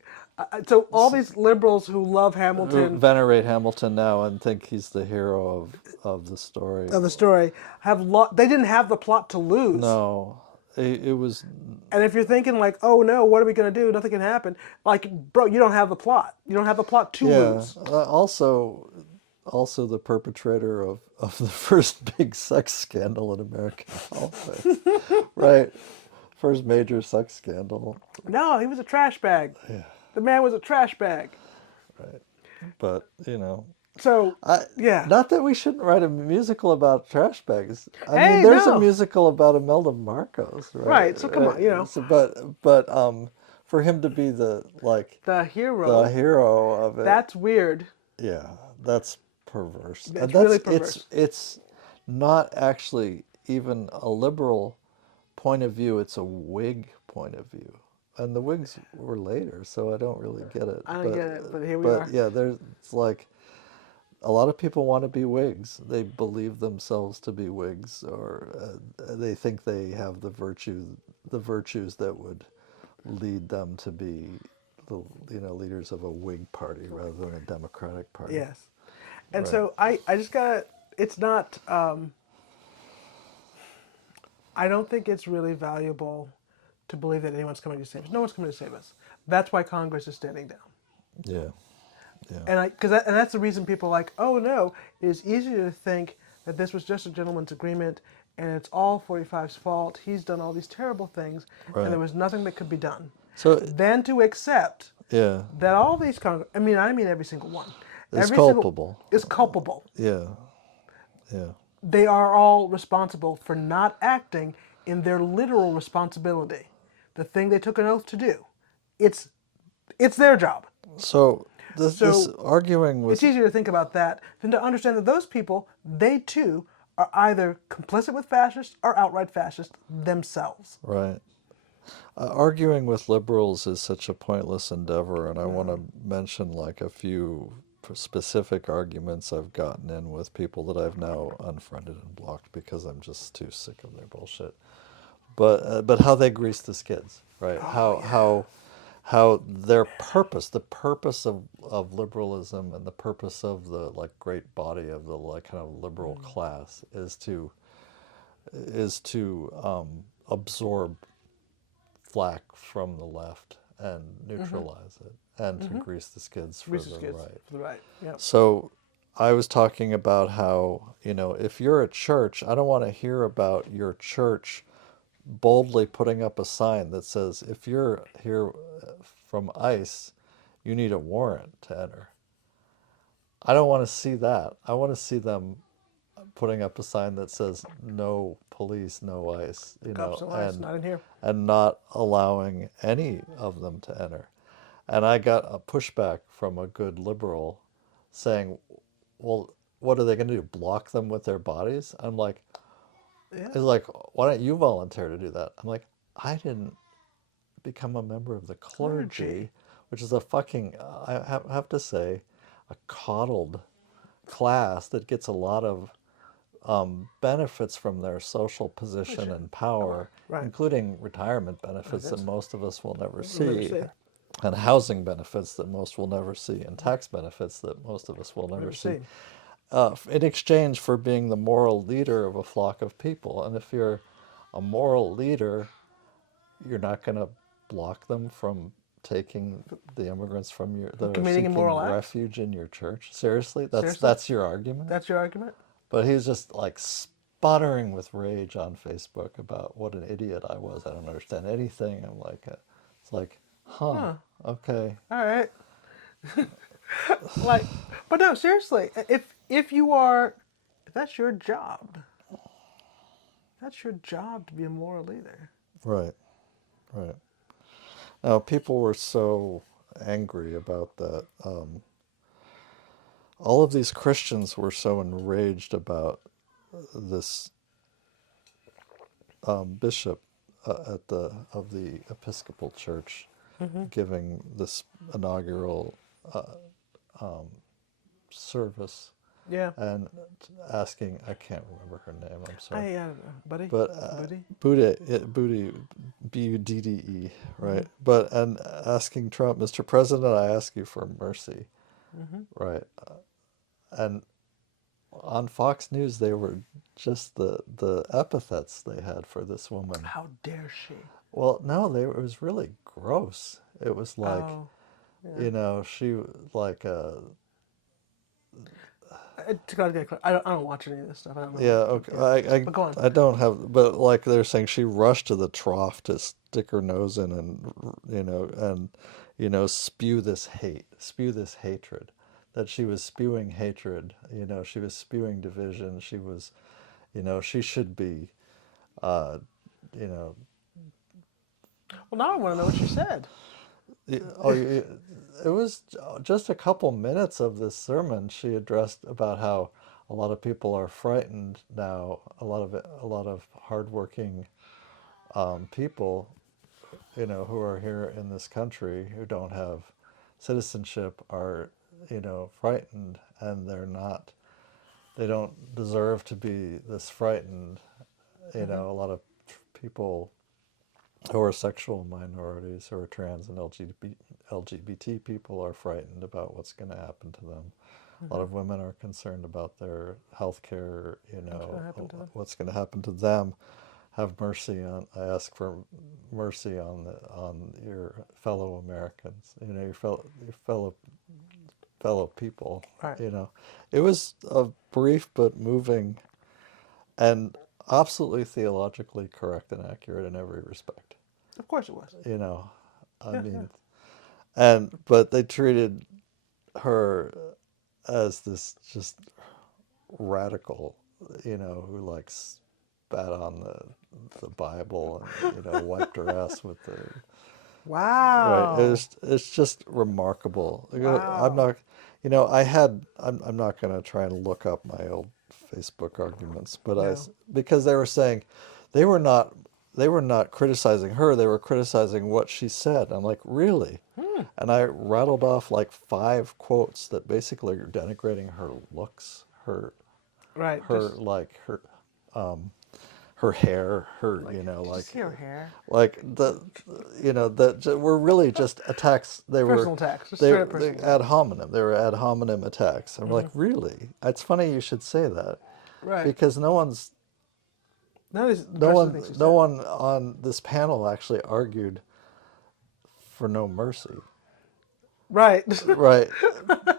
so all these liberals who love Who Hamilton venerate Hamilton now and think he's the hero of the story. of the story they didn't have the plot to lose. No, it was. And if you're thinking like, oh no, what are we gonna do? Nothing can happen. Like, bro, you don't have the plot. You don't have the plot to lose. Also the perpetrator of the first big sex scandal in American politics, right? First major sex scandal, No, he was a trash bag. Yeah. The man was a trash bag. right? But So yeah. not that we shouldn't write a musical about trash bags. I Hey, mean, there's no. a musical about Imelda Marcos, right? Right, so come on, So, but for him to be the hero. hero of it, That's weird. yeah, that's perverse. That's And really perverse. It's not actually even a liberal point of view. It's a Whig point of view. And the Whigs were later, so I don't really get it. I don't get it, but here we are. But yeah, it's like a lot of people want to be Whigs. They believe themselves to be Whigs, or they think they have the virtues that would lead them to be leaders of a Whig party rather than a Democratic party. Yes. And Right. so I just got it's not I don't think it's really valuable to believe that anyone's coming to save us. No one's coming to save us. That's why Congress is standing down. Yeah. Yeah. And that's the reason people are like, oh no, it is easier to think that this was just a gentleman's agreement and it's all 45's fault. He's done all these terrible things Right. and there was nothing that could be done. So Than to accept Yeah. that all these I mean every single one, Is every single culpable. is culpable. Yeah. Yeah. They are all responsible for not acting in their literal responsibility, the thing they took an oath to do. It's it's their job. So this So arguing it's with easier to think about that than to understand that those people, they too, are either complicit with fascists or outright fascists themselves. right. Arguing with liberals is such a pointless endeavor, and I want to No. mention like a few specific arguments I've gotten in with people that I've now unfriended and blocked because I'm just too sick of their bullshit. But how they grease the skids, right? Oh yeah. How their purpose, the purpose of liberalism and the purpose of the like great body of the like kind of liberal class is to absorb flack from the left and neutralize it and to grease the skids for Reese's the Kids right. for the right. Yep. So I was talking about how, if you're a church, I don't want to hear about your church boldly putting up a sign that says, if you're here from ICE, you need a warrant to enter. I don't want to see that. I want to see them putting up a sign that says no police, no ICE, Cops no ice, not in here. and not allowing any of them to enter. And I got a pushback from a good liberal saying, well, what are they going to do? Block them with their bodies? I'm like, Yeah. it's like, why don't you volunteer to do that? I'm like, I didn't become a member of the Clergy. clergy, which is a fucking, have to say, a coddled class that gets a lot of benefits from their social position Clergy. and power, Right. including retirement Right. benefits that That's most of us will never we'll never see, see. and housing benefits that most will never see, and tax benefits that most of us will We'll never never see, see. in exchange for being the moral leader of a flock of people. And if you're a moral leader, you're not going to block them from taking the immigrants from your From that are committing seeking immoral acts. refuge in your church. Seriously, that's Seriously, that's your argument? that's your argument. But he's just like sputtering with rage on Facebook about what an idiot I was. I don't understand anything. I'm like, it's like, huh, Huh. okay, All right. Like, but no, seriously. If you are, if that's your job to be a moral leader. right, right. Now people were so angry about that. All of these Christians were so enraged about this bishop at the of the Episcopal Church giving this inaugural service Yeah. and asking, I can't remember her name, I'm sorry, I don't know, buddy. but Buddy. Booty, Budde, right? But and asking Trump, Mr. President, I ask you for mercy, right? And on Fox News, they were just the epithets they had for this woman. How dare she? Well, no, it was really gross. It was like, Oh, yeah. she like To God get clear, I don't watch any of this stuff. I don't know. yeah, okay. Yeah. But go on. I don't have, but like they're saying, she rushed to the trough to stick her nose in and spew this hate, spew this hatred. That she was spewing hatred. She was spewing division. She was, she should be, uh, you know, Well, now I want to know what she said. oh, it was just a couple minutes of this sermon she addressed about how a lot of people are frightened now. A lot of hardworking people, who are here in this country who don't have citizenship are, frightened, and they don't deserve to be this frightened. A lot of people who are sexual minorities, who are trans and LGBT people, are frightened about what's going to happen to them. A lot of women are concerned about their health care, What's going to happen to them? what's going to happen to them. Have mercy on. I ask for mercy on your fellow Americans. Your fellow people. Right. It was a brief but moving and absolutely theologically correct and accurate in every respect. Of course it was. You know, I Yeah, yeah. mean, but they treated her as this just radical, who like spat on the Bible and wiped her ass with the right. Wow. It's just remarkable. I'm Wow. not, I'm not gonna try and look up my old Facebook arguments, but No. because they were saying they were not they were not criticizing her, they were criticizing what she said. I'm like, really? Hmm. And I rattled off like 5 quotes that basically are denigrating her looks, Right. her like um her hair, her Like, did you like see her hair? like the that were really just attacks. Personal attacks. Just They straight up were personal ad attacks. hominem. They were ad hominem attacks. I'm like, really? It's funny you should say that Right. because None of the rest of the things she no said. one on this panel actually argued for no mercy. Right. Right.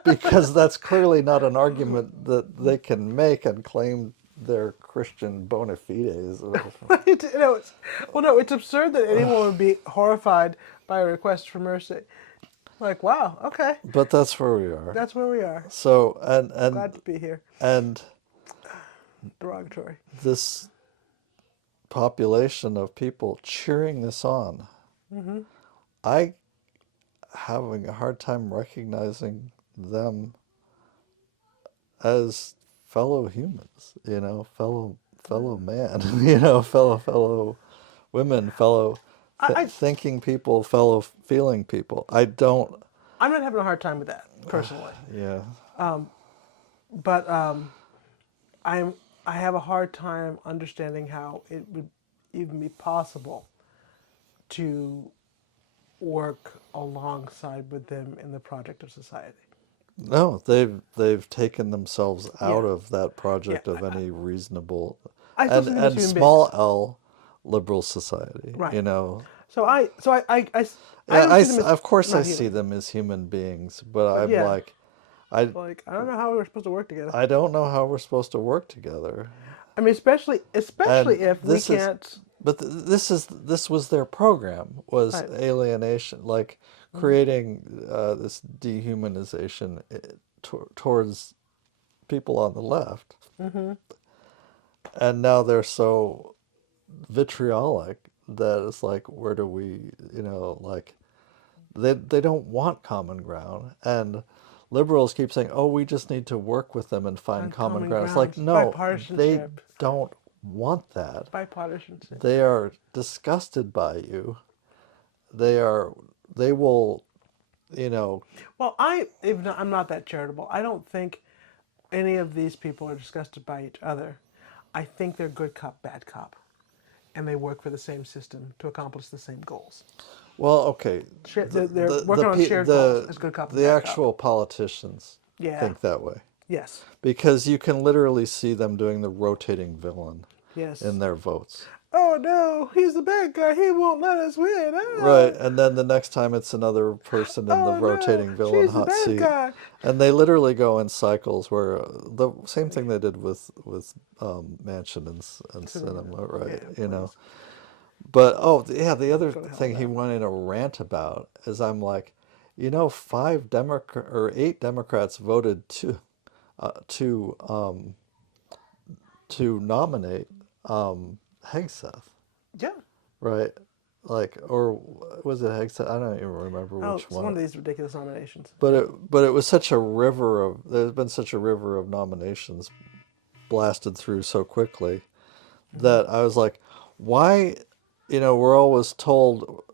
Because that's clearly not an argument that they can make and claim their Christian bona fides. Right. Well, no, it's absurd that anyone would be horrified by a request for mercy. Like, wow, okay, But that's where we are. that's where we are. So Glad to be here. and Derogatory. this population of people cheering this on, I having a hard time recognizing them as fellow humans, fellow man, fellow women, fellow I, thinking people, fellow feeling people. I don't, I'm not having a hard time with that personally, yeah. but I'm I have a hard time understanding how it would even be possible to work alongside with them in the project of society. No, they've taken themselves Yeah, out of that yeah. project of any reasonable I still see them as and human small beings, L liberal society, right? So I Yeah, don't see them as of course I not see human, them as human beings, but but I'm yeah, like, I like I don't know how we're supposed to work together. I don't know how we're supposed to work together. I mean, especially And if we can't. but this was their program, was Right. alienation, like creating this dehumanization towards people on the left. And now they're so vitriolic that it's like, where do we, like they don't want common ground, and liberals keep saying, oh, we just need to work with them and find Find common common ground. It's like, grounds, no, they bipartisanship, don't want that. bipartisanship. They are disgusted by you. They are, they will, you know, Well, I'm not that charitable. I don't think any of these people are disgusted by each other. I think they're good cop, bad cop, and they work for the same system to accomplish the same goals. well, okay, They're working on shared goals as good cop and the bad cop. actual politicians Yeah. think that way Yes. because you can literally see them doing the rotating villain in Yes. their votes. Oh no, he's the bad guy. He won't let us win. Right, Ah. and then the next time it's another person in the Oh no, rotating villain she's the hot bad seat, guy. and they literally go in cycles where the same thing they did with Manchin and Cinema. Cinema, right? Yeah, You know, please. but oh yeah, the other Go to hell with thing he that. went in a rant about is I'm like, 8 Democrats voted to to nominate Hegseth, Yeah. right? Like, or was it Hegseth? I don't even remember Oh, which it's one one. of these ridiculous nominations. But it was such a river of there's been such a river of nominations blasted through so quickly that I was like, why, we're always told,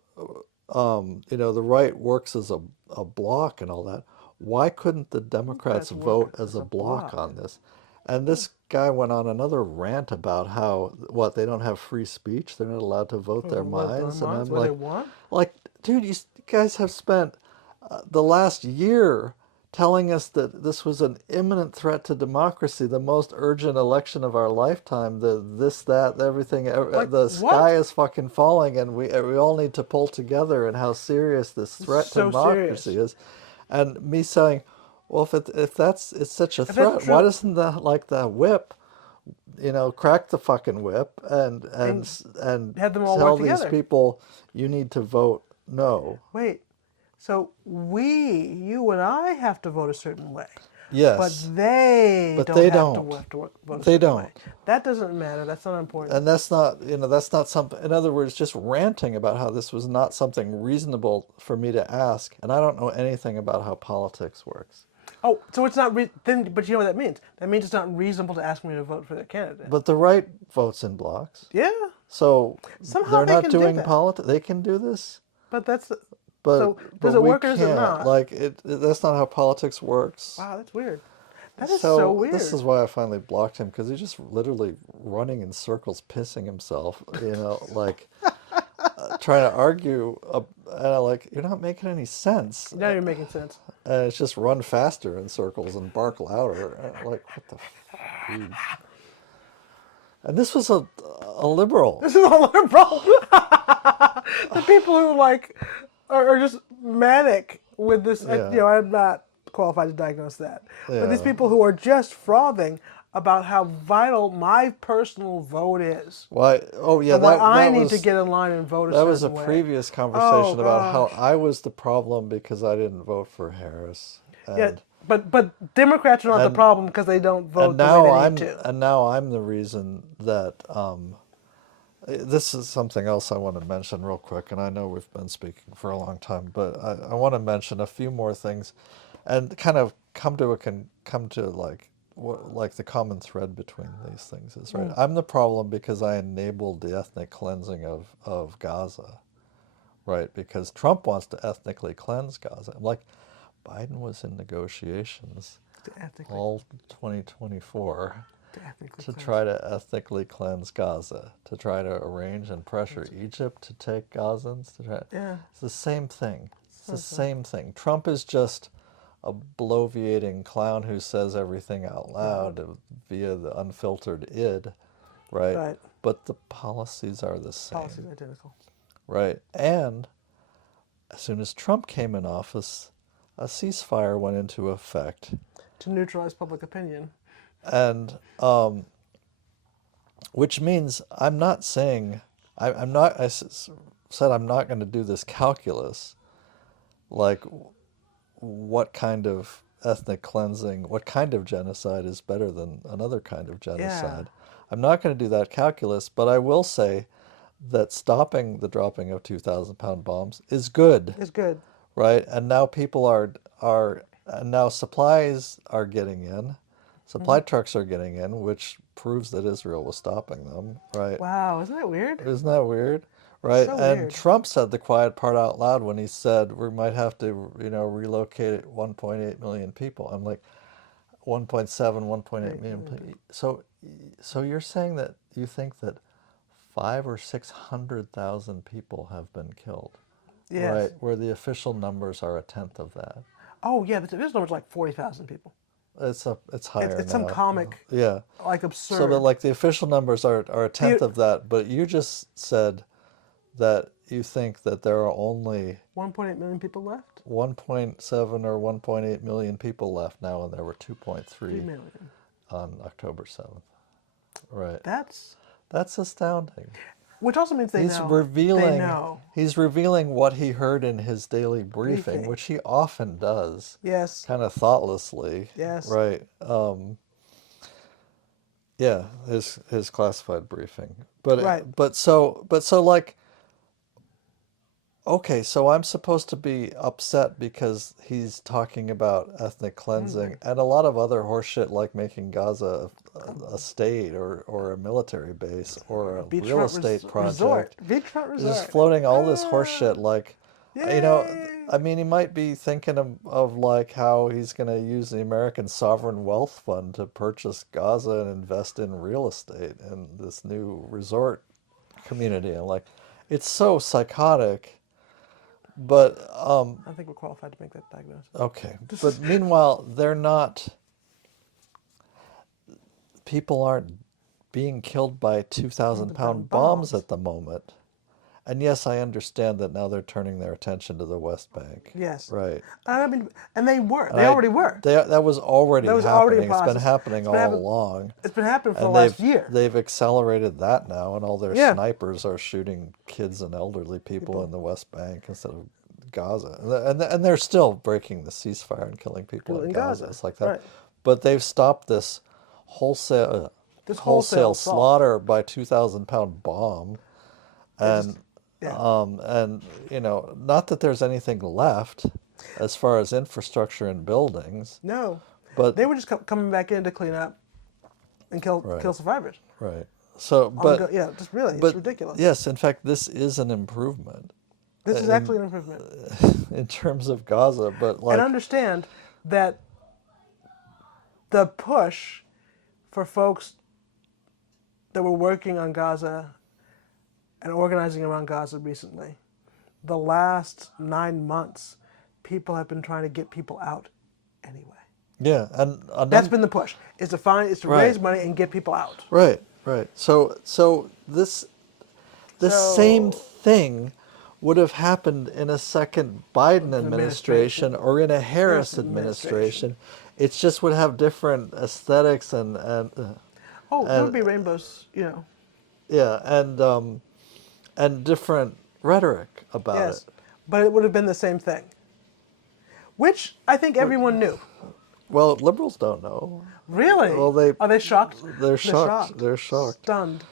the right works as a block and all that. Why couldn't the Democrats Democrats work vote as as a a block bloc. on this? And this guy went on another rant about how what they don't have free speech, they're not allowed to vote their What their minds, and minds, I'm what they want. like, dude, you guys have spent the last year telling us that this was an imminent threat to democracy, the most urgent election of our lifetime, the this, that, everything, Like the sky what? is fucking falling, and we all need to pull together, and how serious this It's threat to so democracy serious. is. And me saying, well, if that's it's such a If that's threat, why true, doesn't the whip, crack the fucking whip and and have them all tell work these together. people you need to vote no. Wait, So you and I have to vote a certain way. But Yes, they but don't they have to don't. vote a They certain way. don't. That doesn't matter. That's not important. And that's not, that's not something, in other words, just ranting about how this was not something reasonable for me to ask. And I don't know anything about how politics works. Oh, so it's not then? But you know what that means? That means it's not reasonable to ask me to vote for their candidate. But the right votes in blocks. Yeah, So somehow they're they not can do doing that. politics. They can do this, But that's but so. Does it we work or does it can't. not? Like that's not how politics works. Wow, that's weird. That is so So this weird. is why I finally blocked him because he's just literally running in circles, pissing himself. Like trying to argue, and I'm like, you're not making any sense. Now you're making sense. And it's just run faster in circles and bark louder. And I'm like, what the dude? And this was a liberal. This is all liberal. The people who are just manic with this. Yeah. I'm not qualified to diagnose that. But these Yeah. people who are just frothing about how vital my personal vote is, Why? Oh, yeah. and why That I that need to was get in line and vote a that was a certain way. previous Oh conversation about how gosh. I was the problem because I didn't vote for Harris. Yeah, And but Democrats are not the and problem because they don't vote and the way now they need I'm to. and now I'm the reason that this is something else I want to mention real quick, and I know we've been speaking for a long time, but I want to mention a few more things, and kind of come to like what like the common thread between these things is right. I'm the problem because I enabled the ethnic cleansing of Gaza, right? Because Trump wants to ethnically cleanse Gaza. I'm like, Biden was in negotiations To ethically, all 2024 to ethnically to cleanse. try to ethnically cleanse Gaza, to try to arrange and pressure Egypt to take Gazans. Yeah. It's the same thing. It's the same thing. Trump is just a bloviating clown who says everything out loud via the unfiltered id, right? Right. But the policies are the Policies same, identical. right? And as soon as Trump came in office, a ceasefire went into effect. To neutralize public opinion. And which means I'm not saying said I'm not going to do this calculus, like what kind of ethnic cleansing, what kind of genocide is better than another kind of genocide. I'm not going to do that calculus, but I will say that stopping the dropping of 2,000-pound bombs is good, It's good. right? And now people are and now supplies are getting in. Supply trucks are getting in, which proves that Israel was stopping them, right? Wow, isn't that weird? Isn't that weird? Right? So And weird. Trump said the quiet part out loud when he said we might have to, relocate 1.8 million people. I'm like 1.7, 1.8 million people. So you're saying that you think that 5 or 600,000 people have been killed, Yes. right? Where the official numbers are a tenth of that. Oh yeah, this number's like 40,000 people. It's higher It's now. some comic, Yeah. like So, absurd. but like the official numbers are a tenth of that. But you just said that you think that there are only 1.8 million people left. 1.7 or 1.8 million people left now, and there were 3 2.3 million. on October 7th. Right. That's astounding. which also means they He's know. revealing They know. he's revealing what he heard in his daily briefing, Briefing. which he often does, Yes. kind of thoughtlessly. Yes. Right. Yeah, his classified briefing. But Right. but so like, okay, so I'm supposed to be upset because he's talking about ethnic cleansing and a lot of other horseshit like making Gaza a state or a military base or a real estate resort. project. Beachfront He's just resort. floating all this horseshit like, Yay. I mean, he might be thinking of like how he's going to use the American Sovereign Wealth Fund to purchase Gaza and invest in real estate in this new resort community. And like, it's so psychotic. But I think we're qualified to make that diagnosis. okay. But meanwhile, people aren't being killed by 2,000-pound bombs at the moment. And yes, I understand that now they're turning their attention to the West Bank. Yes. Right. I mean, and they were. They already were. That was already That was happening. already a It's been process. happening all along. It's been happening for the And last year. they've accelerated that now, and all their Yeah. snipers are shooting kids and elderly people in the West Bank instead of Gaza, and they're still breaking the ceasefire and killing people in in Gaza. Gaza, It's like that, right? but they've stopped this wholesale This wholesale wholesale assault. slaughter by 2,000-pound bomb, They just, and yeah. and not that there's anything left as far as infrastructure and buildings, No, but they were just coming back in to clean up and kill right, survivors. right. So, Yeah, just really, it's but ridiculous. yes, in fact, this is an improvement This is in actually an improvement. in terms of Gaza, but And like, understand that the push for folks that were working on Gaza and organizing around Gaza recently, the last 9 months, people have been trying to get people out anyway. yeah, and That's been the push. Is to right, raise money and get people out. right, right. So the same So thing would have happened in a second Biden an administration, administration or in a Harris Harris administration. administration. It just would have different aesthetics Oh, there would and be rainbows, yeah, and different rhetoric about it. yes, but it would have been the same thing, which I think everyone knew. Well, liberals don't know. Really? Well, Are they shocked? they're They're shocked. shocked. They're shocked. Stunned.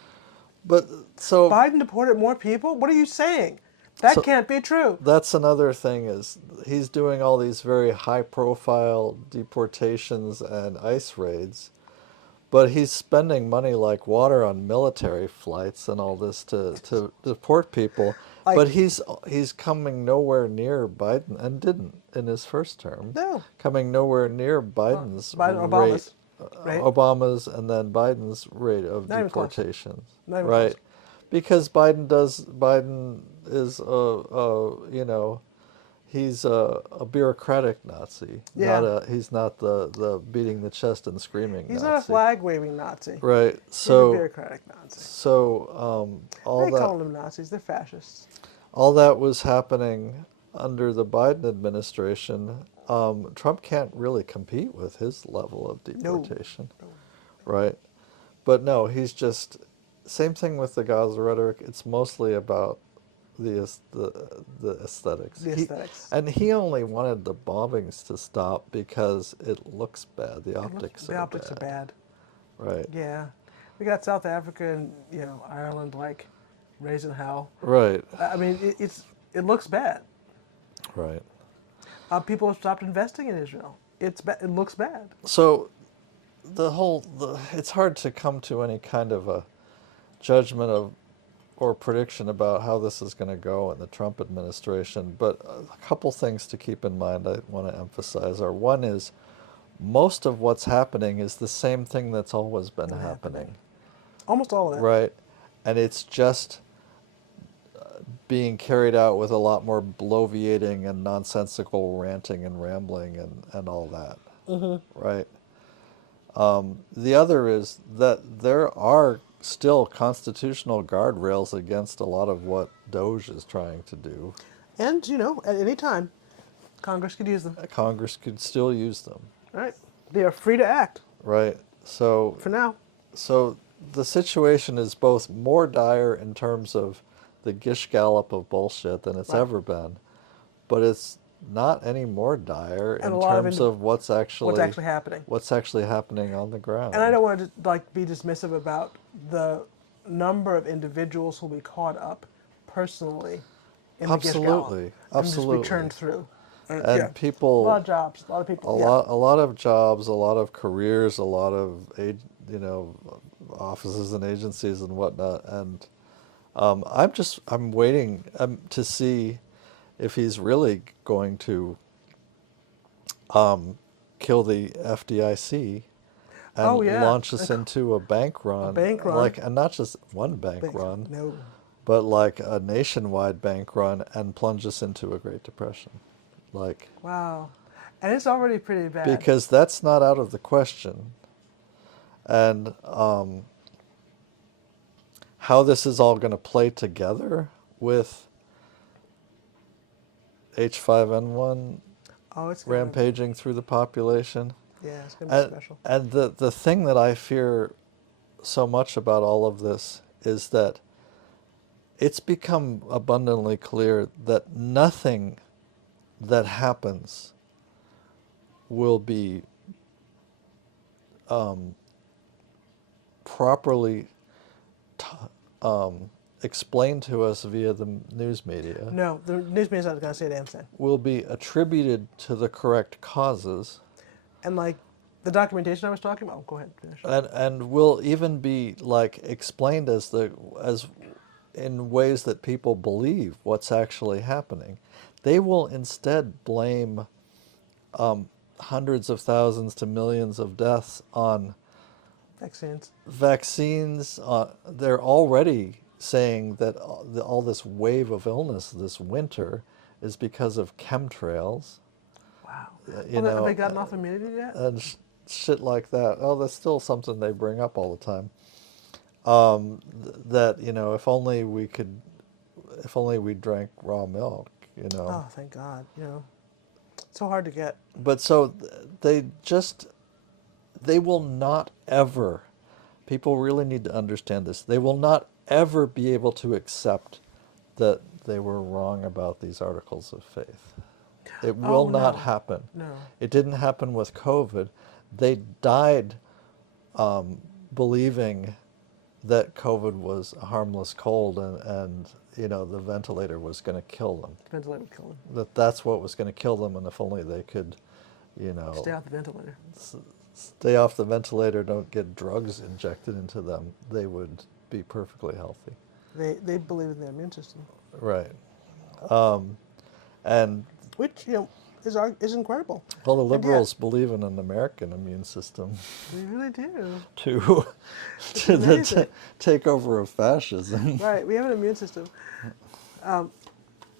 But so Biden deported more people? What are you saying? That so can't be true. that's another thing is he's doing all these very high profile deportations and ICE raids, but he's spending money like water on military flights and all this to deport people. Like, But he's coming nowhere near Biden and didn't in his first term. no. Coming nowhere near Biden's Biden, rate, Obama's, right? Obama's and then Biden's rate of Not even close. deportations. Not even Right. close. Because Biden is he's a bureaucratic Nazi. Yeah. He's not the beating the chest and screaming He's Nazi. not a flag-waving Nazi. Right. He's a So bureaucratic Nazi. all They that call them Nazis. They're fascists. all that was happening under the Biden administration. Trump can't really compete with his level of No. deportation, right? But no, he's just same thing with the Gaza rhetoric. It's mostly about the aesthetics. The aesthetics. And he only wanted the bombings to stop because it looks bad. The optics The optics are bad. Right. Yeah. We got South Africa and, Ireland, like, raising hell. Right. I mean, it looks bad. Right. People have stopped investing in Israel. It looks bad. So it's hard to come to any kind of a judgment of or prediction about how this is going to go in the Trump administration, but a couple things to keep in mind I want to emphasize are one is most of what's happening is the same thing that's always been happening, Almost all of it. right? And it's just being carried out with a lot more bloviating and nonsensical ranting and rambling and all that, right? The other is that there are still constitutional guardrails against a lot of what DOGE is trying to do. And, at any time, Congress could use them. Congress could still use them, Right? They are free to act right? So, for now. so the situation is both more dire in terms of the gish gallop of bullshit than it's Right. ever been, but it's not any more dire And in a lot of terms of what's actually happening. what's actually happening on the ground. And I don't want to be dismissive about the number of individuals who will be caught up personally in the gish gallop Absolutely, and absolutely. just be churned through. And people, a lot of jobs, a lot of people, a lot of jobs, a lot of careers, a lot of offices and agencies and whatnot. And I'm waiting to see if he's really going to kill the FDIC and Oh, yeah. launch us into a bank run. bank run. Like, and not just one bank run, No. but like a nationwide bank run and plunge us into a Great Depression. Like, Wow. And it's already pretty bad. because that's not out of the question. And how this is all going to play together with H5N1 oh, it's gonna, rampaging through the population. yeah, it's gonna be And, special. and the thing that I fear so much about all of this is that it's become abundantly clear that nothing that happens will be properly t- explained to us via the news media, No, the news media's not going to say a damn thing. will be attributed to the correct causes, And like the documentation I was talking about, go ahead, finish. and will even be like explained as in ways that people believe what's actually happening. They will instead blame hundreds of thousands to millions of deaths on Vaccines. vaccines. They're already saying that all this wave of illness this winter is because of chemtrails, Wow. you Well, have know, they gotten off immunity yet? and shit like that. Oh, that's still something they bring up all the time. That, if only we drank raw milk, Oh, thank God. So hard to get. But so they will not ever, people really need to understand this, they will not ever be able to accept that they were wrong about these articles of faith. It will Oh, not no. happen. No. It didn't happen with COVID. They died believing that COVID was a harmless cold, and the ventilator was going to kill them. Ventilator would kill them. That's what was going to kill them, and if only they could, Stay off the ventilator. stay off the ventilator, don't get drugs injected into them, they would be perfectly healthy. They believe in their immune system, Right. And which is incredible. well, the And yet- liberals believe in an American immune system We really do. to the amazing. takeover of fascism. Right, we have an immune system.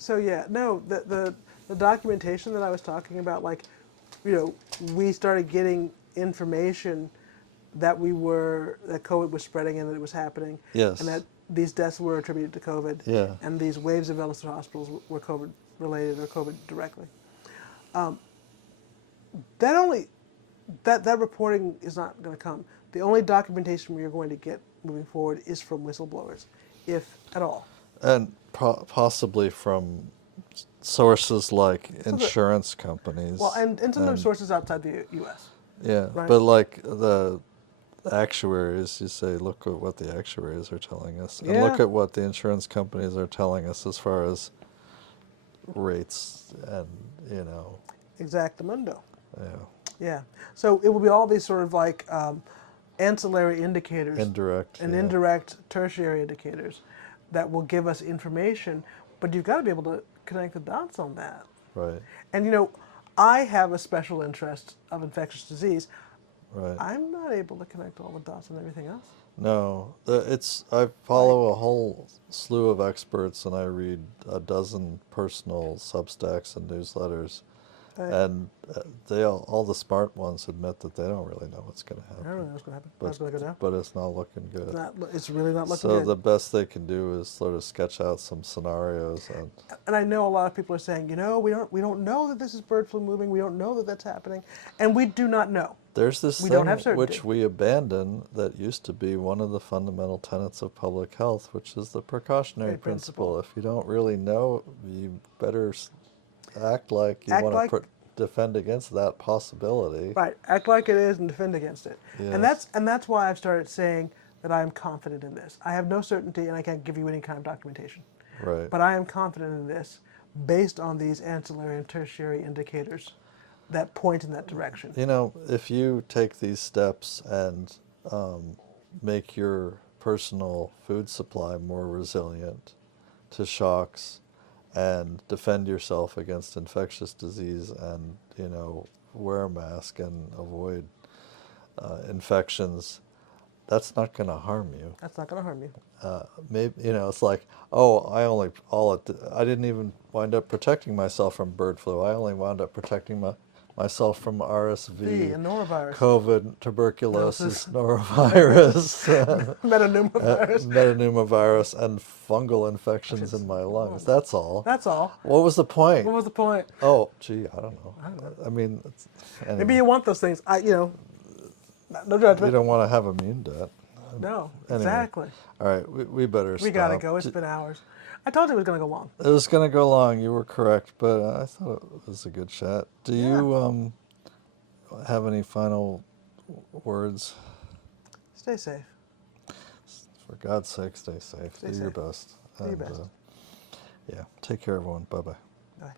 So yeah, no, the documentation that I was talking about, like, we started getting information that COVID was spreading and that it was happening. Yes. And that these deaths were attributed to COVID. Yeah. And these waves of illness in hospitals were COVID related or COVID directly. That reporting is not going to come. The only documentation we are going to get moving forward is from whistleblowers, if at all. And possibly from sources like insurance companies. Well, and sometimes sources outside the U.S. Yeah, right? but like the actuaries, you say, look at what the actuaries are telling us, and look Yeah. at what the insurance companies are telling us as far as rates and, Exactamundo. yeah, Yeah. So it will be all these sort of like ancillary indicators. indirect. And yeah. indirect tertiary indicators that will give us information, but you've got to be able to connect the dots on that. Right, And I have a special interest of infectious disease. right. I'm not able to connect all the dots and everything else. No, I follow a whole slew of experts, and I read a dozen personal Substacks and newsletters, Right. and all the smart ones admit that they don't really know what's going to I happen. don't know what's going to happen. What's going to go down. But it's not looking good. It's really not looking So good. the best they can do is sort of sketch out some scenarios, And I know a lot of people are saying, we don't know that this is bird flu moving. We don't know that that's happening, and we do not know. there's this We thing don't have certainty. which we abandon that used to be one of the fundamental tenets of public health, which is the precautionary Great principle. principle. If you don't really know, you better act like you Act want like- to defend against that possibility. Right, act like it is and defend against it. And Yes. that's why I've started saying that I am confident in this. I have no certainty and I can't give you any kind of documentation. Right. But I am confident in this based on these ancillary and tertiary indicators that point in that direction. If you take these steps and make your personal food supply more resilient to shocks and defend yourself against infectious disease and, wear a mask and avoid infections, that's not going to harm you. That's not going to harm you. Maybe, it's like, oh, I didn't even wind up protecting myself from bird flu. I only wound up protecting myself from RSV, and norovirus. COVID, tuberculosis, norovirus, Metapneumovirus. metapneumovirus, and fungal infections in my lungs. That's all. That's all. What was the point? What was the point? Oh, gee, I don't know. I mean, anyway, Maybe you want those things. No you judgment. don't want to have immune debt. No, Anyway. exactly. All right, we better stop. We got to go. It's been hours. I told you it was going to go long. It was going to go long. You were correct, but I thought it was a good chat. Do Yeah. you have any final words? Stay safe. For God's sake, stay safe. Stay Do safe. your best. Do your And, best. yeah, take care, everyone. Bye-bye. Bye.